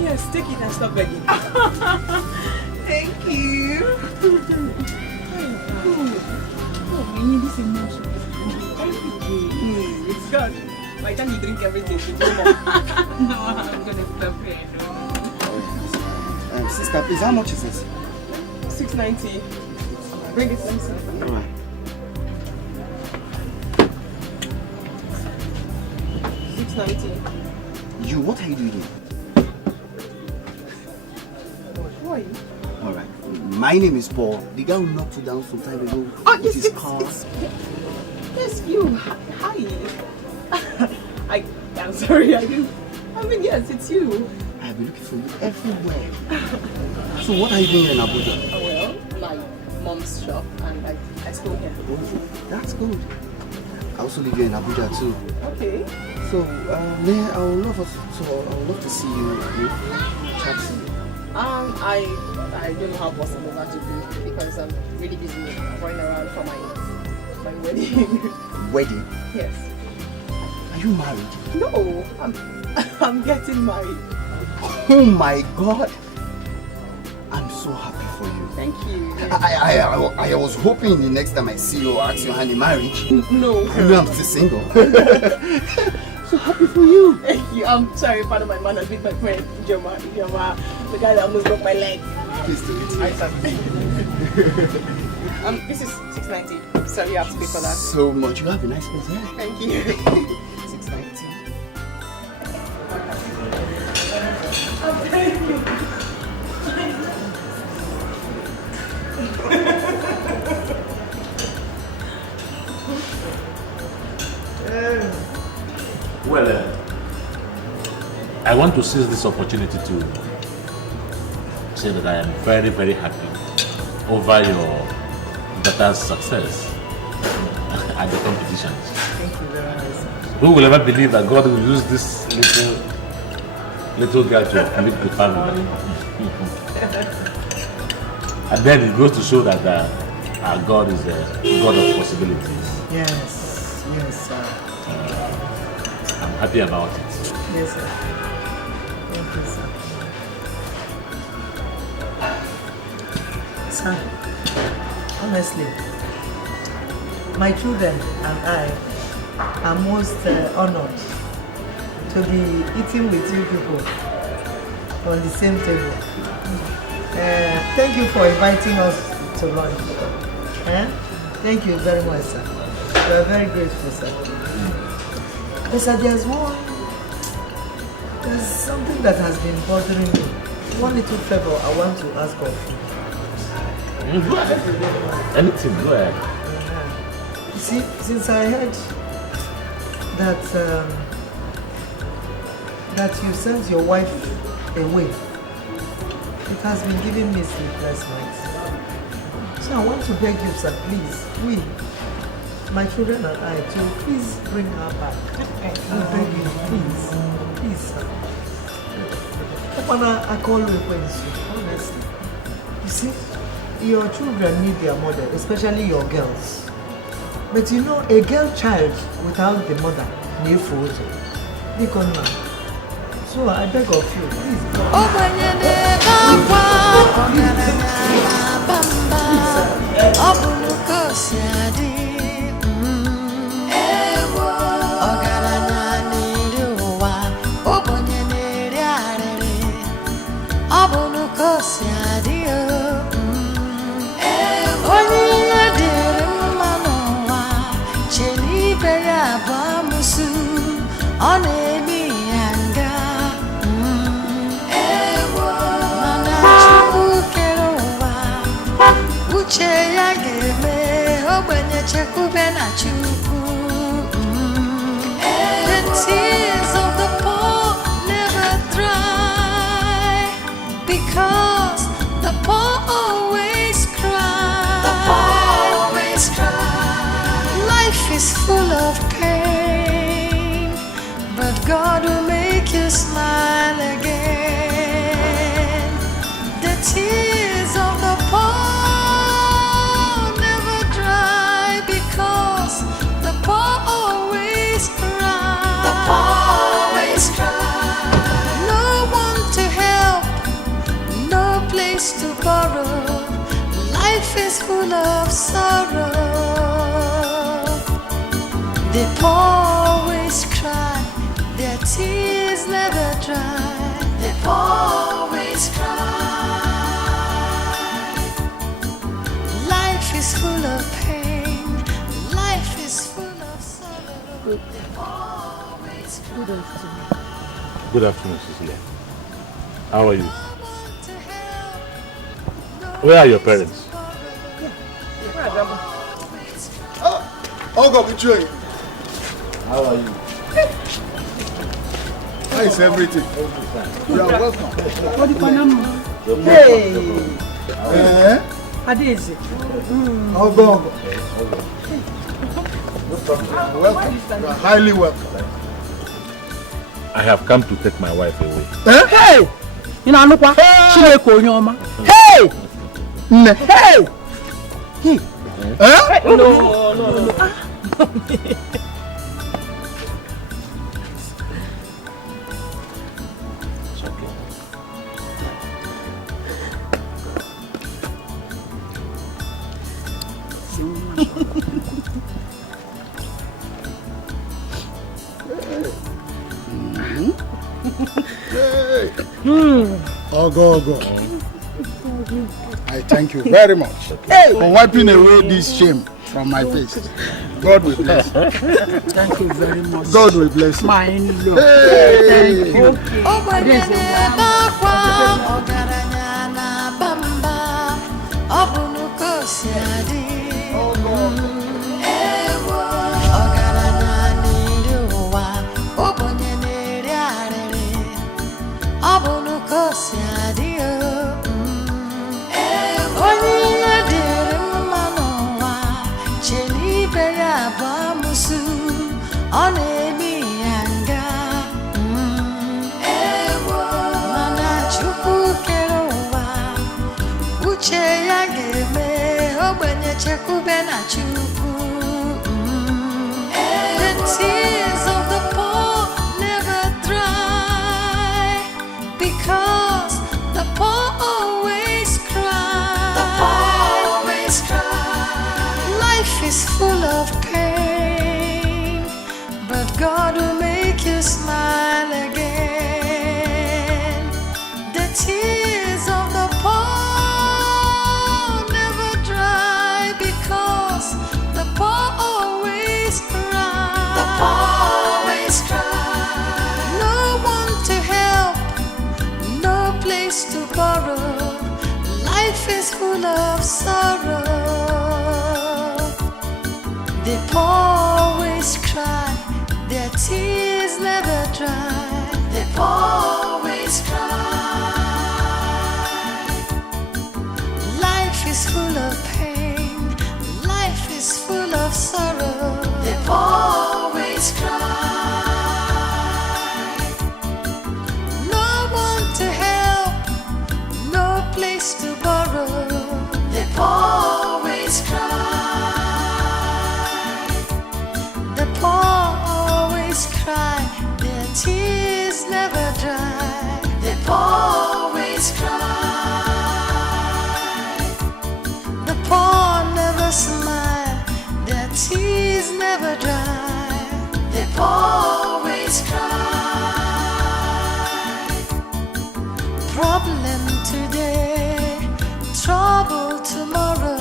Yes, take it and stop begging. Thank you. We need this emotion. It's good. By the time you drink everything, you do more. No, I'm gonna stop here. Sister, please, how much is this? 690. Bring it, let me see. Alright. You, what are you doing here? Who are you? Alright. My name is Paul. The guy who knocked you down some time ago with his car. Yes, you. Hi. I'm sorry, I mean, yes, it's you. I've been looking for you everywhere. So what are you doing here in Abuja? Well, my mom's shop and I school here. Oh, that's good. I also live here in Abuja too. Okay. So, I would love to see you chat to you. I don't know how possible that would be because I'm really busy running around for my wedding. Wedding? Yes. Are you married? No, I'm getting married. Oh my God! I'm so happy for you. Thank you. I was hoping the next time I see you, I'll ask your hand in marriage. No. I'm still single. So happy for you. Thank you. I'm sorry, pardon my manners with my friend Joma, the guy that almost broke my leg. Please do it. This is 690. Sorry, you have to pay for that. So much. You have a nice place, eh? Thank you. 690. Thank you. Well, I want to seize this opportunity to say that I am very, very happy over your daughter's success at the competitions. Thank you very much. Who will ever believe that God will use this little girl to lead the family? And then it goes to show that our God is a God of possibilities. Yes, sir. I'm happy about it. Yes, sir. Thank you, sir. Sir, honestly, my children and I are most honored to be eating with you people on the same table. Thank you for inviting us to lunch. Thank you very much, sir. We are very grateful, sir. But sir, there's something that has been bothering me. One little favor I want to ask of you. Go ahead. Anything, go ahead. You see, since I heard that you sent your wife away, it has been giving me sleepless nights. So I want to beg you, sir, please, my children and I, to please bring her back. I beg you, please, sir. I call you honestly. You see, your children need their mother, especially your girls. But you know, a girl child without the mother, so I beg of you, please. The tears of the poor never dry, because the poor always cry. The poor always cry. Life is full of pain, but God will make you smile again. The tears of the poor never dry, because the poor always cry. The poor always cry. No one to help, no place to borrow. Life is full of sorrow. The poor always cry, their tears never dry. The poor always cry. Life is full of pain. Life is full of sorrow. Good afternoon. Good afternoon, Cecilia. How are you? Where are your parents? Oh, God, be true. How are you? How is everything? You are welcome. Hey! How is it? Oh, God. Welcome. You are highly welcome. I have come to take my wife away. Hey! You know, hey! Hey! Hey! No. Ogo. I thank you very much for wiping away this shame from my face. God will bless you. Thank you very much. God will bless you. My in-law. Hey. Thank you. The tears of the poor never dry, because the poor always cry. The poor always cry. Life is full of place to borrow. Life is full of sorrow. The poor always cry, their tears never dry. The poor always cry. Life is full of pain, life is full of sorrow. The poor always cry. No one to help, no place to borrow. The poor always cry. The poor always cry, their tears never dry. The poor always cry. The poor never smile, their tears never dry. The poor always cry. Problem today, trouble tomorrow.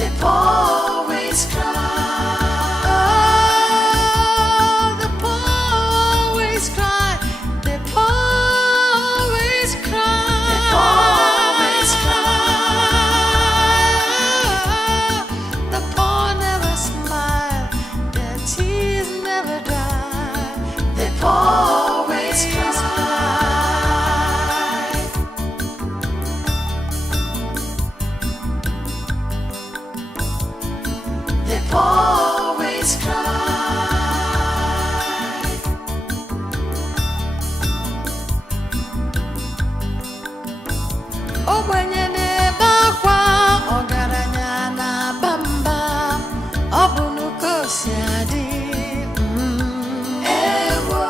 The poor always cry. Oh, the poor always cry. The poor always cry. The poor always cry. The poor never smile, their tears never dry. The poor always cry. The poor always cry. Ogbenye na-ebe akwa, ọgaranya na-aba mba. Ọ bụ n'uko si adị. Ewo.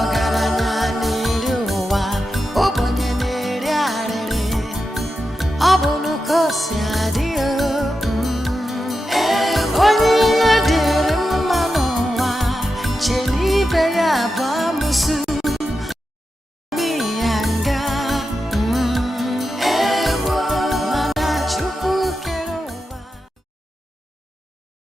Ọgaranya na-eri ụwa, ogbenye na-eri arịrị. Ọ bụ n'uko si adị o. Onye ihe dịrị mma n'ụwa, che n'ibe ya abụọ